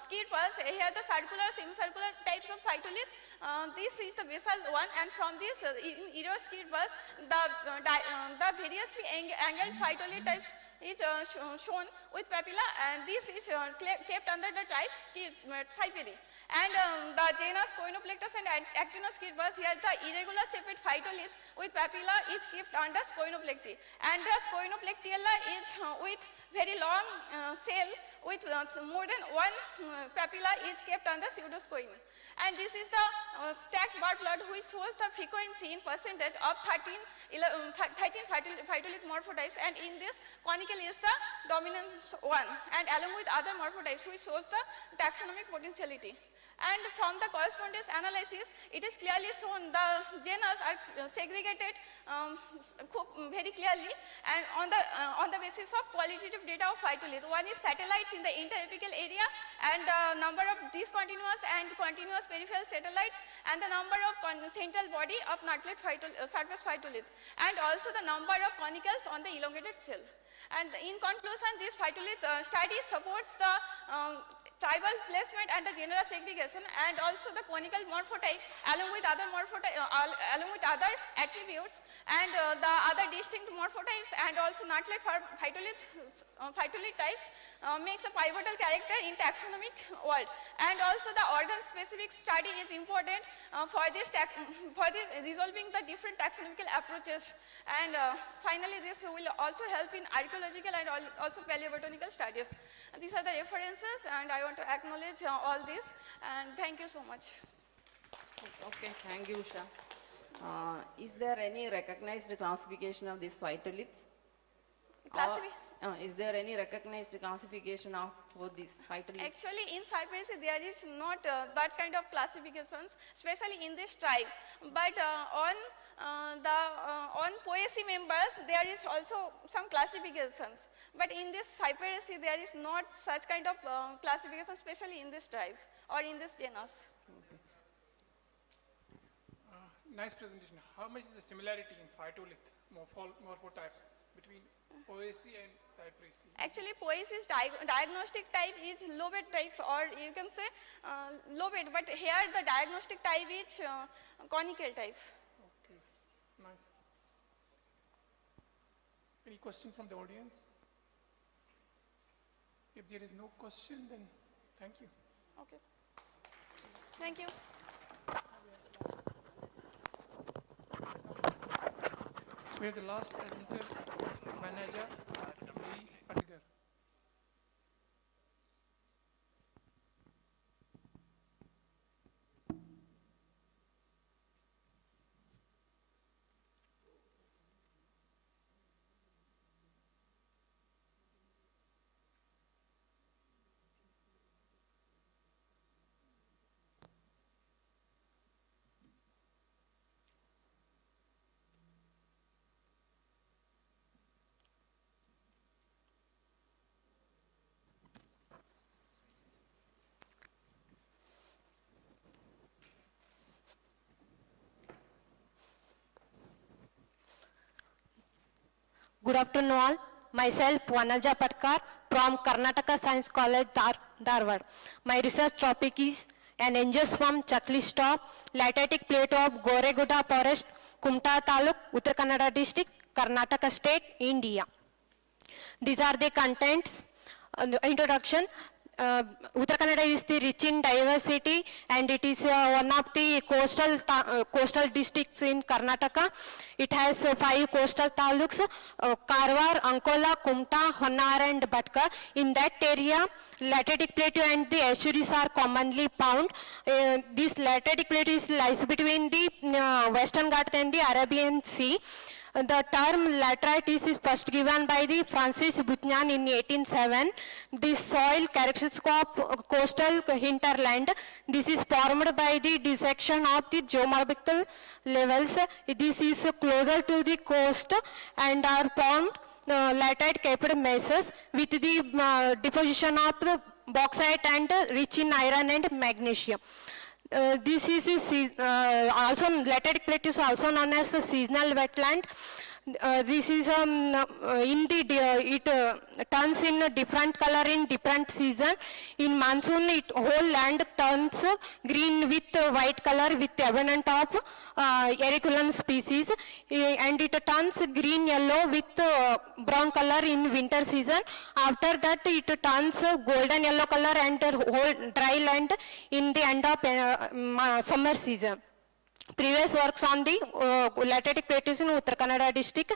Scirpus, here the circular, semicircular types of phytolith, this is the basal one, and from this in Scirpus, the variously angled phytolith types is shown with papilla, and this is kept under the type Cyperi. And the genus Coenoplectus and Actinoscirpus, here the irregular shaped phytolith with papilla is kept under Scoenoplecti. And the Scoenoplectiella is with very long cell with more than one papilla is kept under pseudoscoene. And this is the stacked bar plot which shows the frequency in percentage of 13 phytolith morphotypes, and in this conical is the dominance one, and along with other morphotypes which shows the taxonomic potentiality. And from the correspondence analysis, it is clearly shown the genus are segregated very clearly, and on the basis of qualitative data of phytolith. One is satellites in the interapical area, and the number of discontinuous and continuous peripheral satellites, and the number of central body of nutlet surface phytolith, and also the number of conicals on the elongated cell. And in conclusion, this phytolith study supports the tribal placement and the general segregation, and also the conical morphotype along with other attributes, and the other distinct morphotypes, and also nutlet phytolith types makes a pivotal character in taxonomic world. And also the organ specific study is important for resolving the different taxonomical approaches. And finally, this will also help in archaeological and also paleobotanical studies. And these are the references, and I want to acknowledge all this, and thank you so much. Okay, thank you, Usha. Is there any recognized classification of these phytoliths? Is there any recognized classification of these phytoliths? Actually, in Cyperaceae there is not that kind of classifications, especially in this tribe. But on Poaceae members there is also some classifications. But in this Cyperaceae there is not such kind of classification, especially in this tribe or in this genus. Nice presentation. How much is the similarity in phytolith morphotypes between Poaceae and Cyperaceae? Actually, Poaceae's diagnostic type is lobate type, or you can say lobate, but here the diagnostic type is conical type. Okay, nice. Any question from the audience? If there is no question, then thank you. Okay. Thank you. We have the last presenter, Manager G. Patigar. Good afternoon all. Myself Vanaja Patkar from Karnataka Science College, Dharwad. My research topic is an Angiosperm checklist of lateritic plateau of Goreguda Forest, Kumta Taluk, Uttar Kannada District, Karnataka State, India. These are the contents. Introduction. Uttara Kannada is the rich in diversity, and it is one of the coastal districts in Karnataka. It has 5 coastal taluks, Karwar, Ankola, Kumta, Honar and Bhatka. In that area, lateritic plateau and the estuaries are commonly found. This lateritic plateau lies between the Western Ghats and the Arabian Sea. The term laterite is first given by the Francis Buchanan in 1807. This soil characteristic of coastal hinterland. This is formed by the dissection of the geomorphological levels. This is closer to the coast and are formed laterite capped mesas with the deposition of the bauxite and rich in iron and magnesium. This is also lateritic plateau is also known as the seasonal wetland. This is it turns in a different color in different season. In monsoon, whole land turns green with white color with abundant of ericulum species, and it turns green yellow with brown color in winter season. After that, it turns golden yellow color and whole dry land in the end of summer season. Previous works on the lateritic plateaus in Uttara Kannada district,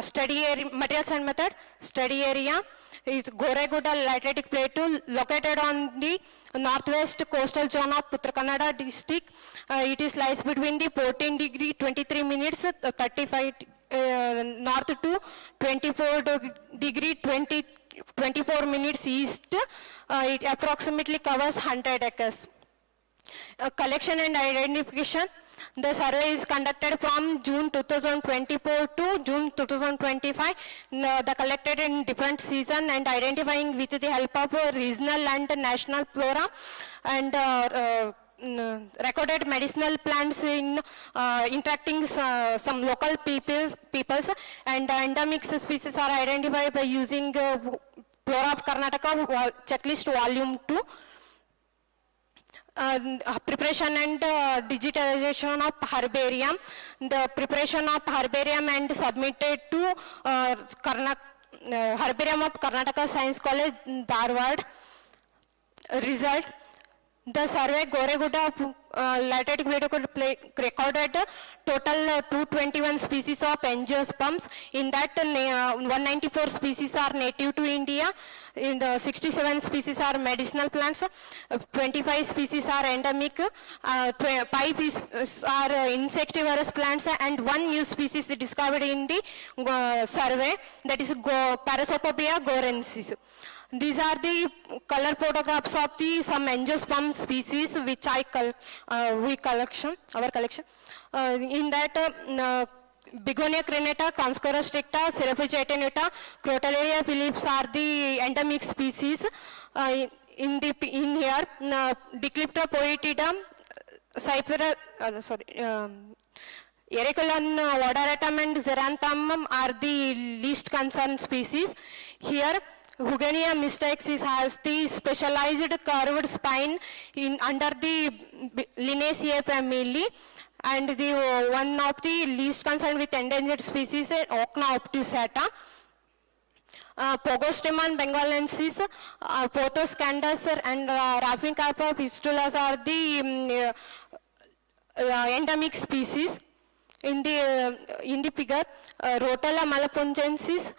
study area, materials and method, study area is Goreguda lateritic plateau located on the northwest coastal zone of Uttara Kannada district. It is lies between the 14 degree 23 minutes 35 north to 24 degree 24 minutes east. It approximately covers 100 acres. Collection and identification. The survey is conducted from June 2024 to June 2025. The collected in different season and identifying with the help of regional and national flora and recorded medicinal plants in interacting some local peoples, and endemic species are identified by using Flora of Karnataka checklist volume 2. Preparation and digitalization of herbarium. The preparation of herbarium and submitted to Herbarium of Karnataka Science College, Dharwad. Result. The survey Goreguda lateritic plateau recorded total 221 species of angiosperms. In that 194 species are native to India. In the 67 species are medicinal plants. 25 species are endemic. 5 are insectivorous plants, and 1 new species discovered in the survey, that is Parasopopia gorensis. These are the color photographs of the some angiosperm species which our collection. In that Begonia crenata, Conscora stricta, Seraphis tenuta, Crotalaria phillips are the endemic species. In here, Declipta poetida, Ericulum vodaratum and xeranthemum are the least concerned species. Here, Hugenia mystix has the specialized curved spine under the Linaceae family, and the one of the least concerned with endangered species is Ocna obtusata. Pogostemon bengalensis, Pothoscandus and Raphingcarpa fistulas are the endemic species. In the figure, Rotella malapungensis,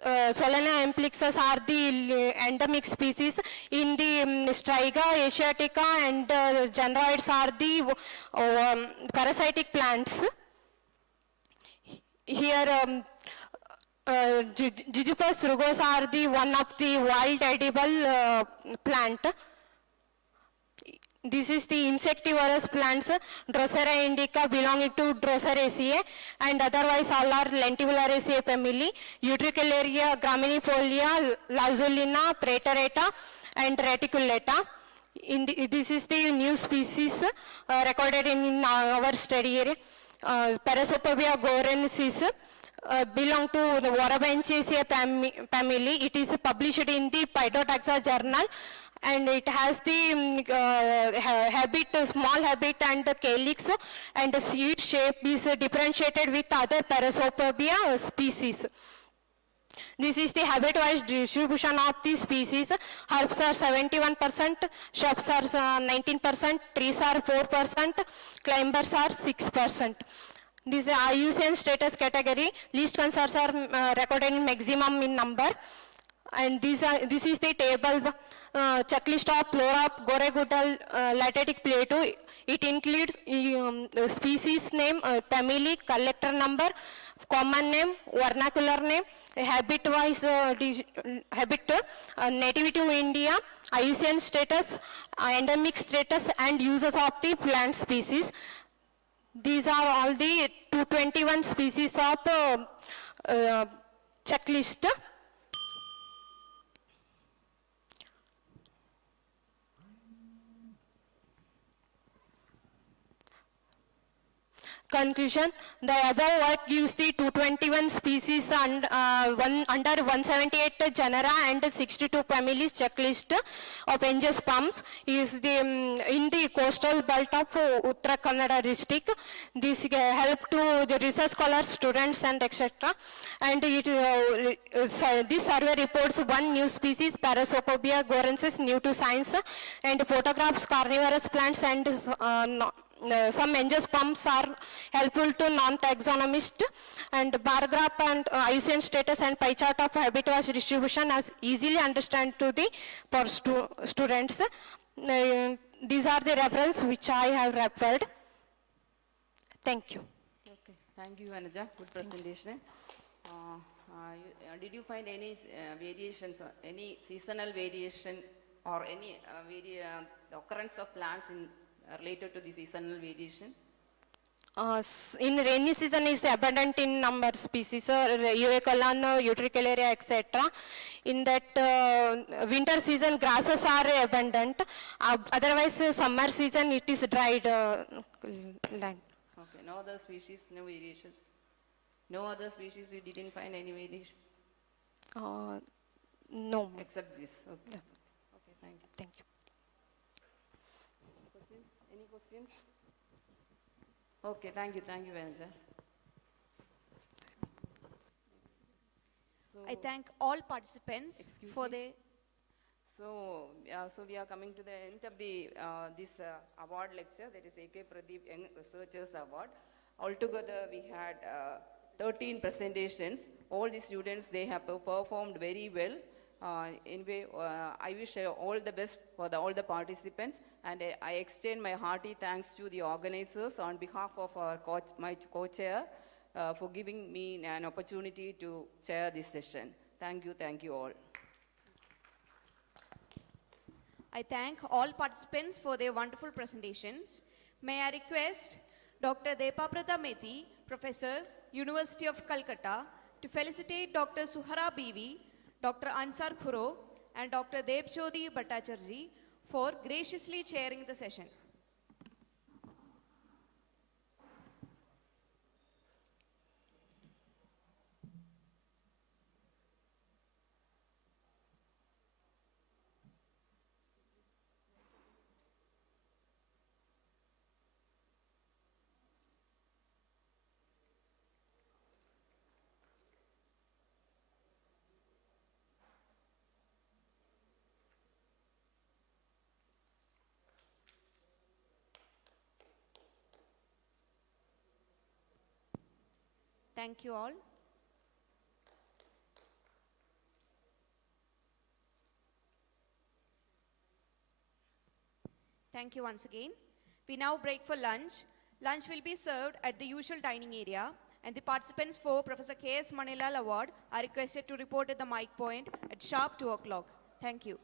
Solana amplixus are the endemic species. In the Striga asiatica and genroids are the parasitic plants. Here Jujupus rugose are the one of the wild edible plant. This is the insectivorous plants, Drosera indica belonging to Droseraceae, and otherwise all are Lenticularaceae family. Utricularia, Graminifolia, Lazulina, Praetorata, and Reticulata. This is the new species recorded in our study area. Parasopopia gorensis belong to the Vorabenchaceae family. It is published in the Phytotaxa journal, and it has the small habit and the calyx, and the seed shape is differentiated with other Parasopopia species. This is the habit-wise distribution of the species. Herbs are 71%, shrubs are 19%, trees are 4%, climbers are 6%. This is IUCN status category. Least concerns are recorded in maximum in number. And this is the table checklist of flora of Goregutal latetic plateau. It includes species name, family, collector number, common name, vernacular name, habit-wise habit, native to India, IUCN status, endemic status, and uses of the plant species. These are all the 221 species of checklist. Conclusion, the above work gives the 221 species and under 178 genera and 62 families checklist of Angiosperms is in the coastal belt of Uttara Kannada district. This help to the research scholars, students and etc. And this survey reports one new species, Parasocobia gorensis, new to science, and photographs carnivorous plants and some angiosperms are helpful to non-taxonomists, and bar graph and IUCN status and pie chart of habitat distribution as easily understand to the for students. These are the reference which I have referred. Thank you. Okay, thank you, Anuja. Good presentation. Did you find any variations, any seasonal variation, or any the occurrence of plants in related to the seasonal variation? In rainy season is abundant in number species, Uecolan, Utricularia, etc. In that winter season grasses are abundant. Otherwise summer season it is dried land. Okay, no other species, no variations? No other species you didn't find any variation? No. Except this, okay. Yeah. Okay, thank you. Thank you. Questions? Any questions? Okay, thank you, Vanuja. So, I thank all participants for their. So we are coming to the end of the this award lecture, that is A.K. Pradeep Young Researchers Award. Altogether, we had 13 presentations. All the students, they have performed very well. Anyway, I wish all the best for all the participants, and I extend my hearty thanks to the organizers on behalf of my co-chair for giving me an opportunity to chair this session. Thank you all. I thank all participants for their wonderful presentations. May I request Dr. Debabrata Methi, Professor, University of Calcutta, to felicitate Dr. Suhara Bivi, Dr. Ansar Khuro, and Dr. Debjyoti Bhattacharjee for graciously chairing the session. Thank you all. Thank you once again. We now break for lunch. Lunch will be served at the usual dining area, and the participants for Professor K.S. Manilal Award are requested to report at the mic point at sharp 2 o'clock. Thank you.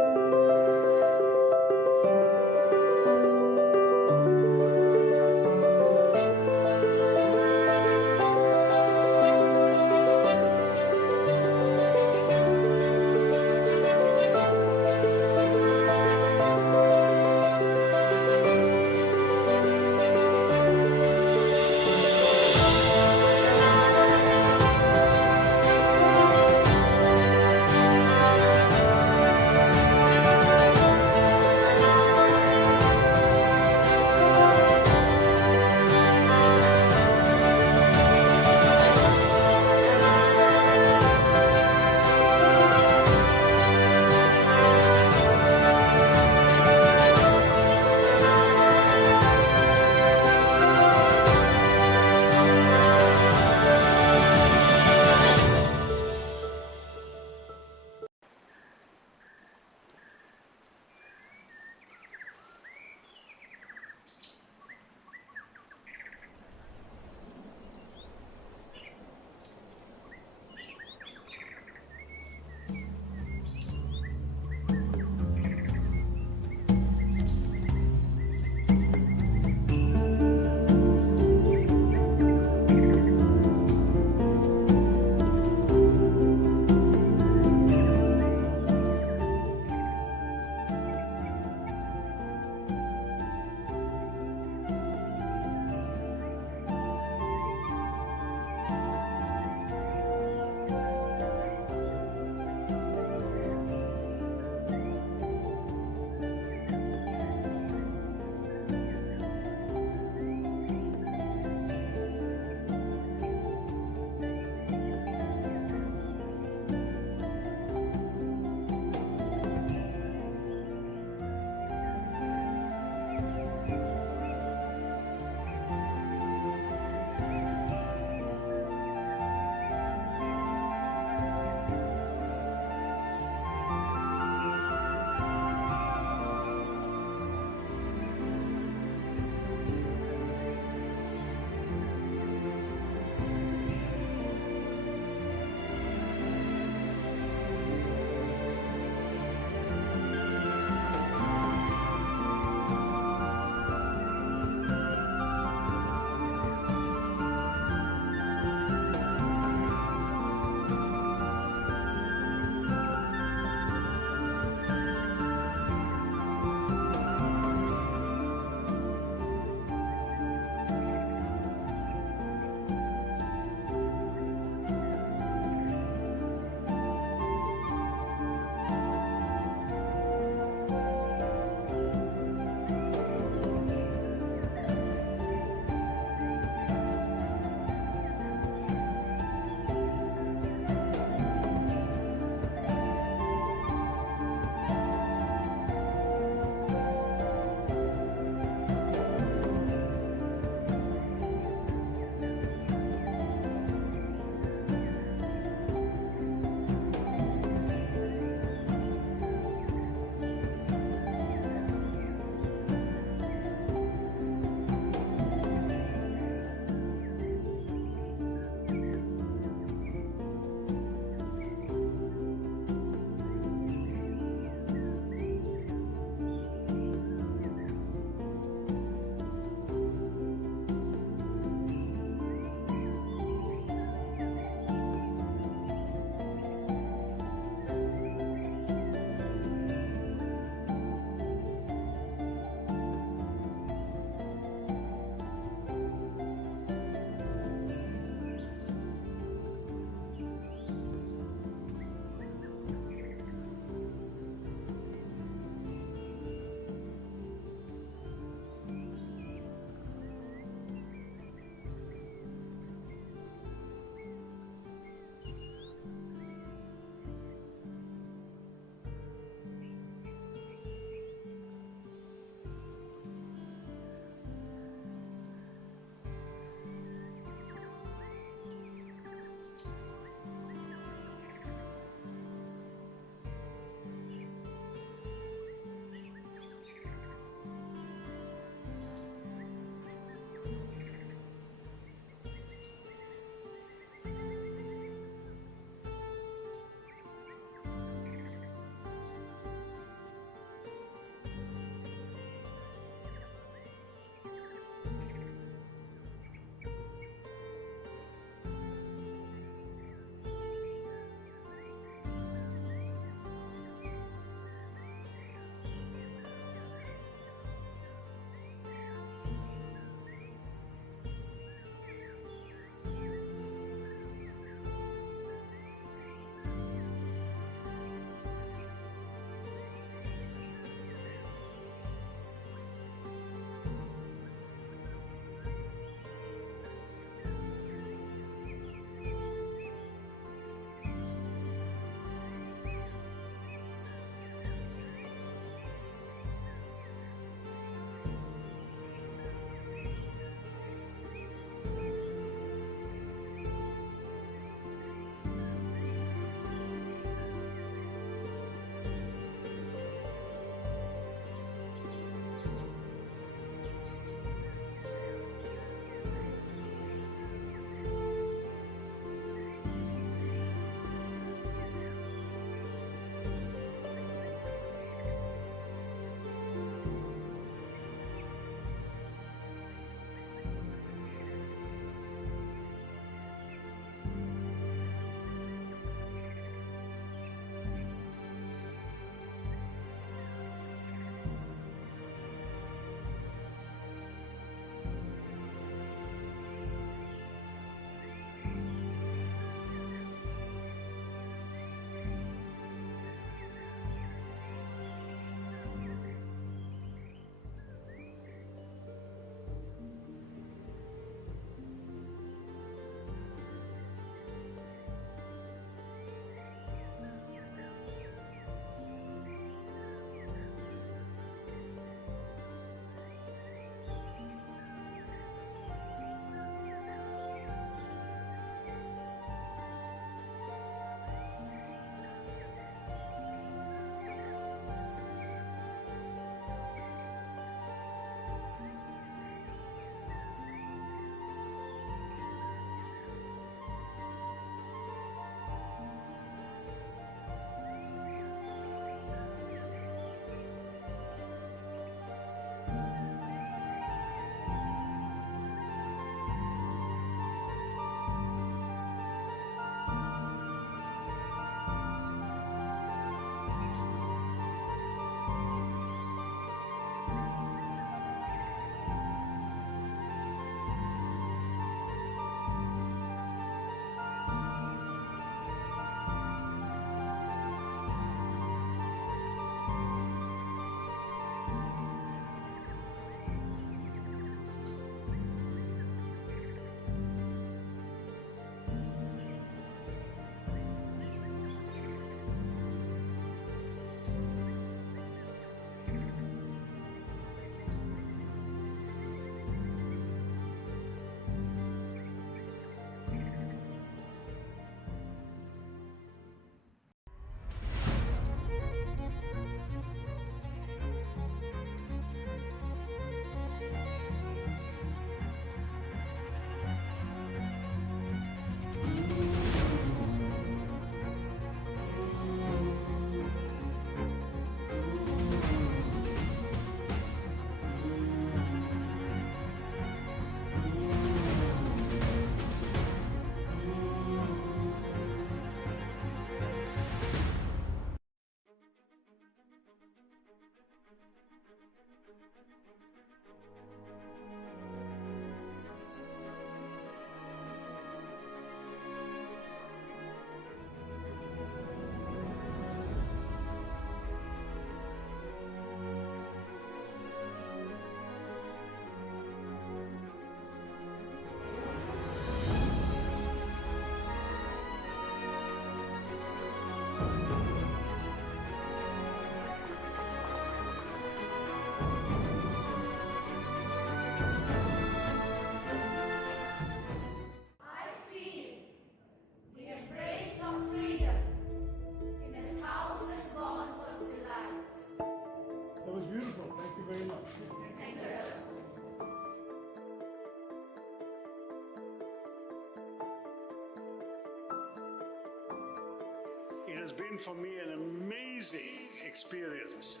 has been for me an amazing experience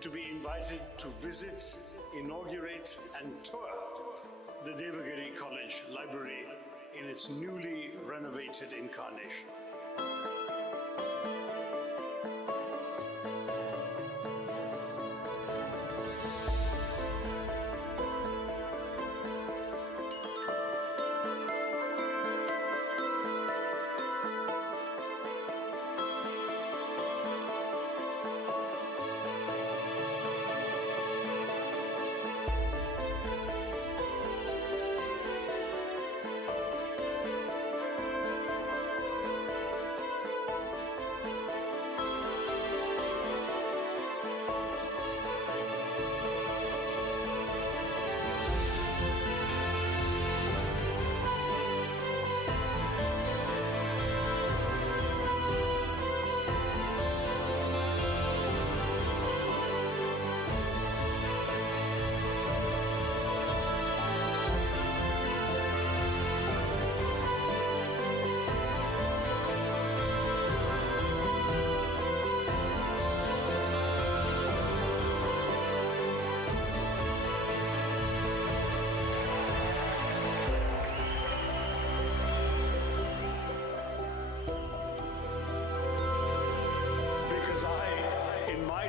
to be invited to visit, inaugurate and tour the Devagiri College Library in its newly renovated incarnation.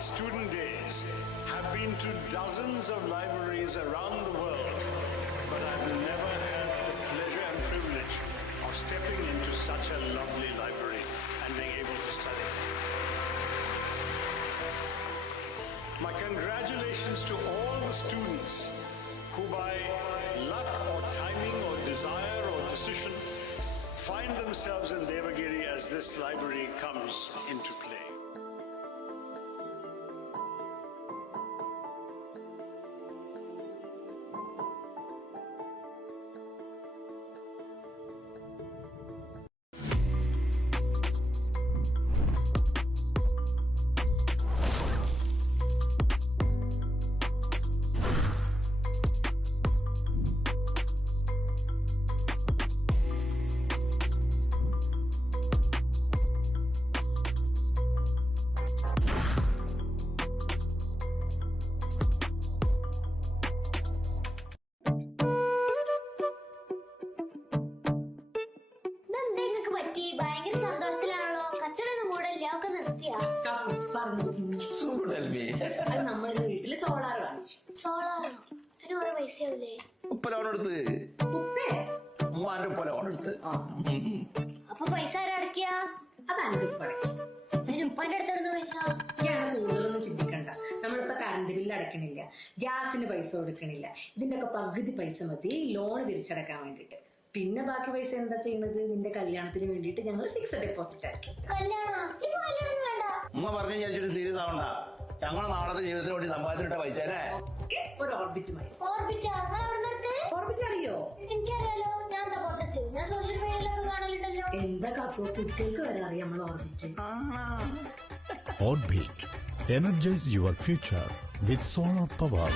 Student days have been to dozens of libraries around the world, but I've never had the pleasure and privilege of stepping into such a lovely library and being able to study. My congratulations to all the students who by luck or timing or desire or decision find themselves in Devagiri as this library comes into play. അപ്പൊ പൈസ അടക്കിയ ഉപ്പാന്റെ അടുത്ത് പൈസ കൂടുതലൊന്നും ചിന്തിക്കണ്ട. നമ്മളിപ്പോ current bill അടക്കണില്ല, ഗ്യാസിന് പൈസ കൊടുക്കണില്ല, ഇതിന്റെ ഒക്കെ പകുതി പൈസ മതി ലോണ് തിരിച്ചടക്കാൻ വേണ്ടിട്ട്. പിന്നെ ബാക്കി പൈസ എന്താ ചെയ്യുന്നത്? നിന്റെ കല്യാണത്തിന് വേണ്ടിട്ട് ഞങ്ങൾ ഫിക്സഡ് ഡെപ്പോസിറ്റ് ആക്കി. ഉമ്മ പറഞ്ഞു വിചാരിച്ചിട്ട് സീരിയസ് ആവണ്ട. ഞങ്ങൾ നാളത്തെ ജീവിതത്തിന് വേണ്ടി സമ്പാദിച്ചിട്ട പൈസ ഒരു ഓർബിറ്റ് മതി. ഓർബിറ്റ് അറിയോ? എനിക്കറിയാലോ, ഞാൻ സോഷ്യൽ മീഡിയയിലൊക്കെ കാണലുണ്ടല്ലോ. എന്താ കാക്കോ, കുട്ടികൾക്ക് വരെ അറിയാം നമ്മൾ orbit. Orbit. Energize your future with solar power.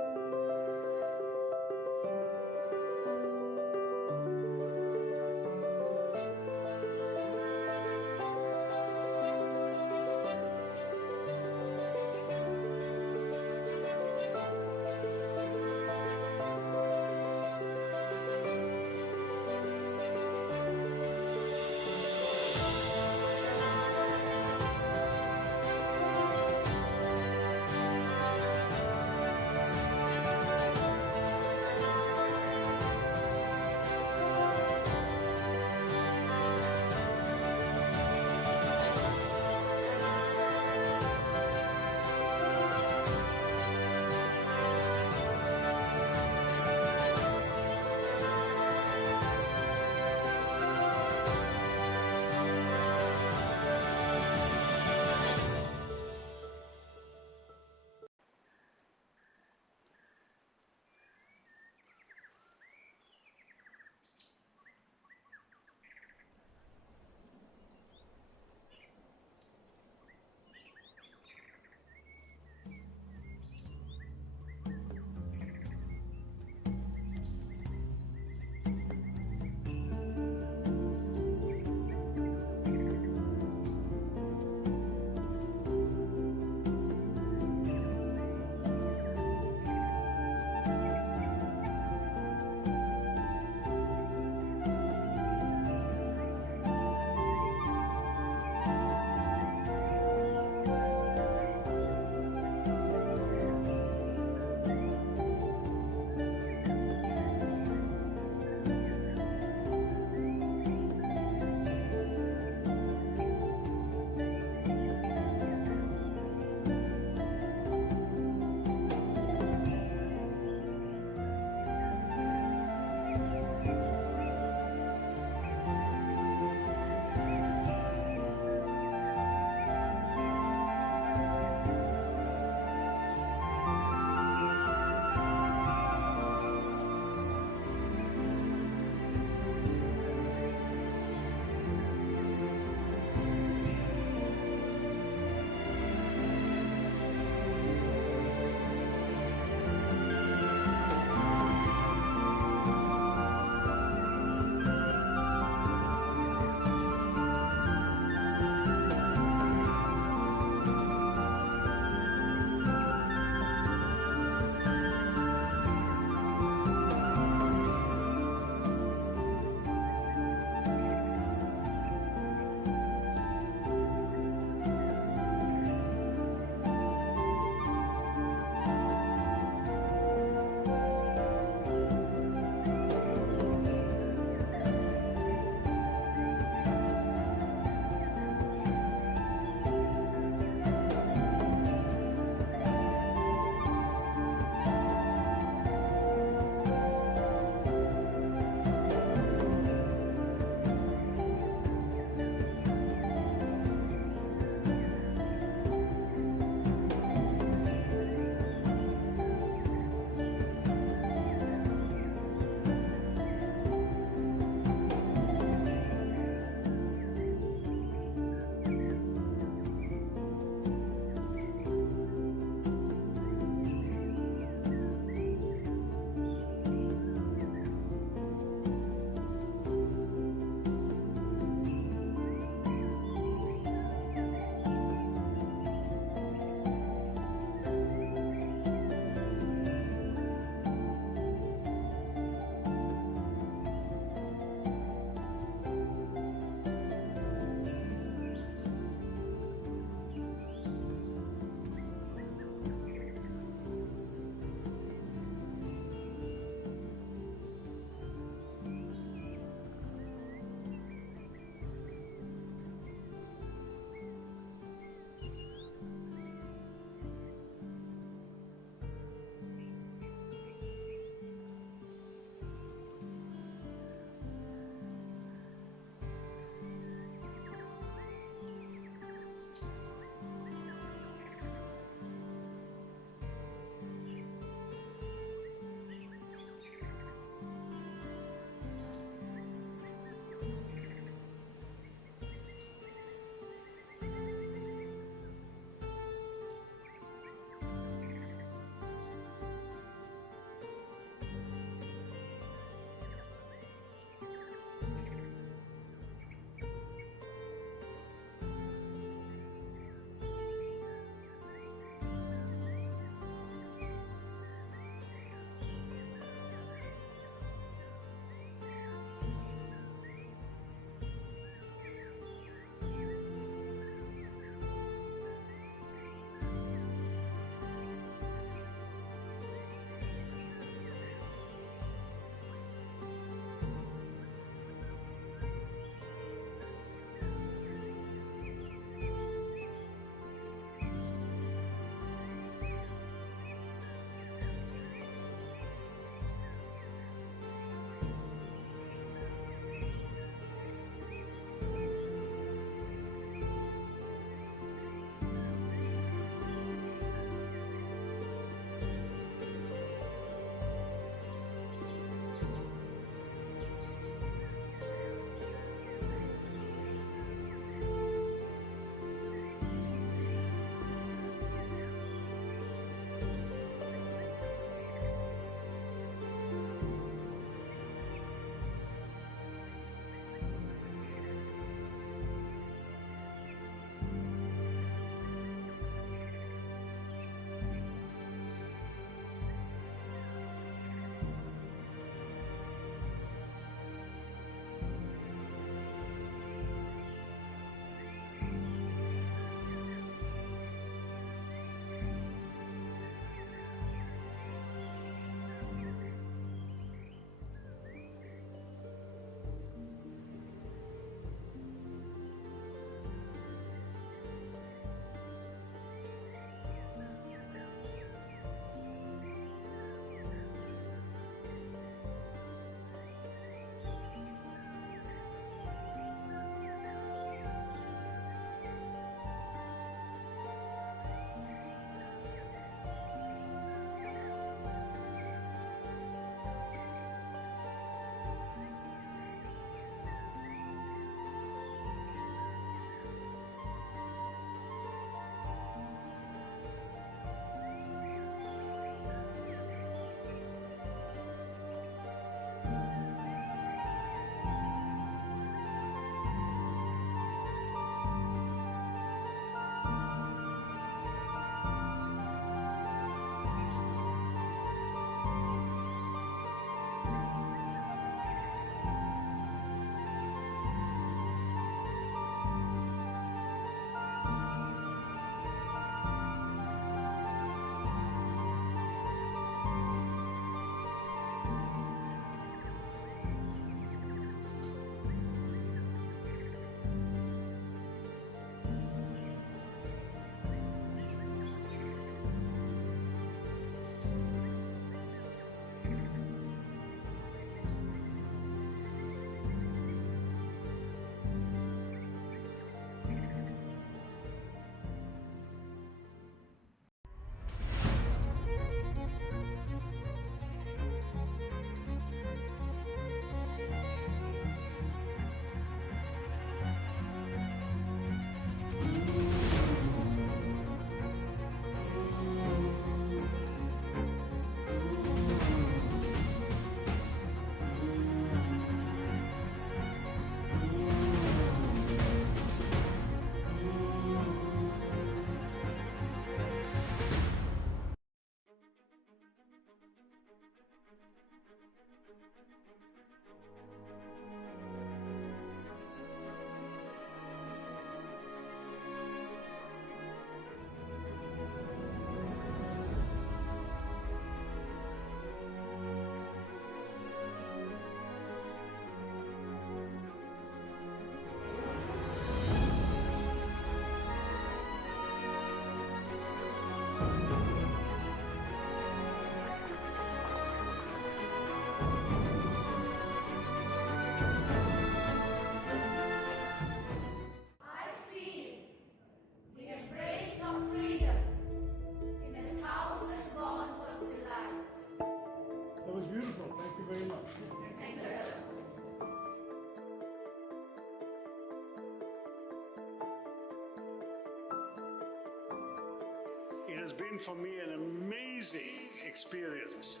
has been for me an amazing experience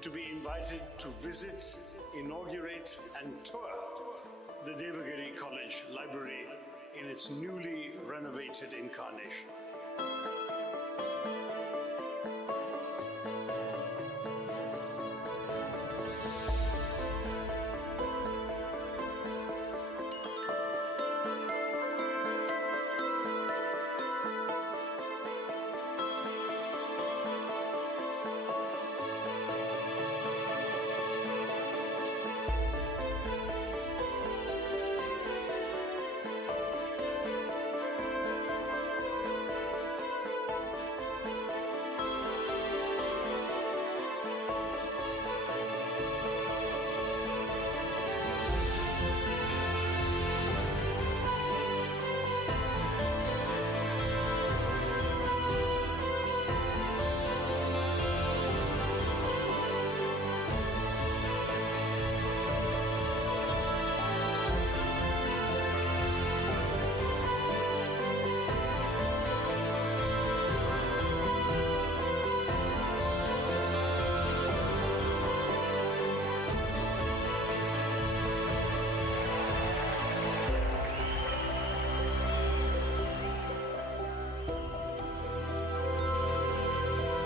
to be invited to visit, inaugurate, and tour the Devagiri College Library in its newly renovated incarnation.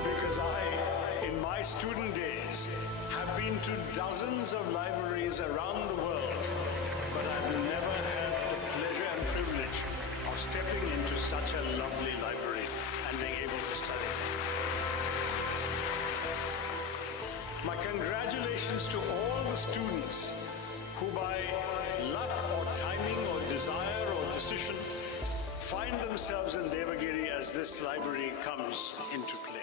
Because I, in my student days, have been to dozens of libraries around the world, but I've never had the pleasure and privilege of stepping into such a lovely library and being able to study. My congratulations to all the students who by luck or timing or desire or decision find themselves in Devagiri as this library comes into play.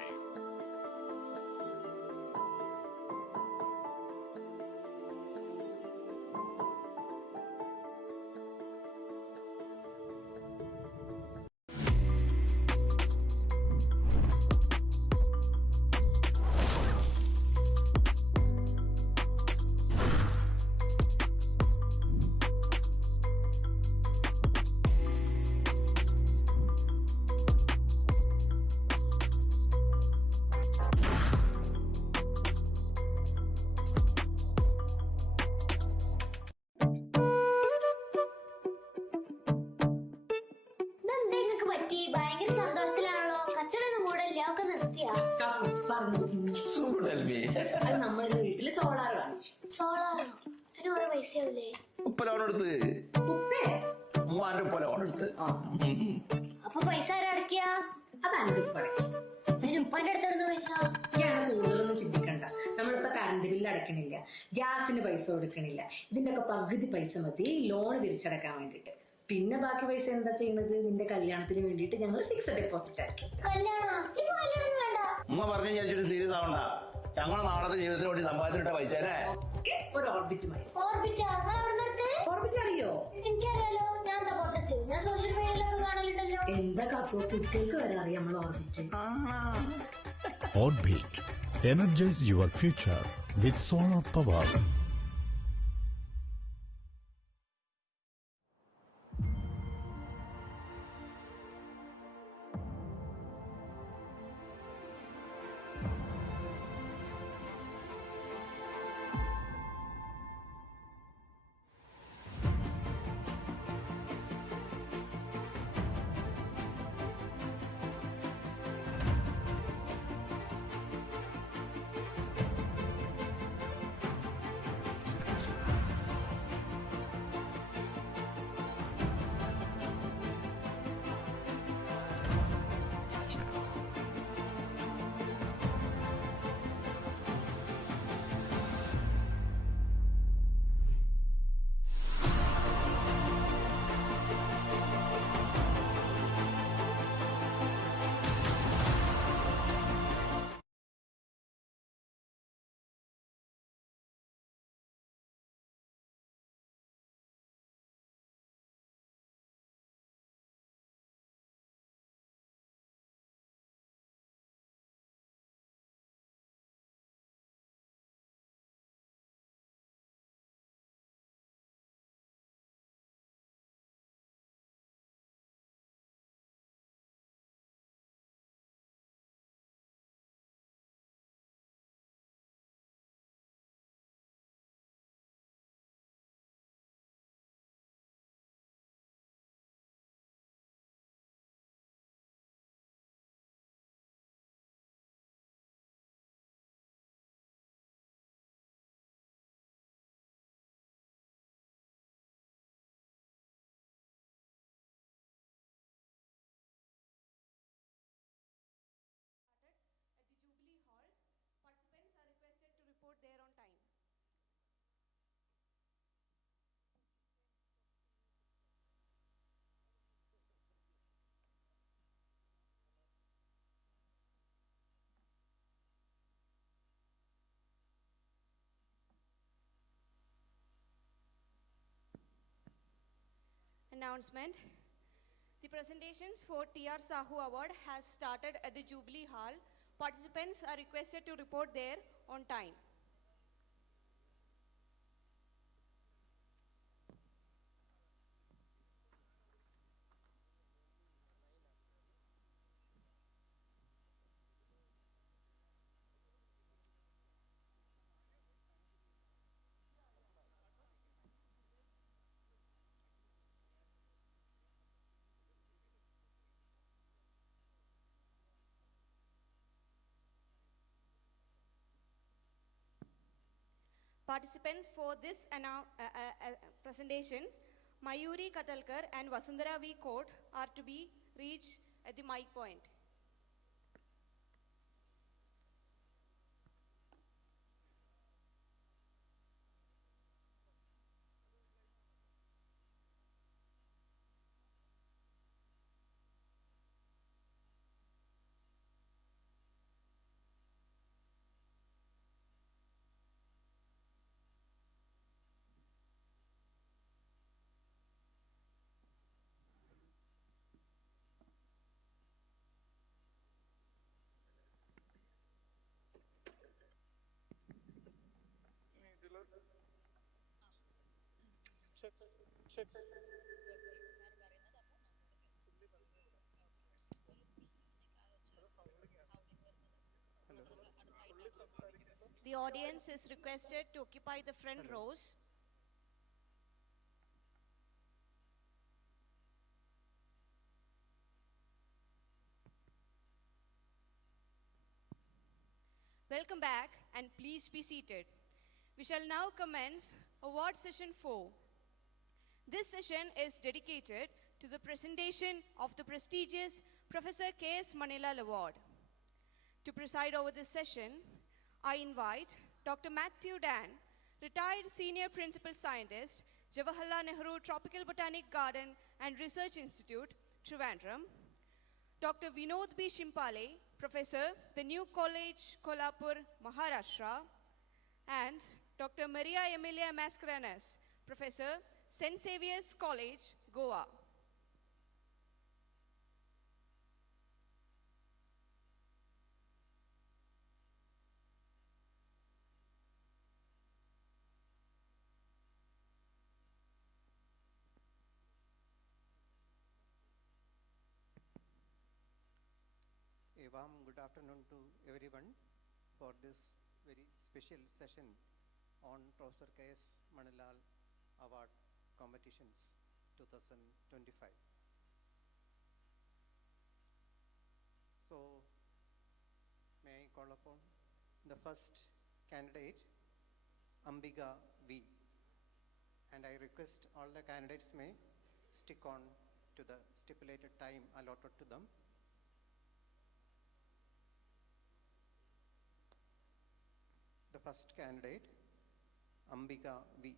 അപ്പൊ പൈസ അടക്കിയ ഉപ്പാന്റെ അടുത്തെടുത്ത പൈസ കൂടുതലൊന്നും ചിന്തിക്കണ്ട. നമ്മളിപ്പോ current bill അടക്കണില്ല, ഗ്യാസിന് പൈസ കൊടുക്കണില്ല, ഇതിന്റെ ഒക്കെ പകുതി പൈസ മതി ലോൺ തിരിച്ചടക്കാൻ വേണ്ടിട്ട്. പിന്നെ ബാക്കി പൈസ എന്താ ചെയ്യുന്നത്? നിന്റെ കല്യാണത്തിന് വേണ്ടിട്ട് ഞങ്ങൾ ഫിക്സഡ് ഡെപ്പോസിറ്റ് ആക്കി. ഉമ്മ പറഞ്ഞു വിചാരിച്ചിട്ട് സീരിയസ് ആവണ്ട. ഞങ്ങൾ നാളത്തെ ജീവിതത്തിന് വേണ്ടി സമ്പാദിച്ചിട്ട പൈസ ഒരു ഓർബിറ്റ് അറിയോ? എനിക്കറിയാലോ, ഞാൻ സോഷ്യൽ മീഡിയയിലൊക്കെ കാണലുണ്ടല്ലോ. എന്താ കാക്കോ, കുട്ടികൾക്ക് വരെ അറിയാം നമ്മൾ orbit. Orbit. Energize your future with solar power. announcement. The presentations for TR Sahu Award has started at the Jubilee Hall. Participants are requested to report there on time. Participants for this presentation, Mayuri Katalkar and Vasundhara V. Court are to be reached at the mic point. The audience is requested to occupy the front rows. Welcome back and please be seated. We shall now commence Award Session 4. This session is dedicated to the presentation of the prestigious Professor K.S. Manilal Award. To preside over this session, I invite Dr. Matthew Dan, retired Senior Principal Scientist, Jawaharlal Nehru Tropical Botanic Garden and Research Institute, Trivandrum; Dr. Vinod B. Shimpale, Professor, the New College, Kolhapur, Maharashtra; and Dr. Maria Emilia Mascarenas, Professor, St. Xavier's College, Goa. A warm good afternoon to everyone for this very special session on Professor K.S. Manilal Award Competitions 2025. So, may I call upon the first candidate, Ambika V. And I request all the candidates may stick on to the stipulated time allotted to them. The first candidate, Ambika V.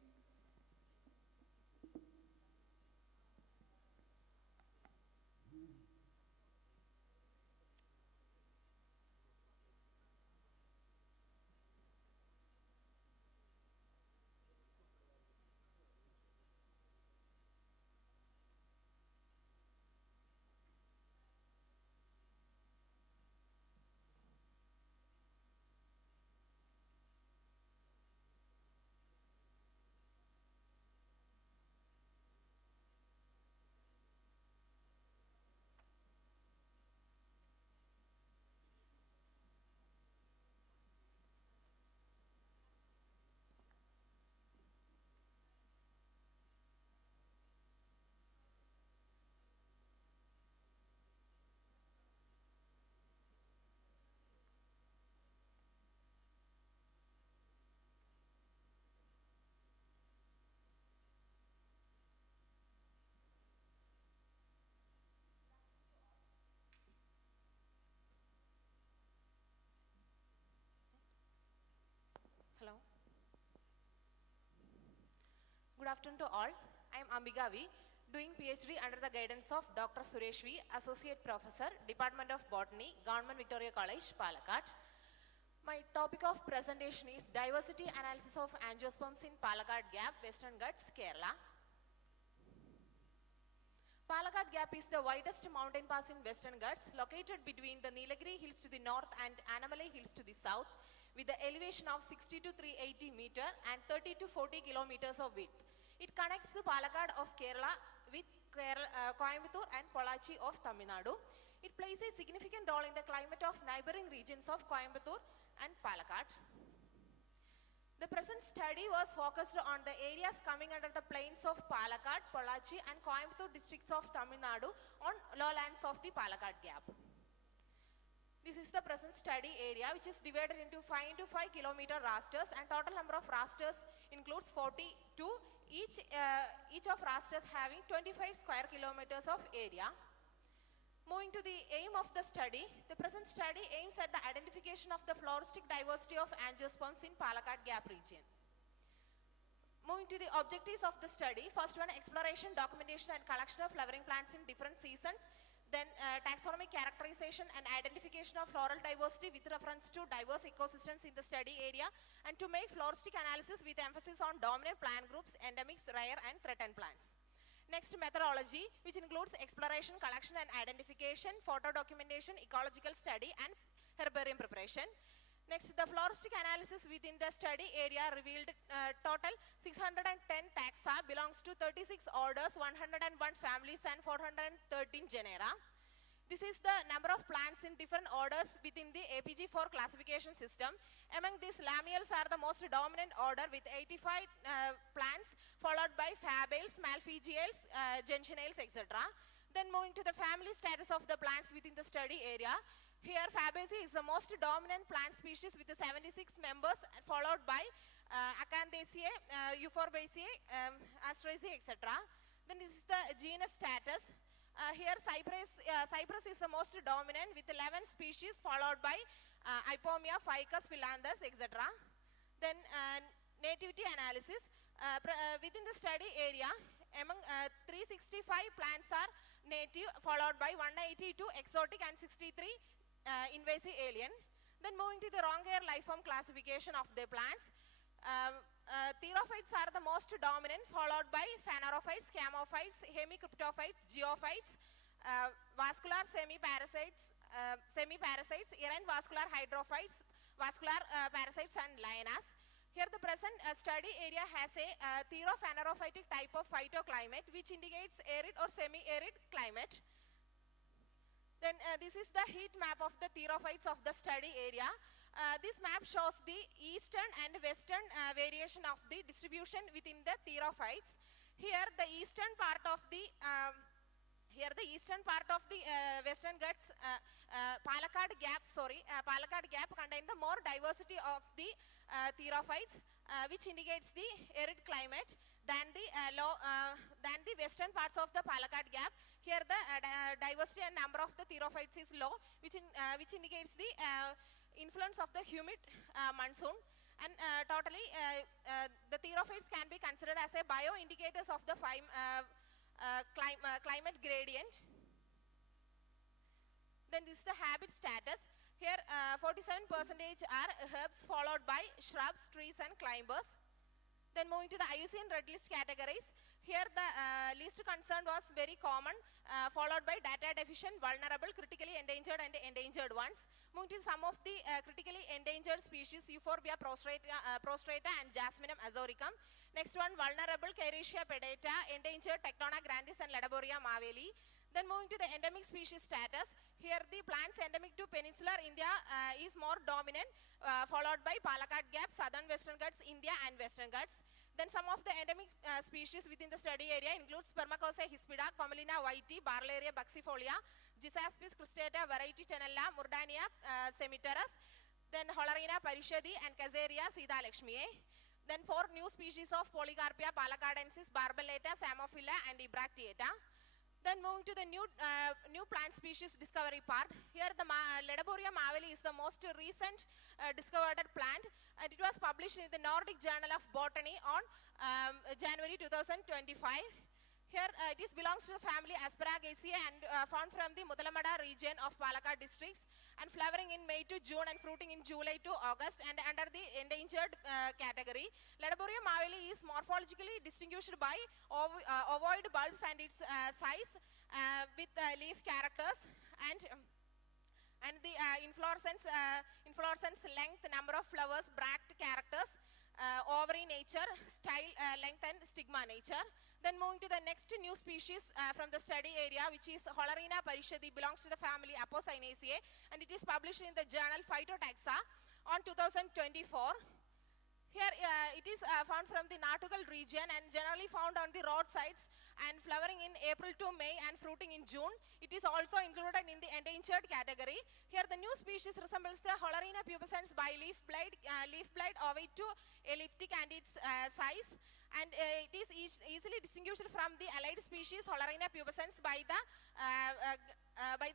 Hello. Good afternoon to all. I am Ambika V, doing PhD under the guidance of Dr. Suresh V, Associate Professor, Department of Botany, Government Victoria College, Palakkad. My topic of presentation is Diversity Analysis of Angiosperms in Palakkad Gap, Western Ghats, Kerala. Gap is the widest mountain pass in Western Ghats, located between the Nilagiri Hills to the north and Annamalai Hills to the south, with the elevation of 60 to 380 meter and 30 to 40 kilometers of width. It connects the Palakkad of Kerala with Coimbatore and Pollachi of Tamil Nadu. It plays a significant role in the climate of neighboring regions of Coimbatore and Palakkad. The present study was focused on the areas coming under the plains of Palakkad, Pollachi and Coimbatore districts of Tamil Nadu on lowlands of the Palakkad Gap. This is the present study area, which is divided into 5 to 5 kilometer rasters, and total number of rasters includes 42, each of rasters having 25 square kilometers of area. Moving to the aim of the study, the present study aims at the identification of the floristic diversity of angiosperms in Palakkad Gap region. Moving to the objectives of the study, first one, exploration, documentation and collection of flowering plants in different seasons. Then taxonomic characterization and identification of floral diversity with reference to diverse ecosystems in the study area, and to make floristic analysis with emphasis on dominant plant groups, endemics, rare and threatened plants. Next, methodology, which includes exploration, collection and identification, photo documentation, ecological study and herbarium preparation. Next, the floristic analysis within the study area revealed total 610 taxa, belongs to 36 orders, 101 families and 413 genera. This is the number of plants in different orders within the APG4 classification system. Among these, lamiales are the most dominant order with 85 plants, followed by fabales, malphigiales, gentianales, etc. Then moving to the family status of the plants within the study area. Here, Fabaceae is the most dominant plant species with 76 members, followed by Acanthaceae, Euphorbiaceae, Asteraceae, etc. Then this is the genus status. Here, Cypress is the most dominant with 11 species, followed by Ipomia, Ficus, Philanthus, etc. Then nativity analysis. Within the study area, among 365 plants are native, followed by 182 exotic and 63 invasive alien. Then moving to the wrong hair life form classification of the plants. Therophytes are the most dominant, followed by phanerophytes, camophytes, hemicryptophytes, geophytes, vascular semi-parasites, errant vascular hydrophytes, vascular parasites and lianas. Here the present study area has a therophanerophytic type of phytoclimate, which indicates arid or semi-arid climate. Then this is the heat map of the therophytes of the study area. This map shows the eastern and western variation of the distribution within the therophytes. Here the eastern part of the Western Ghats, Palakkad Gap contain the more diversity of the therophytes, which indicates the arid climate than the western parts of the Palakkad Gap. Here the diversity and number of the therophytes is low, which indicates the influence of the humid monsoon. And totally, the therophytes can be considered as a bioindicators of the climate gradient. Then this is the habit status. Here 47% are herbs, followed by shrubs, trees and climbers. Then moving to the IUCN Red List categories. Here the least concern was very common, followed by data deficient, vulnerable, critically endangered and endangered ones. Moving to some of the critically endangered species, Euphorbia prostrata and Jasminum azoricum. Next one, vulnerable, Carecia pedata, endangered Tectona grandis and Ledaboria maveli. Then moving to the endemic species status. Here the plants endemic to peninsular India is more dominant, followed by Palakkad Gap, Southern Western Ghats, India and Western Ghats. Then some of the endemic species within the study area include Spermacosae hispida, Commelina whitei, Barlaria buxifolia, Gisaspis cristata, variety Tenella, Murdania semiterus, then Holarina parishadi and Caseria Sidalakshmiae. Then 4 new species of Polycarpia palakkadensis, Barbellata, Samophila and Ebractiata. Then moving to the new plant species discovery part. Here the Ledaboria maveli is the most recent discovered plant, and it was published in the Nordic Journal of Botany on January 2025. Here it is belongs to the family Asparagaceae and found from the Mudalamada region of Palakkad districts, and flowering in May to June and fruiting in July to August, and under the endangered category. Ledoburium maveli is morphologically distinguished by ovoid bulbs and its size with leaf characters, and the inflorescence length, number of flowers, bract characters, ovary nature, style, length and stigma nature. Then moving to the next new species from the study area, which is Hollerina parishadi, belongs to the family Apocynaceae, and it is published in the journal Phytotaxa on 2024. Here it is found from the Nartugal region and generally found on the roadsides, and flowering in April to May and fruiting in June. It is also included in the endangered category. Here the new species resembles the Hollerina pubescens by leaf blade ovate to elliptic and its size, and it is easily distinguished from the allied species Hollerina pubescens by the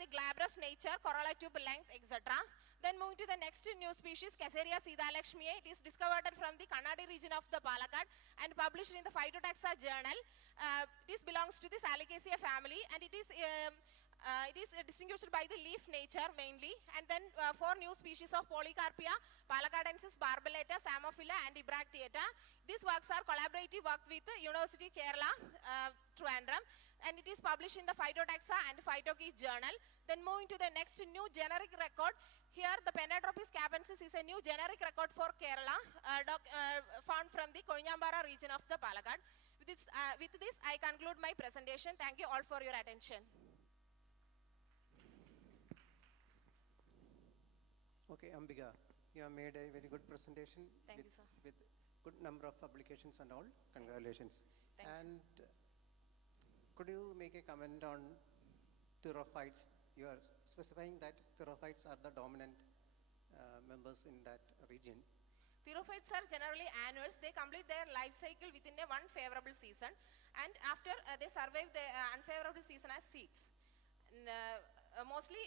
glabrous nature, corolla tube length, etc. Then moving to the next new species, Caseria Sidalakshmiae. It is discovered from the Kannadi region of the Palakkad and published in the Phytotaxa journal. This belongs to the Salicaceae family, and it is distinguished by the leaf nature mainly. And then 4 new species of Polycarpia, Palakkadensis, Barbellata, Samophila and Ibractiata. These works are collaborative work with University Kerala, Trivandrum, and it is published in the Phytotaxa and Phytokeys journal. Then moving to the next new generic record. Here the Penadropis capensis is a new generic record for Kerala, found from the Konyambara region of the Palakkad. With this I conclude my presentation. Thank you all for your attention. Okay, Ambika, you have made a very good presentation. Thank you, sir. With good number of publications and all. Congratulations. Thank you. And could you make a comment on pterophytes? You are specifying that pterophytes are the dominant members in that region. Pterophytes are generally annuals. They complete their life cycle within one favorable season, and after they survive the unfavorable season as seeds. Mostly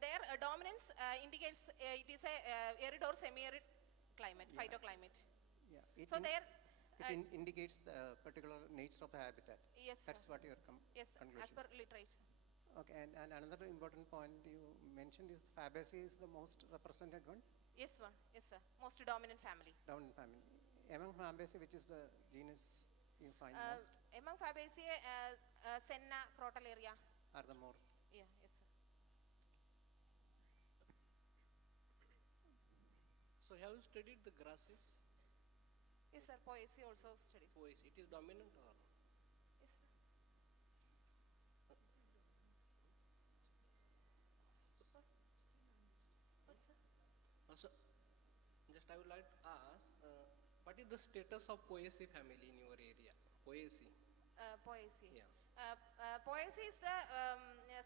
their dominance indicates it is a arid or semi-arid climate, phytoclimate. Yeah, so it indicates the particular nature of the habitat. Yes, that's sir. what your yes, conclusion. as per literature. Okay, and another important point you mentioned is Fabaceae is the most represented one. Yes, sir. Most dominant family. Dominant family. Among Fabaceae, which is the genus you find most? Among Fabaceae, Senna, Crotalaria are the most. Yeah, yes, sir. So have you studied the grasses? Yes, sir. Poaceae also studied. Poaceae, it is dominant or? Yes, sir. What, sir? So, just I would like to ask, what is the status of Poaceae family in your area? Poaceae. Poaceae. Yeah. Poaceae is the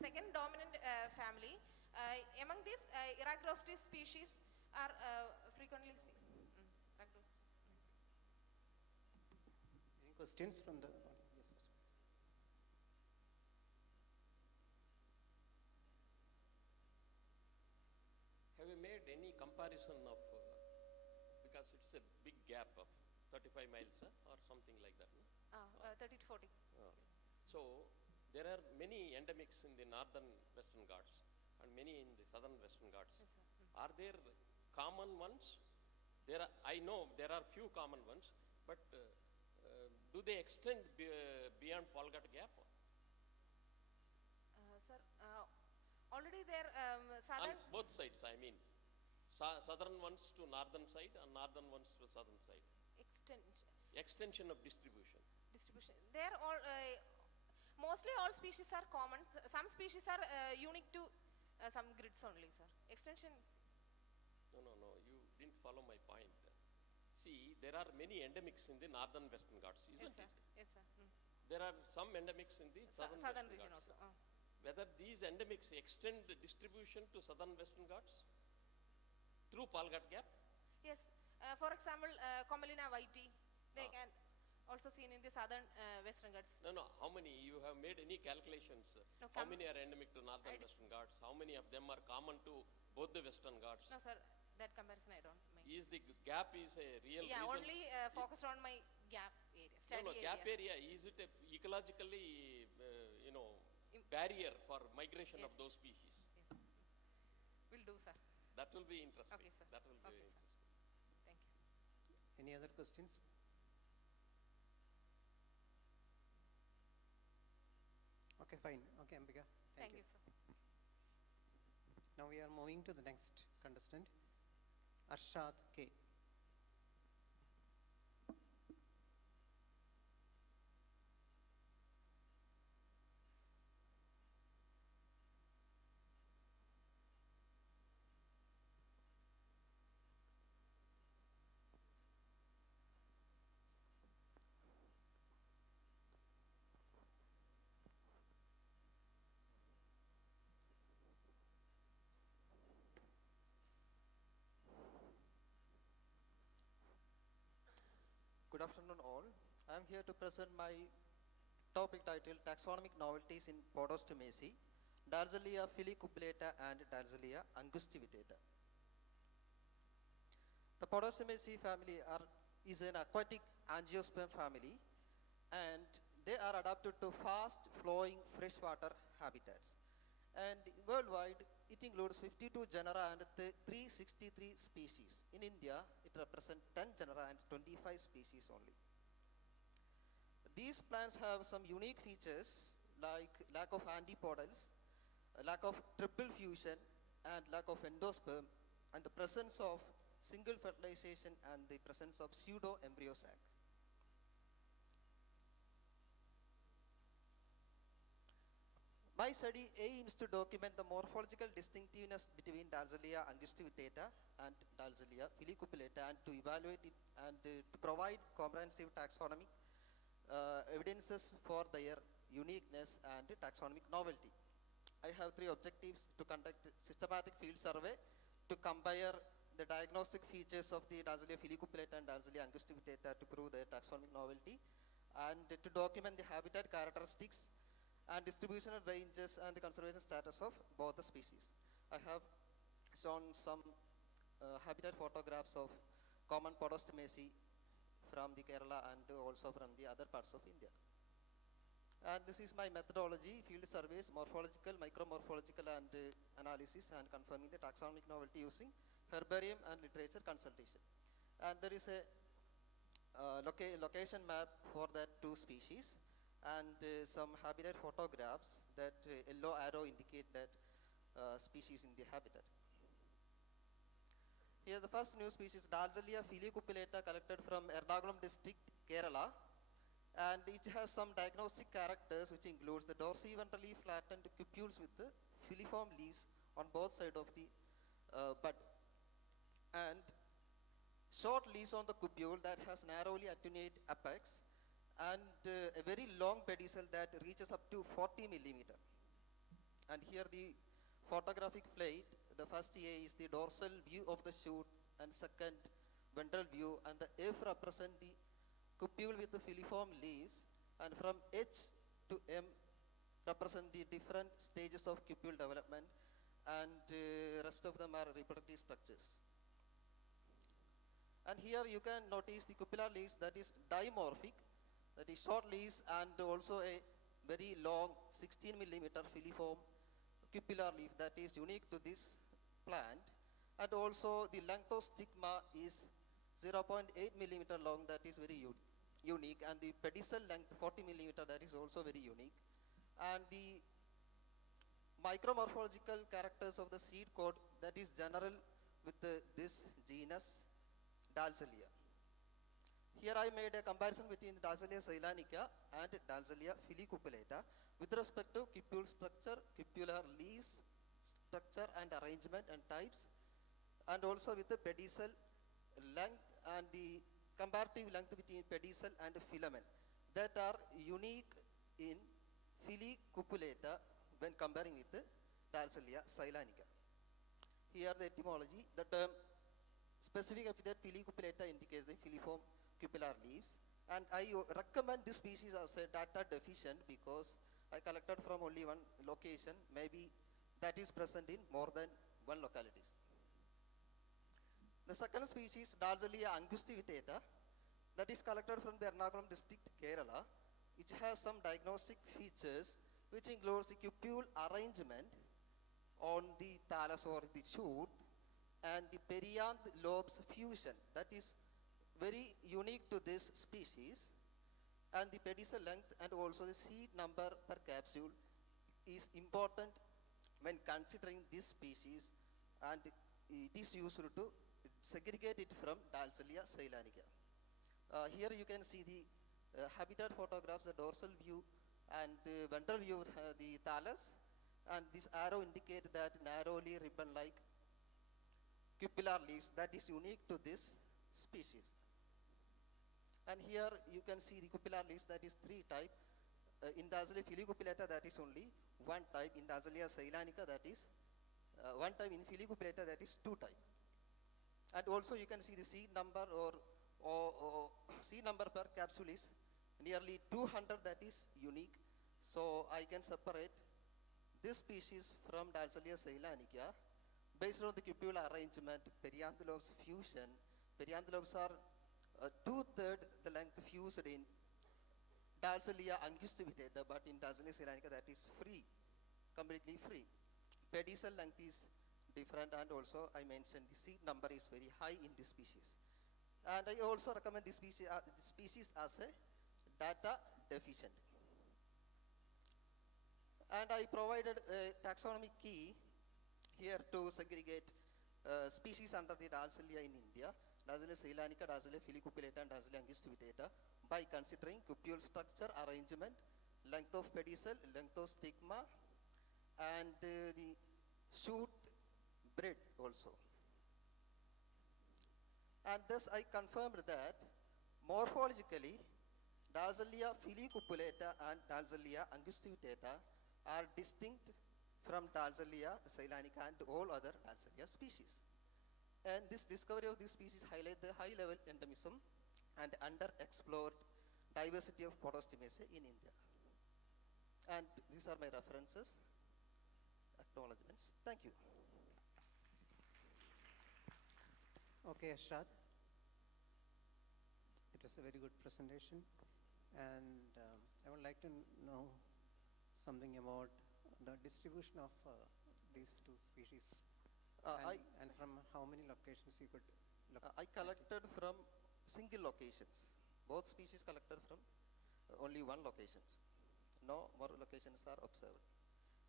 second dominant family. Among these, Iragrostis species are frequently seen. Any questions from the audience? Yes, sir. Have you made any comparison of, because it's a big gap of 35 miles or something like that? No? 30 to 40. So there are many endemics in the northern Western Ghats and many in the southern Western Ghats. Yes, sir. Are there common ones? I know there are few common ones, but do they extend beyond Polgat Gap? Sir, already there On southern. both sides, I mean. Southern ones to northern side and northern ones to southern side. Extension of distribution. They are all, mostly all species are common. Some species are unique to some grids only, sir. Extension is. No, you didn't follow my point. See, there are many endemics in the northern Western Ghats, isn't it? Yes, sir. There are some endemics in the southern region Ghats. also. Whether these endemics extend the distribution to southern Western Ghats through Polgat Gap? Yes. For example, Commelina whitey, they can also seen in the southern Western Ghats. No. How many? You have made any calculations? No, how many are endemic to northern Western Ghats? How many of them are common to both the Western Ghats? No, sir. That comparison I don't make. Is the gap is a real reason? Only focused on my gap areas. Study gap area. area, is it a ecologically, barrier for migration of those species? Yes. Will do, sir. That will be interesting. Okay, sir. That will be Okay, sir. interesting. Thank you. Any other questions? Okay, fine. Okay, Ambika. Thank you, sir. Now we are moving to the next contestant, Arshad K. Good afternoon all. I am here to present my topic titled Taxonomic Novelties in Podostomaceae, Dalzellia filicupulata and Dalzellia angustivitata. The Podostomaceae family is an aquatic Angiosperm family, and they are adapted to fast flowing freshwater habitats. And worldwide, it includes 52 genera and 363 species. In India, it represents 10 genera and 25 species only. These plants have some unique features like lack of antipodals, lack of triple fusion, and lack of endosperm, and the presence of single fertilization and the presence of pseudo embryo sac. My study aims to document the morphological distinctiveness between Dalzellia angustivitata and Dalzellia filicupulata, and to evaluate it and to provide comprehensive taxonomic evidences for their uniqueness and taxonomic novelty. I have three objectives: to conduct systematic field survey, to compare the diagnostic features of the Dalzellia filicupulata and Dalzellia angustivitata to prove their taxonomic novelty, and to document the habitat characteristics and distributional ranges and the conservation status of both the species. I have shown some habitat photographs of common Podostomaceae from the Kerala and also from the other parts of India. And this is my methodology: field surveys, morphological, micromorphological and analysis, and confirming the taxonomic novelty using herbarium and literature consultation. And there is a location map for that two species, and some habitat photographs that yellow arrow indicate that species in the habitat. Here the first new species, Dalzellia filicupulata, collected from Ernakulam district, Kerala, and it has some diagnostic characters which includes the dorsiventrally flattened cupules with the filiform leaves on both sides of the bud, and short leaves on the cupule that has narrowly attenuate apex, and a very long pedicel that reaches up to 40 millimeter. And here the photographic plate, the first A is the dorsal view of the shoot, and second ventral view, and the F represent the cupule with the filiform leaves, and from H to M represent the different stages of cupule development, and rest of them are reproductive structures. And here you can notice the cupullar leaves that is dimorphic, that is short leaves, and also a very long 16 millimeter filiform cupullar leaf that is unique to this plant. And also the length of stigma is 0.8 millimeter long, that is very unique, and the pedicel length 40 millimeter, that is also very unique. And the micromorphological characters of the seed coat, that is general with this genus Dalzellia. Here I made a comparison between Dalzellia ceylanica and Dalzellia filicupulata with respect to cupule structure, cupular leaves structure and arrangement and types, and also with the pedicel length and the comparative length between pedicel and filament that are unique in filicupulata when comparing with the Dalzellia ceylanica. Here the etymology, the term specific epithet filicupulata indicates the filiform cupullar leaves, and I recommend this species as a data deficient because I collected from only one location, maybe that is present in more than one localities. The second species, Dalzellia angustivitata, that is collected from the Ernakulam district, Kerala, which has some diagnostic features which includes the cupule arrangement on the thallus or the shoot and the perianth lobes fusion. That is very unique to this species, and the pedicel length and also the seed number per capsule is important when considering this species, and it is used to segregate it from Dalsalia ceylanica. Here you can see the habitat photographs, the dorsal view and the ventral view of the thallus, and this arrow indicates that narrowly ribbon-like cupullar leaves that is unique to this species. And here you can see the cupullar leaves, that is 3 type. In Dalsalia filicupulata, that is only 1 type. In Dalsalia ceylanica, that is 1 type. In filicupulata, that is 2 type. And also you can see the seed number or seed number per capsule is nearly 200, that is unique. So I can separate this species from Dalsalia ceylanica based on the cupular arrangement, perianth lobes fusion. Perianth lobes are 2/3 the length fused in Dalsalia Angiosperm, but in Dalsalia ceylanica that is free, completely free. Pedicel length is different, and also I mentioned the seed number is very high in this species. And I also recommend this species as a data deficient. And I provided a taxonomy key here to segregate species under the Dalsalia in India, Dalsalia ceylanica, Dalsalia filicupulata, and Dalsalia Angiosperm, by considering cupule structure, arrangement, length of pedicel, length of stigma, and the shoot breadth also. And thus I confirmed that morphologically Dalsalia filicupulata and Dalsalia Angiosperm are distinct from Dalsalia ceylanica and all other Dalsalia species. And this discovery of this species highlights the high level endemism and underexplored diversity of Podostemaceae in India. And these are my references, acknowledgements. Thank you. Okay, Ashrad. It was a very good presentation, and I would like to know something about the distribution of these 2 species, and from how many locations you could look. I collected from single locations. Both species collected from only 1 locations. No more locations are observed.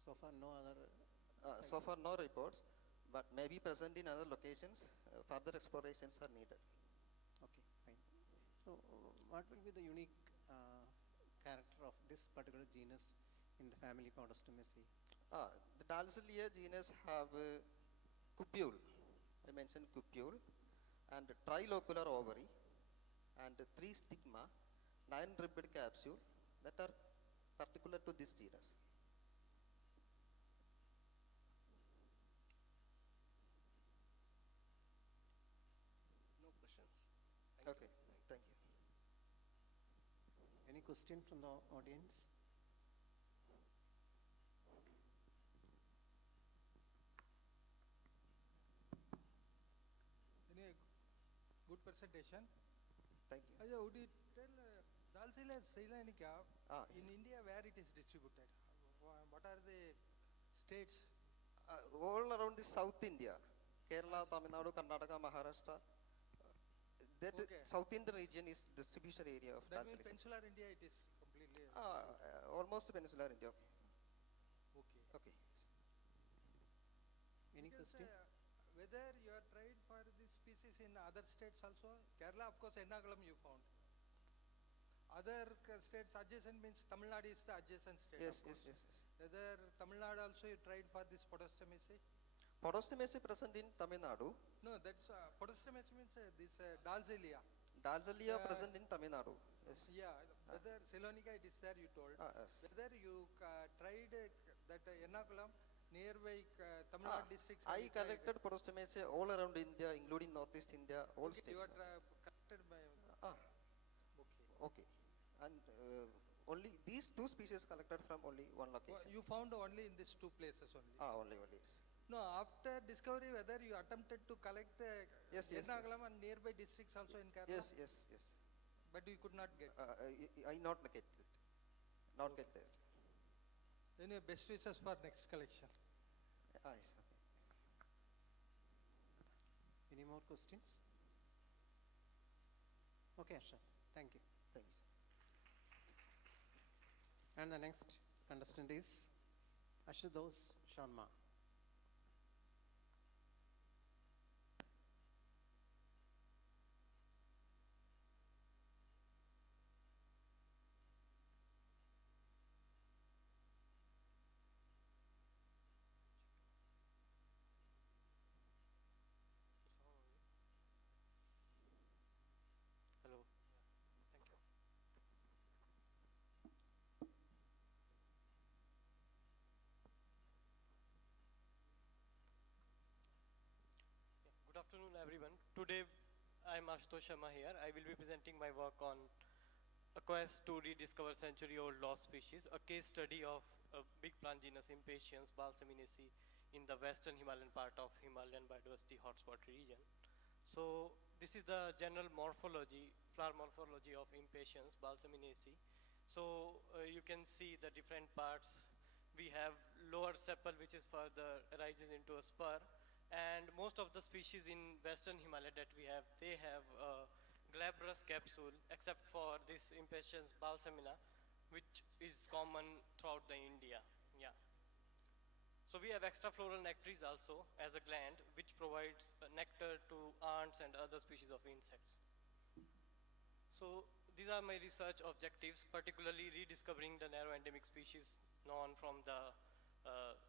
So far, no other. So far, no reports, but may be present in other locations. Further explorations are needed. Okay, fine. So, what will be the unique character of this particular genus in the family Podostemaceae? The Dalsalia genus have cupule. I mentioned cupule, and trilocular ovary, and 3 stigma, 9 ribbed capsule that are particular to this genus. No questions. Okay, thank you. Any question from the audience? Good presentation. Thank you. Ajay, would you tell Dalsalia ceylanica in India where it is distributed? What are the states? All around the South India, Kerala, Tamil Nadu, Karnataka, Maharashtra. That South Indian region is distribution area of That means Dalsalia. peninsular India it is completely. Almost peninsular India. Okay. Okay. Any question? Whether you are tried for this species in other states also? Kerala, of course, Ernakulam you found. Other states adjacent means Tamil Nadu is the adjacent state. Yes, of yes, course. yes, yes. Whether Tamil Nadu also you tried for this Podostemaceae? Podostemaceae present in Tamil Nadu. No, that's Podostemaceae means this Dalsalia. Dalsalia present in Tamil Nadu. Yes. Yeah, whether Ceylonica it is there you told. Yes. Whether you tried that Ernakulam nearby Tamil Nadu districts. I collected Podostemaceae all around India, including Northeast India, all Okay, states. you are collected by. Okay. And only these 2 species collected from only 1 location. You found only in these 2 places only. Only. No, after discovery, whether you attempted to collect Yes, Ernakulam and nearby districts also in Kerala? Yes. but we could not get. I not get it. Not get that. Anyway, best wishes for next collection. Yes. Any more questions? Okay, Asha. Thank you. Thank you. And the next contestant is Ashutosh Sharma. Hello. Thank you. Good afternoon, everyone. Today, I'm Ashutosh Sharma here. I will be presenting my work on A Quest to Rediscover Century-Old Lost Species, a case study of a big plant genus Impatiens balsaminaceae in the western Himalayan part of Himalayan biodiversity hotspot region. So this is the general morphology, flower morphology of Impatiens balsaminaceae. So you can see the different parts. We have lower sepal, which is further rises into a spur, and most of the species in western Himalaya that we have, they have a glabrous capsule, except for this Impatiens balsamina, which is common throughout the India. Yeah. So we have extrafloral nectaries also as a gland, which provides nectar to ants and other species of insects. So these are my research objectives, particularly rediscovering the narrow endemic species known from the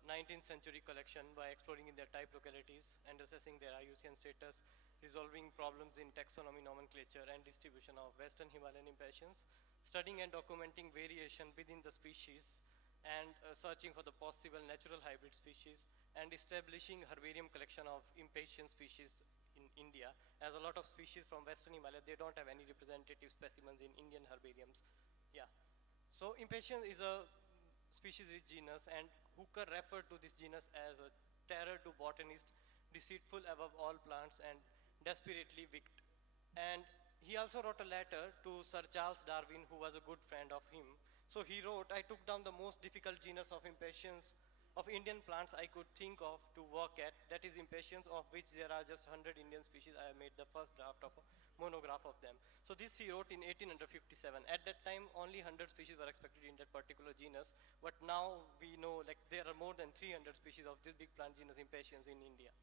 19th century collection by exploring in their type localities and assessing their IUCN status, resolving problems in taxonomy, nomenclature, and distribution of western Himalayan Impatiens, studying and documenting variation within the species, and searching for the possible natural hybrid species, and establishing herbarium collection of Impatien species in India, as a lot of species from western Himalaya, they don't have any representative specimens in Indian herbariums. Yeah. So Impatien is a species-rich genus, and Hooker referred to this genus as a terror to botanists, deceitful above all plants and desperately wicked. And he also wrote a letter to Sir Charles Darwin, who was a good friend of him. So he wrote, I took down the most difficult genus of Impatiens of Indian plants I could think of to work at, that is Impatiens, of which there are just 100 Indian species. I have made the first draft of a monograph of them. So this he wrote in 1857. At that time, only 100 species were expected in that particular genus, but now we know like there are more than 300 species of this big plant genus Impatiens in India.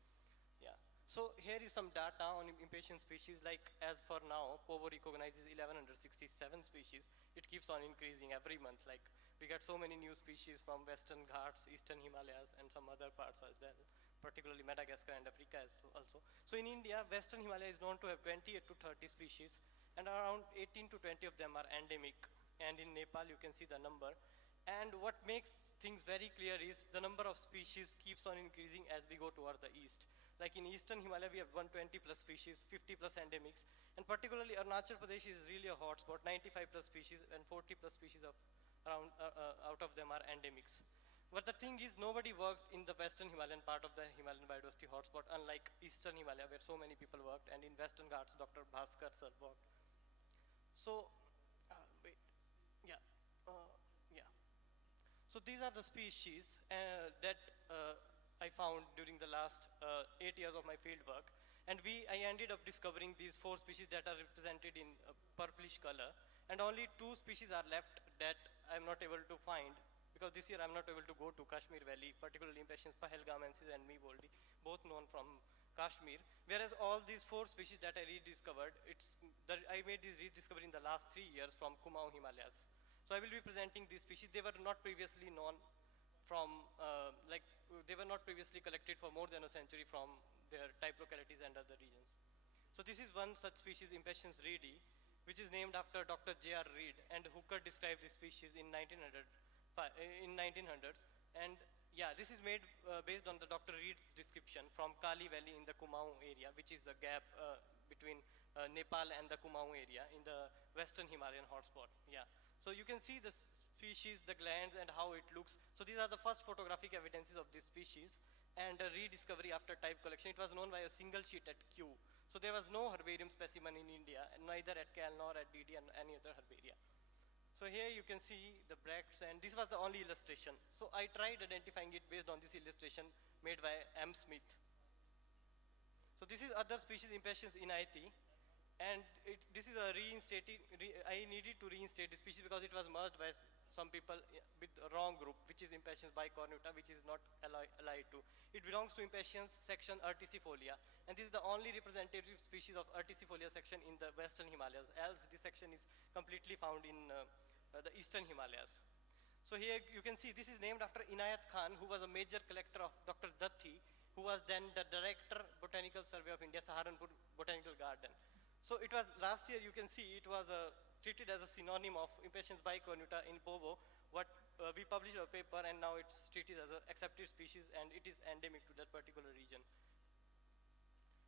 Yeah. So here is some data on Impatien species. Like as for now, POVO recognizes 1167 species. It keeps on increasing every month. Like we get so many new species from Western Ghats, Eastern Himalayas, and some other parts as well, particularly Madagascar and Africa also. So in India, Western Himalaya is known to have 28 to 30 species, and around 18 to 20 of them are endemic. And in Nepal, you can see the number. And what makes things very clear is the number of species keeps on increasing as we go towards the east. Like in Eastern Himalaya, we have 120 plus species, 50 plus endemics, and particularly Arunachal Pradesh is really a hotspot, 95 plus species and 40 plus species of around out of them are endemics. But the thing is, nobody worked in the Western Himalayan part of the Himalayan biodiversity hotspot, unlike Eastern Himalaya, where so many people worked, and in Western Ghats, Dr. Bhaskar sir worked. So, wait, yeah, yeah. So these are the species that I found during the last 8 years of my field work. And I ended up discovering these 4 species that are represented in purplish color. And only 2 species are left that I'm not able to find, because this year I'm not able to go to Kashmir Valley, particularly Impatiens pahelgamensis and Meeboldi, both known from Kashmir. Whereas all these 4 species that I rediscovered, I made this rediscovery in the last 3 years from Kumaon Himalayas. So I will be presenting these species. They were not previously known from, they were not previously collected for more than a century from their type localities and other regions. So this is one such species, Impatiens reedi, which is named after Dr. J.R. Reed, and Hooker described this species in 1900s. And yeah, this is made based on the Dr. Reed's description from Kali Valley in the Kumaon area, which is the gap between Nepal and the Kumaon area in the Western Himalayan hotspot. Yeah. So you can see the species, the glands, and how it looks. So these are the first photographic evidences of this species, and a rediscovery after type collection. It was known by a single sheet at Q. So there was no herbarium specimen in India, and neither at KL nor at DD and any other herbaria. So here you can see the bracts, and this was the only illustration. So I tried identifying it based on this illustration made by M. Smith. So this is other species impatiens in IT, and this is a I needed to reinstate the species because it was merged by some people with the wrong group, which is Impatiens bicornuta, which is not allied to. It belongs to Impatiens section Urticifolia, and this is the only representative species of Urticifolia section in the Western Himalayas, else this section is completely found in the Eastern Himalayas. So here you can see this is named after Inayat Khan, who was a major collector of Dr. Datti, who was then the Director Botanical Survey of India, Saharanpur Botanical Garden. So it was, last year you can see it was treated as a synonym of Impatiens bicornuta in Bobo. What we published a paper, and now it's treated as an accepted species, and it is endemic to that particular region.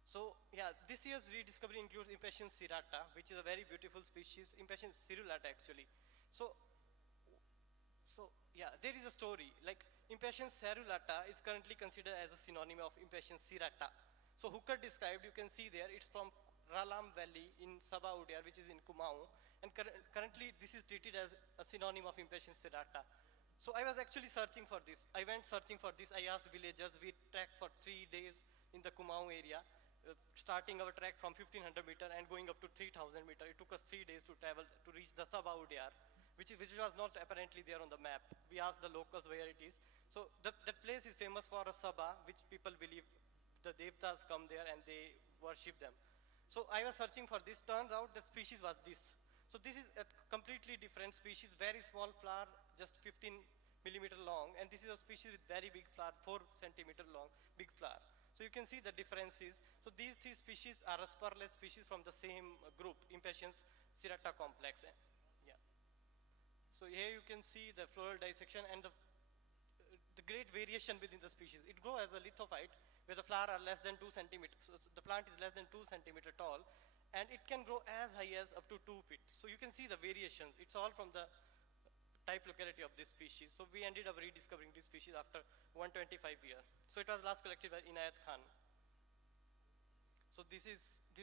So yeah, this year's rediscovery includes Impatiens cirrata, which is a very beautiful species, Impatiens circulata actually. So yeah, there is a story, like Impatiens circulata is currently considered as a synonym of Impatiens cirrata. So Hooker described, you can see there, it's from Ralam Valley in Sabah Udyar, which is in Kumaon, and currently this is treated as a synonym of Impatiens cirrata. So I was actually searching for this. I went searching for this. I asked villagers. We trekked for 3 days in the Kumaon area, starting our trek from 1500 meter and going up to 3000 meter. It took us 3 days to travel to reach the Sabah Udyar, which was not apparently there on the map. We asked the locals where it is. So that place is famous for a Sabha, which people believe the Devtas come there and they worship them. So I was searching for this. Turns out the species was this. So this is a completely different species, very small flower, just 15 millimeter long, and this is a species with very big flower, 4 centimeter long, big flower. So you can see the differences. So these 3 species are a spurless species from the same group, Impatiens cirrata complex. Yeah. So here you can see the floral dissection and the great variation within the species. It grows as a lithophyte, where the flower are less than 2 centimeters. So the plant is less than 2 centimeter tall, and it can grow as high as up to 2 feet. So you can see the variations. It's all from the type locality of this species. So we ended up rediscovering this species after 125 years. So it was last collected by Inayat Khan. So these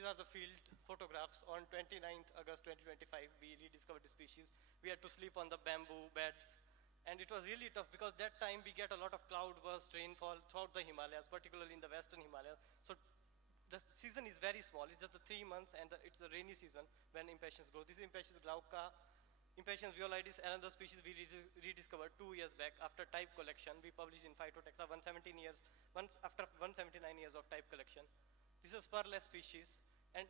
are the field photographs. On 29th August 2025, we rediscovered the species. We had to sleep on the bamboo beds. And it was really tough because that time we get a lot of cloudburst rainfall throughout the Himalayas, particularly in the Western Himalayas. So the season is very small. It's just the 3 months, and it's a rainy season when Impatiens grow. This is Impatiens glauca. Impatiens violidis, another species we rediscovered 2 years back after type collection. We published in Phytotexa after 179 years of type collection. This is a spurless species, and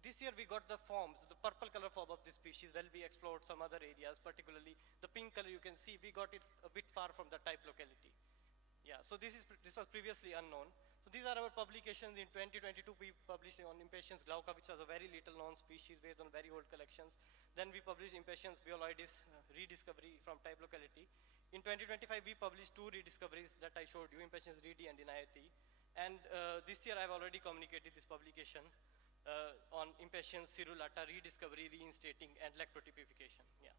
this year we got the forms, the purple color form of this species. Well, we explored some other areas, particularly the pink color you can see, we got it a bit far from the type locality. Yeah, so this was previously unknown. So these are our publications. In 2022, we published on Impatiens glauca, which was a very little known species based on very old collections. Then we published Impatiens violoidis rediscovery from type locality. In 2025, we published 2 rediscoveries that I showed you, Impatiens redi and Inayati. And this year, I've already communicated this publication on Impatiens circulata rediscovery, reinstating, and lactotypification. Yeah.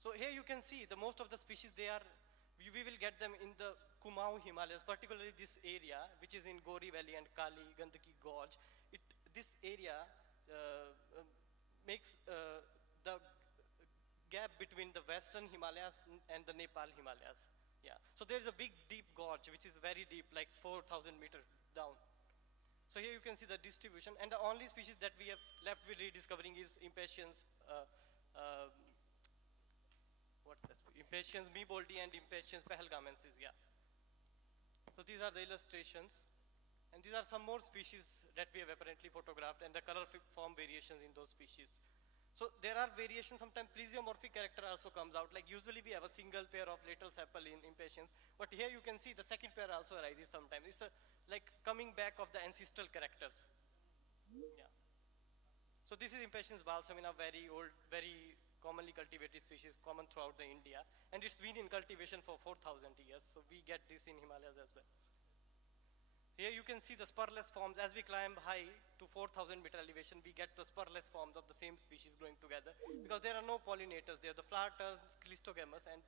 So here you can see the most of the species, we will get them in the Kumaon Himalayas, particularly this area, which is in Gori Valley and Kali, Gandaki Gorge. This area makes the gap between the Western Himalayas and the Nepal Himalayas. Yeah. So there's a big, deep gorge, which is very deep, like 4,000 meters down. So here you can see the distribution, and the only species that we have left with rediscovering is Impatiens, Impatiens meboldi and Impatiens pahelgamensis. Yeah. So these are the illustrations, and these are some more species that we have apparently photographed, and the color form variations in those species. So there are variations. Sometimes plesiomorphic character also comes out. Like usually we have a single pair of lateral sepal in Impatiens, but here you can see the second pair also arises sometimes. It's like coming back of the ancestral characters. Yeah. So this is Impatiens balsamina, very old, very commonly cultivated species, common throughout the India, and it's been in cultivation for 4,000 years. So we get this in Himalayas as well. Here you can see the spurless forms. As we climb high to 4,000 meter elevation, we get the spurless forms of the same species growing together because there are no pollinators there. The flower turns clistogamous, and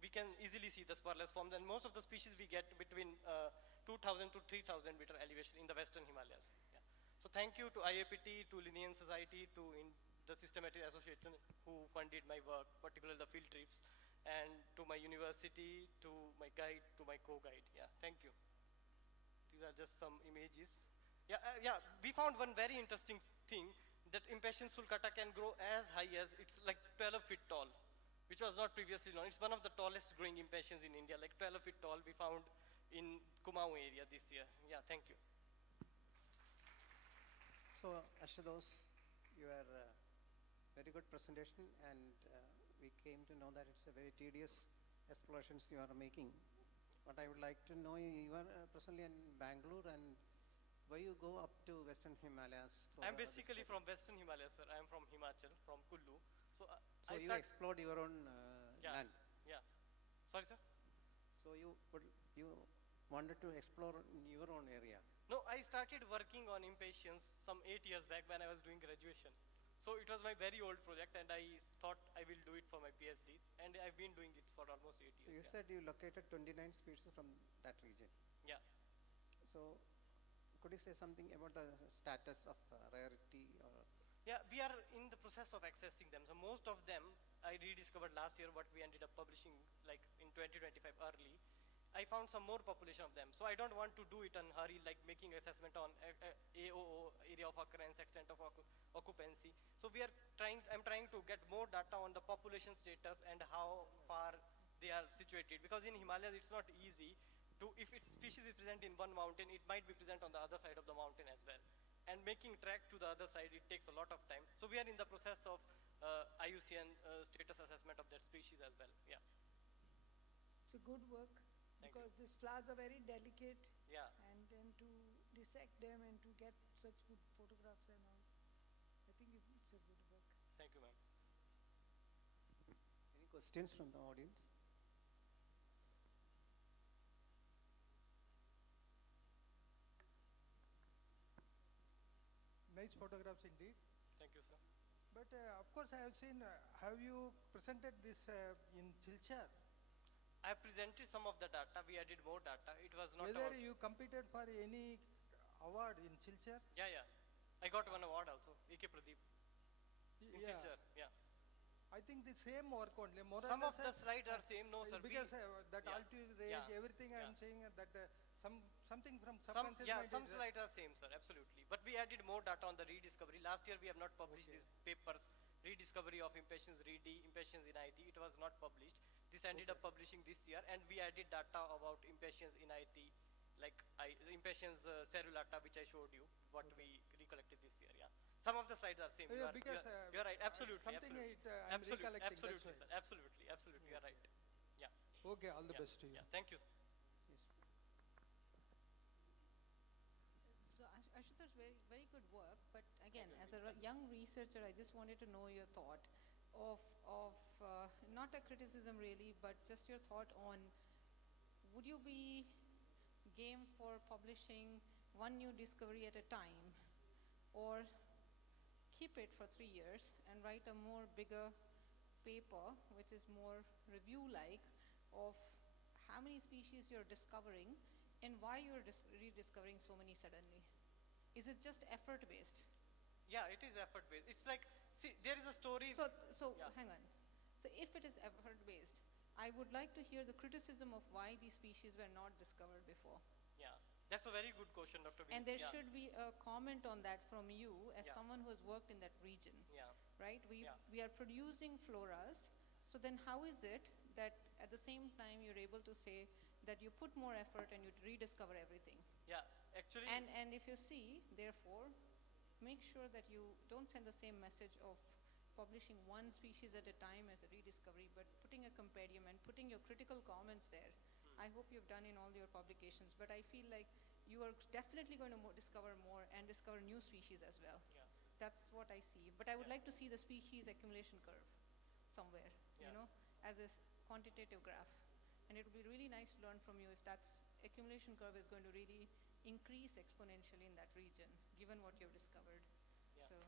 we can easily see the spurless forms. And most of the species we get between 2,000 to 3,000 meter elevation in the Western Himalayas. Yeah. So thank you to IAPT, to Linnean Society, to the Systematic Association who funded my work, particularly the field trips, and to my university, to my guide, to my co-guide. Yeah, thank you. These are just some images. Yeah, we found one very interesting thing, that impatient sulcata can grow as high as, it's like 12 feet tall, which was not previously known. It's one of the tallest growing impatiens in India, like 12 feet tall, we found in Kumaon area this year. Yeah, thank you. So, Ashutosh, you are very good presentation, and we came to know that it's a very tedious explorations you are making. But I would like to know, you are presently in Bangalore, and why you go up to Western Himalayas? I'm basically from Western Himalayas, sir. I'm from Himachal, from Kullu. So, so you explored your own land? Yeah. Sorry, sir? So you wanted to explore in your own area? No, I started working on impatiens some 8 years back when I was doing graduation. So it was my very old project, and I thought I will do it for my PhD, and I've been doing it for almost 8 years. So you said you located 29 species from that region? Yeah. So could you say something about the status of rarity? Or yeah, we are in the process of accessing them. So most of them I rediscovered last year, what we ended up publishing like in 2025 early. I found some more population of them. So I don't want to do it in a hurry, like making assessment on AOO, area of occurrence, extent of occupancy. So I'm trying to get more data on the population status and how far they are situated. Because in Himalayas, it's not easy to, if its species is present in one mountain, it might be present on the other side of the mountain as well. And making track to the other side, it takes a lot of time. So we are in the process of IUCN status assessment of that species as well. Yeah. It's a good work. Because these flowers are very delicate, and then to dissect them and to get such good photographs and all, I think it's a good work. Thank you, ma'am. Any questions from the audience? Nice photographs indeed. Thank you, sir. But of course I have seen, have you presented this in Silchar? I have presented some of the data. We added more data. It was not. Whether you competed for any award in Silchar? Yeah. I got one award also. AK Pradeep. In Silchar. Yeah. I think the same work only. More some of the slides are same. No, sir. Because that altitude range, everything I am saying that something from subconscious mind. Some slides are same, sir. Absolutely. But we added more data on the rediscovery. Last year we have not published these papers. Rediscovery of impatiens impatiens in IT. It was not published. This ended up publishing this year, and we added data about impatiens in IT, like impatiens cellulata, which I showed you, what we recollected this year. Yeah, some of the slides are same. Yeah, you're right. Absolutely. Absolutely, sir. Absolutely. You're right. Yeah. Okay. All the best to you. Yeah. Thank you, sir. Yes. So Ashutosh, very good work. But again, as a young researcher, I just wanted to know your thought of not a criticism really, but just your thought on, would you be game for publishing one new discovery at a time, or keep it for 3 years and write a more bigger paper which is more review-like of how many species you're discovering and why you're rediscovering so many suddenly? Is it just effort-based? Yeah, it is effort-based. It's like, see, there is a story. So hang on. So if it is effort-based, I would like to hear the criticism of why these species were not discovered before. Yeah, that's a very good question, Dr. V. And there should be a comment on that from you as someone who has worked in that region. Yeah. Right? We are producing floras. So then how is it that at the same time you're able to say that you put more effort and you rediscover everything? Yeah, actually. And if you see, therefore, make sure that you don't send the same message of publishing one species at a time as a rediscovery, but putting a compendium and putting your critical comments there. I hope you've done in all your publications, but I feel like you are definitely going to discover more and discover new species as well. Yeah. That's what I see. But I would like to see the species accumulation curve somewhere, you know, as a quantitative graph. And it would be really nice to learn from you if that accumulation curve is going to really increase exponentially in that region, given what you've discovered. Yeah. So,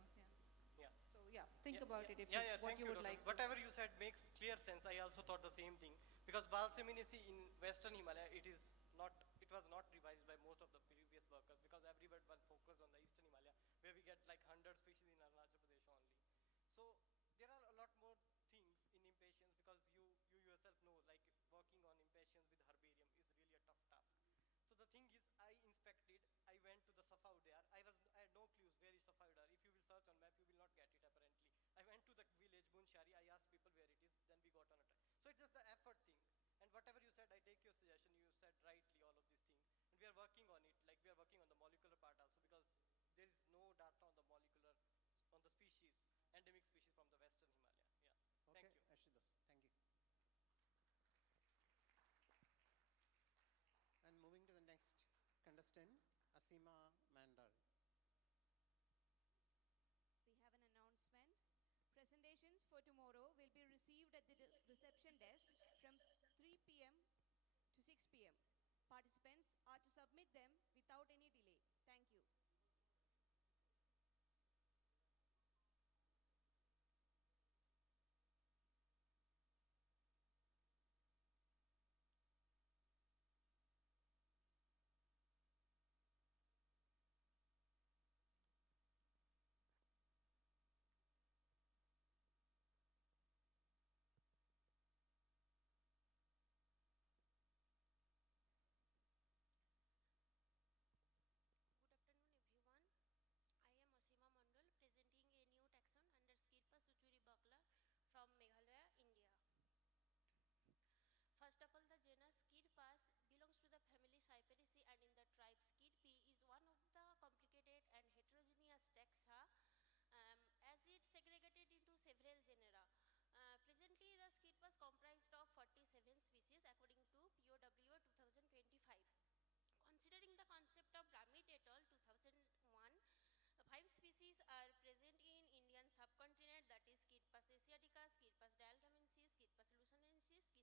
yeah. Yeah. So, think about it if what you would like. Whatever you said makes clear sense. I also thought the same thing. Because Balsaminiaceae in Western Himalaya, it was not revised by most of the previous workers, because everyone was focused on the Eastern Himalaya. where we get like 100 species in Arunachal Pradesh only. So there are a lot more things in impatiens because you yourself know like working on impatiens with herbarium is really a tough task. So the thing is, I inspected, I went to the Safa Udyar. I had no clues where is Safa Udyar. If you will search on map, you will not get it apparently. I went to the village Bunshari, I asked people where it is, then we got on a track. So it's just the effort thing. And whatever you said, I take your suggestion, you said rightly all of these things. And we are working on it, like we are working on the molecular part also because there is no data on the molecular, on the species, endemic species from the Western Himalaya. Yeah, Okay, thank you. Ashutosh, thank you. And moving to the next contestant, Asima Mandal. We have an announcement. Presentations for tomorrow will be received at the reception desk from 3 p.m. to 6 p.m. Participants are to submit them without any delay. Thank you. Good afternoon everyone. I am Asima Mandal presenting a new taxon under Skirpa Suchuri Bakla from Meghalaya, India. First of all, the genus Skirpas belongs to the family Cyperaceae and in the tribe Skirpi is one of the complicated and heterogeneous taxa as it segregated into several genera. Presently, the Skirpas comprised of 47 species according to POWO 2025. Considering the concept of Ramit et al. 2001, 5 species are present in Indian subcontinent, that is Skirpas asiaticus, Skirpas dialgamensis,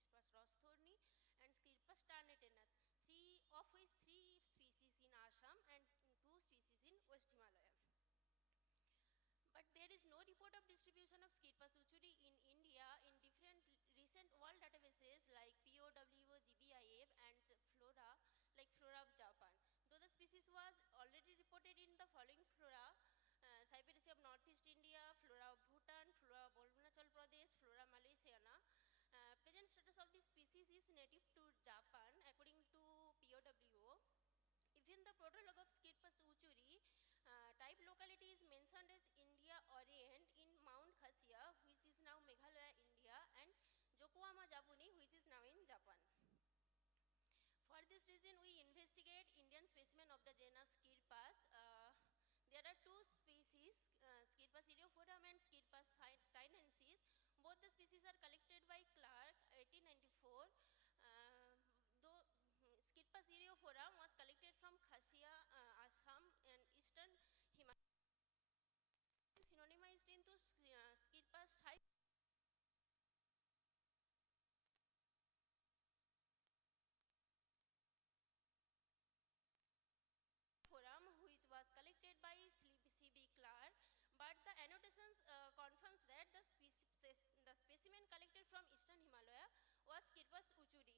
Skirpas lucernensis, Skirpas rosthorni and Skirpas tarnetinus, of which 3 species in Assam and 2 species in West Himalaya. But there is no report of distribution of Skirpas uchuri in India in different recent world databases like POWO, GBIF and Flora, like Flora of Japan. Though the species was already reported in the following flora, Cyperaceae of Northeast India, Flora of Bhutan, Flora of Arunachal Pradesh, Flora malaysiana. Present status of this species is native to Japan according to POWO. Even the protologue of Skirpas uchuri, type locality is mentioned as India Orient in Mount Khasiya, which is now Meghalaya, India, and Yokohama Jabuni, which is now in Japan. For this reason, we investigate Indian specimen of the genus Skirpas. There are 2 species, Skirpas erioforum and Skirpas chinensis. Both the species are collected by Clark, 1894. Though Skirpas erioforum was collected from Khasiya, Assam and eastern Himalaya. Synonymized into Skirpas which was collected by C.B. Clark, but the annotations confirms that the specimen collected from eastern Himalaya was Skirpas uchuri.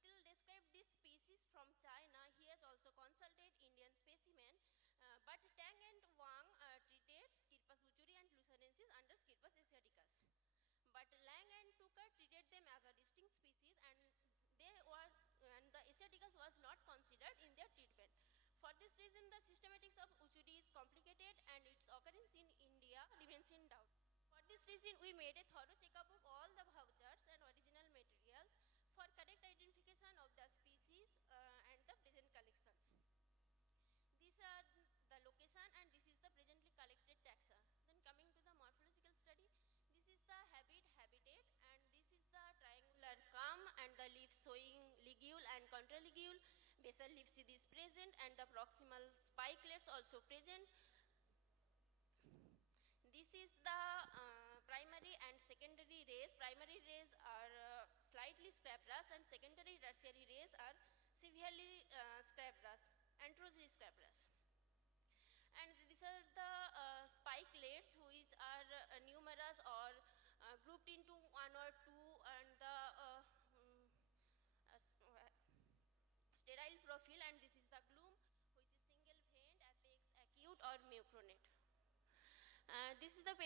Beetle described this species from China. He has also consulted Indian specimen, but Tang and Wang treated Skirpas uchuri and lucernensis under Skirpas asiaticus. But Lang and Tucker treated them as a distinct species and the asiaticus was not considered in their treatment. For this reason, the systematics of uchuri is complicated and its occurrence in India remains in doubt. For this reason, we made a thorough checkup of all the vouchers and original materials for correct identification of the species and the present collection. These are the location and this is the presently collected taxa. Then coming to the morphological study, this is the habitat and this is the triangular culm and the leaf showing ligule and contraligule. Basal leaf seed is present and the proximal spikelets also present. This is the primary and secondary rays. Primary rays are slightly scabrous and secondary tertiary rays are severely scabrous, antrosely scabrous. And these are the spikelets which are numerous or grouped into 1 or 2 and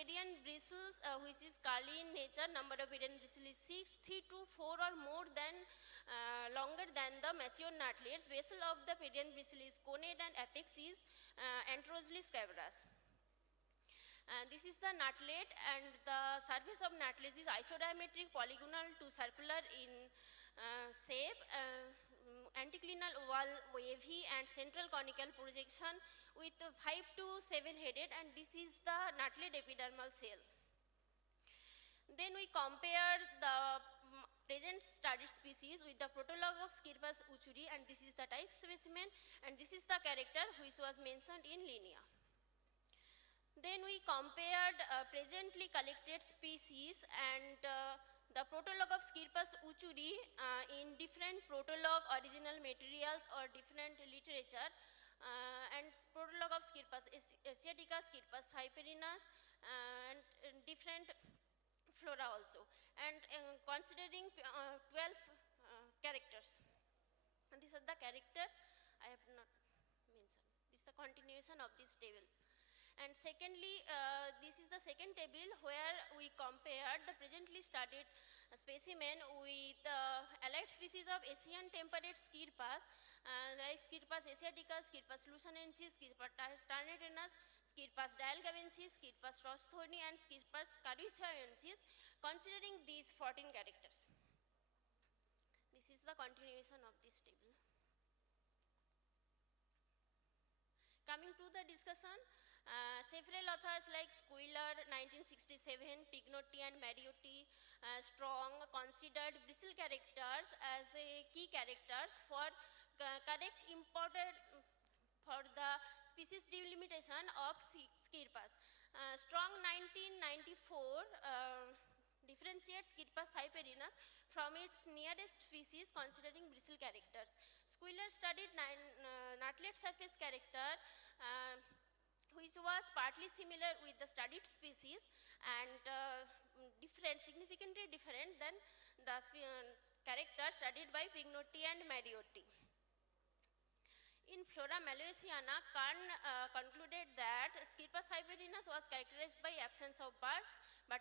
pedient bristles which is curly in nature, number of pedient bristles is 6, 3 to 4 or more than longer than the mature nutlets. Basal of the pedient bristle is connate and apex is anterosally scabrous. This is the nutlet, and the surface of nutlet is isodiametric, polygonal to circular in shape, anticlinal oval, wavy and central conical projection with 5 to 7 headed, and this is the nutlet epidermal cell. Then we compare the present studied species with the protolog of Scirpus uchuri, and this is the type specimen, and this is the character which was mentioned in linear. Then we compared presently collected species and the protolog of Scirpus uchuri in different protolog original materials or different literature, and protolog of Scirpus asiatica, Scirpus hyperinus, and different flora also, and considering 12 characters. And these are the characters I have not mentioned. This is the continuation of this table. And secondly, this is the second table where we compared the presently studied specimen with allied species of Asian temperate Scirpus, like Scirpus asiatica, Scirpus luzonensis, Scirpus ternatenus, Scirpus dialgabensis, Scirpus rosthorni and Scirpus carusiensis, considering these 14 characters. This is the continuation of this table. Coming to the discussion, several authors like Squiller 1967, Pignotti and Mariotti, Strong considered bristle characters as a key characters for correct imported for the species delimitation of Scirpus. Strong 1994 differentiates Scirpus hyperinus from its nearest species considering bristle characters. Squiller studied nutlet surface character which was partly similar with the studied species and significantly different than the character studied by Pignotti and Mariotti. In Flora Maloesiana, Kahn concluded that Scirpus hyperinus was characterized by absence of barbs, but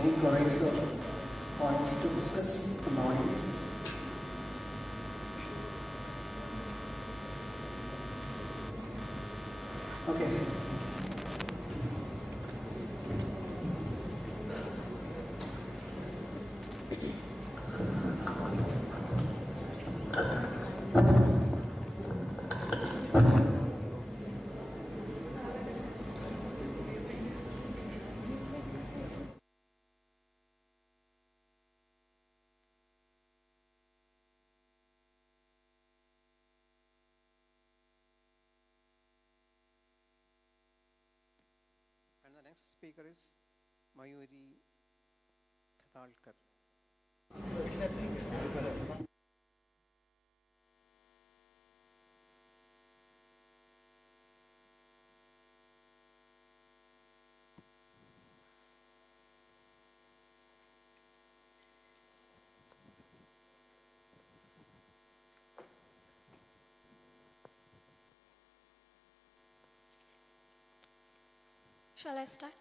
Any comments or points to discuss in the audience? Okay. next speaker is Mayuri Khatalkar. Shall I start?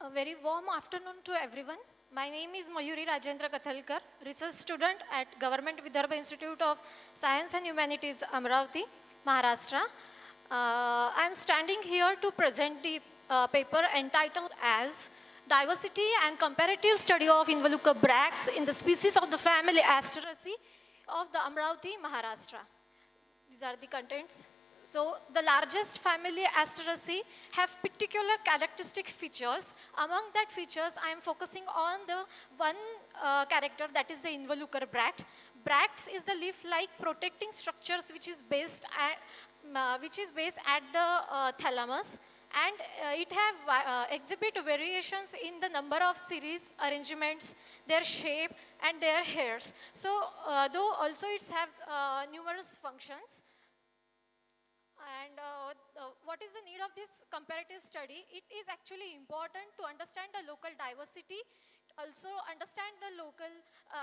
A very warm afternoon to everyone. My name is Mayuri Rajendra Kathalkar, research student at Government Vidarbha Institute of Science and Humanities, Amravati, Maharashtra. I am standing here to present the paper entitled as Diversity and Comparative Study of Involucre bracts in the Species of the Family Asteraceae of the Amravati, Maharashtra. These are the contents. So the largest family Asteraceae have particular characteristic features. Among that features, I am focusing on the one character, that is the involucre bract. Bracts is the leaf-like protecting structures which is based at the thalamus, and it have exhibit variations in the number of series, arrangements, their shape, and their hairs. So though also it have numerous functions. And what is the need of this comparative study? It is actually important to understand the local diversity, also understand the local,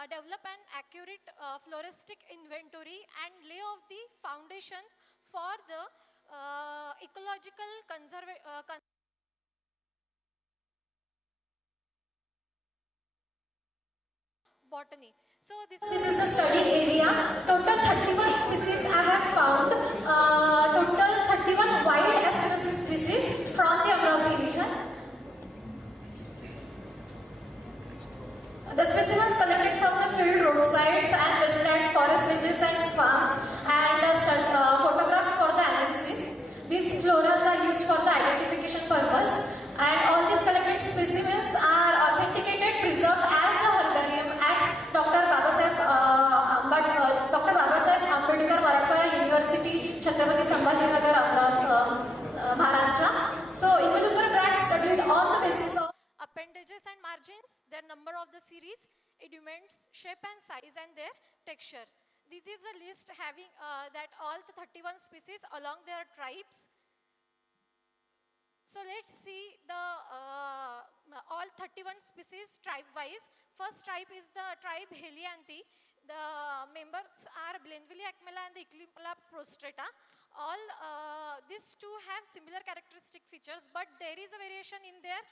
develop an accurate floristic inventory, and lay off the foundation for the ecological botany. So this is a study area. Total 31 species I have found. Total 31 wild Asteraceae species from the Amravati region. The specimens collected from the field, roadsides and westland, forest ridges and farms, and photographed for the analysis. These floras are used for the identification purpose, and all these collected specimens are authenticated, preserved as the herbarium at Dr. Babasaheb Ambedkar Marathwada University, Chhatrapati Sambhajinagar, Maharashtra. So involucre bracts studied on the basis of appendages and margins, their number of the series, eduments, shape and size, and their texture. This is a list having that all the 31 species along their tribes. So let's see the all 31 species tribe-wise. First tribe is the tribe Helianthe. The members are Blainvillei acmella and the Eclipla prostrata. All these two have similar characteristic features, but there is a variation in their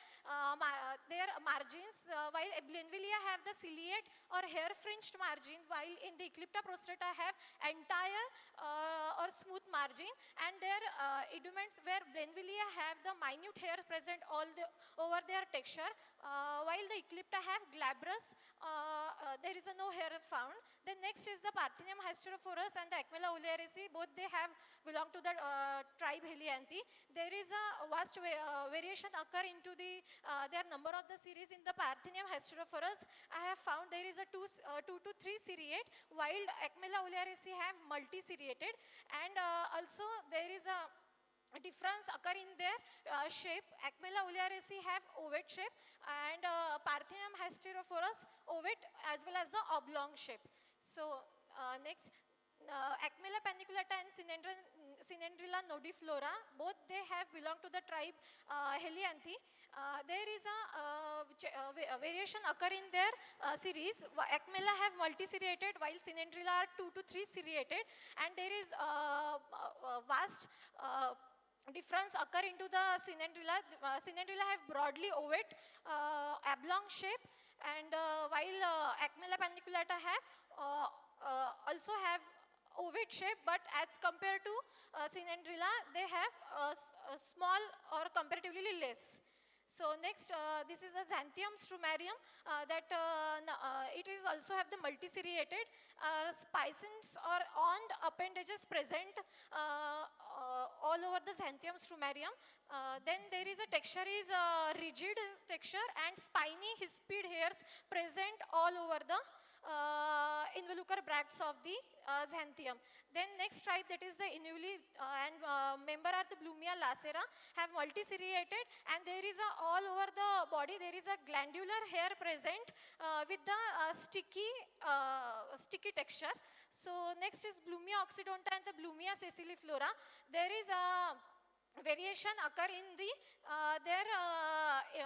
margins. While Blainvillei have the ciliate or hair-fringed margin, while in the Eclipta prostrata have entire or smooth margin, and their eduments, where Blainvillei have the minute hair present over their texture, while the Eclipta have glabrous, there is no hair found. Then next is the Parthenium hysterophorus and the Acmella oleieraceae. Both they have belong to the tribe Helianthe. There is a vast variation occur into the their number of the series. In the Parthenium hysterophorus, I have found there is a 2 to 3 seriate, while Acmella oleieraceae have multi-seriated, and also there is a difference occur in their shape. Acmella oleieraceae have ovate shape, and Parthenium hysterophorus ovate as well as the oblong shape. So next, Acmella paniculata and Synandrilla nodiflora, both they have belong to the tribe Helianthe. There is a variation occur in their series. Acmella have multi-seriated, while Synandrilla are 2 to 3 seriated, and there is vast difference occur into the Synandrilla. Synandrilla have broadly ovate oblong shape, and while Acmella paniculata have also have ovate shape, but as compared to Synandrilla, they have a small or comparatively less. So next, this is a Xanthium strumarium that it is also have the multiseriated spicins or awned appendages present all over the Xanthium strumarium. Then there is a texture is rigid texture and spiny hispid hairs present all over the involucral bracts of the xanthium. Then next tribe, that is the inuli and member are the Blumia lacera, have multiseriated, and there is a all over the body there is a glandular hair present with the sticky texture. So next is Blumia oxydonta and the Blumia sessiliflora. There is a variation occur in the their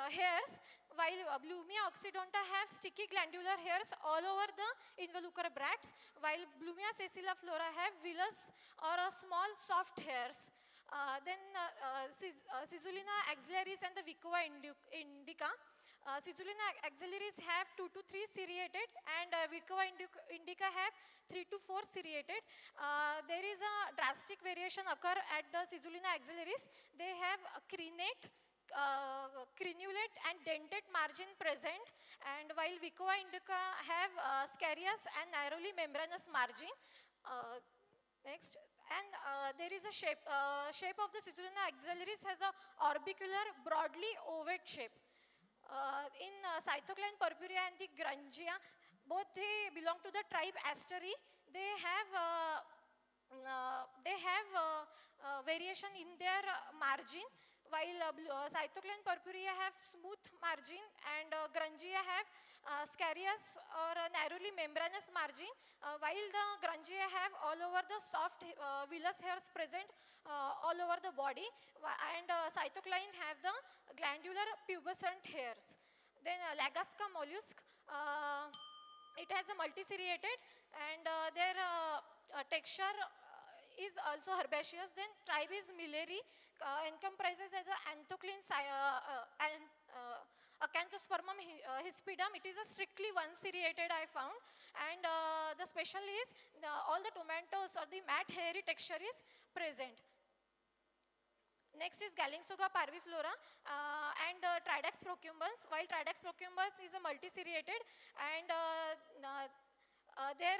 hairs, while Blumia oxydonta have sticky glandular hairs all over the involucral bracts, while Blumia sessiliflora have villous or small soft hairs. Then Caesulina axillaris and the Vicova indica. Caesulina axillaris have 2 to 3 seriated, and Vicova indica have 3 to 4 seriated. There is a drastic variation occur at the Caesulina axillaris. They have a crenate, crenulate and dentate margin present, and while Vicova indica have scarious and narrowly membranous margin. Next, and there is a shape of the Caesulina axillaris has a orbicular, broadly ovate shape. In Cytocline purpurea and the Grungia, both they belong to the tribe Asteri. They have variation in their margin, while Cytocline purpurea have smooth margin and Grungia have scarious or narrowly membranous margin, while the Grungia have all over the soft villous hairs present all over the body, and Cytocline have the glandular pubescent hairs. Then Lagasca mollusk, it has a multiseriated, and their texture is also herbaceous. Then tribe is Milleri, comprises as a anthocline Acanthospermum hispidum. It is a strictly one seriated I found, and the special is all the tomatoes or the matte hairy texture is present. Next is Gallingsoga parviflora and Tridax procumbens. While Tridax procumbens is a multiseriated, and their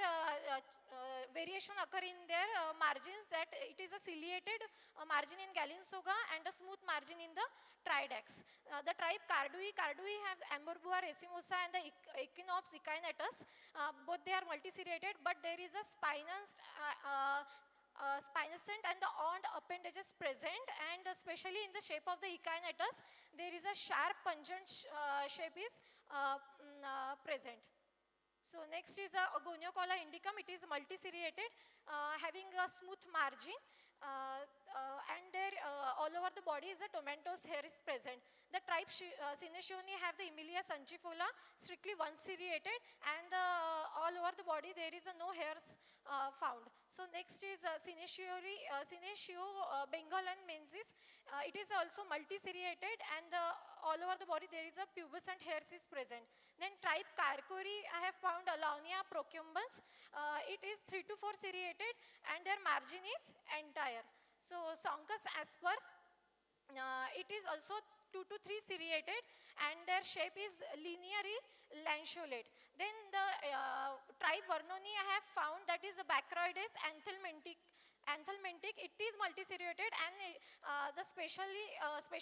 variation occur in their margins, that it is a ciliated margin in Gallingsoga and a smooth margin in the Tridax. The tribe Cardui have Amberbua racemosa and the Echinops echinatus. Both they are multiseriated, but there is a spinosant and the horned appendages present, and especially in the shape of the echinatus, there is a sharp pungent shape is present. So next is Goniocola indicum. It is multiseriated, having a smooth margin, and there all over the body is a tomentose hair is present. The tribe Cinesioni have the Emilia sanchifolia, strictly one seriated, and all over the body there is no hairs found. So next is Cinesio bengalensis. It is also multiseriated, and all over the body there is a pubescent hairs is present. Then tribe Carcori, I have found Alaunia procumbens. It is 3 to 4 seriated, and their margin is entire. So Soncus asper, it is also 2 to 3 seriated, and their shape is linearly lanceolate. Then the tribe Vernoni I have found, that is the Bacroides anthelmintic. It is multiseriated, and the special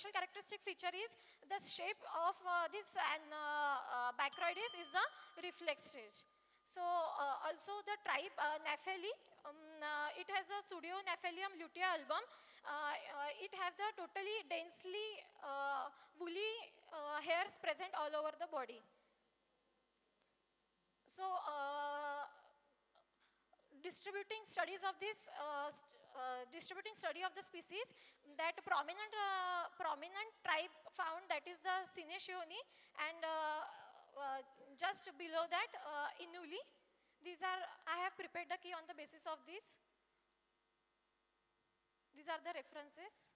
characteristic feature is the shape of this Bacroides is the reflex stage. So also the tribe Nepheli, it has a Pseudonephelium lutea album. It have the totally densely woolly hairs present all over the body. So distributing studies of this distributing study of the species, that prominent tribe found, that is the Cinesioni, and just below that Inuli. These are, I have prepared the key on the basis of this. These are the references.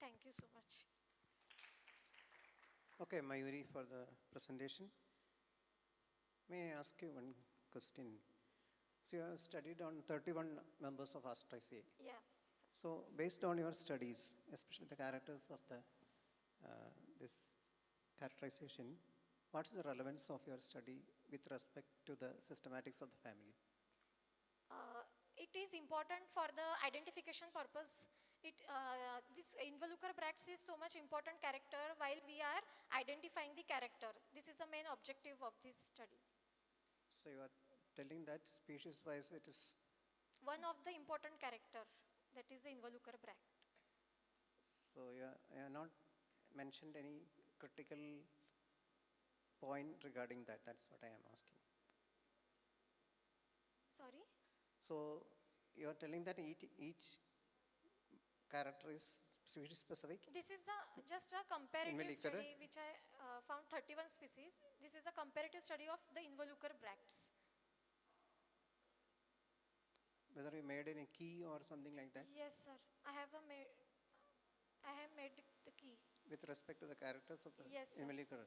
Thank you so much. Okay, Mayuri, for the presentation. May I ask you one question? So you have studied on 31 members of Astraceae. Yes. So based on your studies, especially the characters of the this characterization, what is the relevance of your study with respect to the systematics of the family? It is important for the identification purpose This involucre bracts is so much important character while we are identifying the character. This is the main objective of this study. So you are telling that species wise it is. One of the important character, that is the involucre bract. So you are not mentioned any critical point regarding that. That's what I am asking. Sorry? So you are telling that each character is species specific? This is just a comparative Involucre? study which I found 31 species. This is a comparative study of the involucre bracts. Whether you made any key or something like that? Yes, sir. I have made the key. With respect to the characters of the Yes, sir. involucre?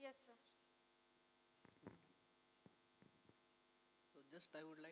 Yes, sir. So just I would like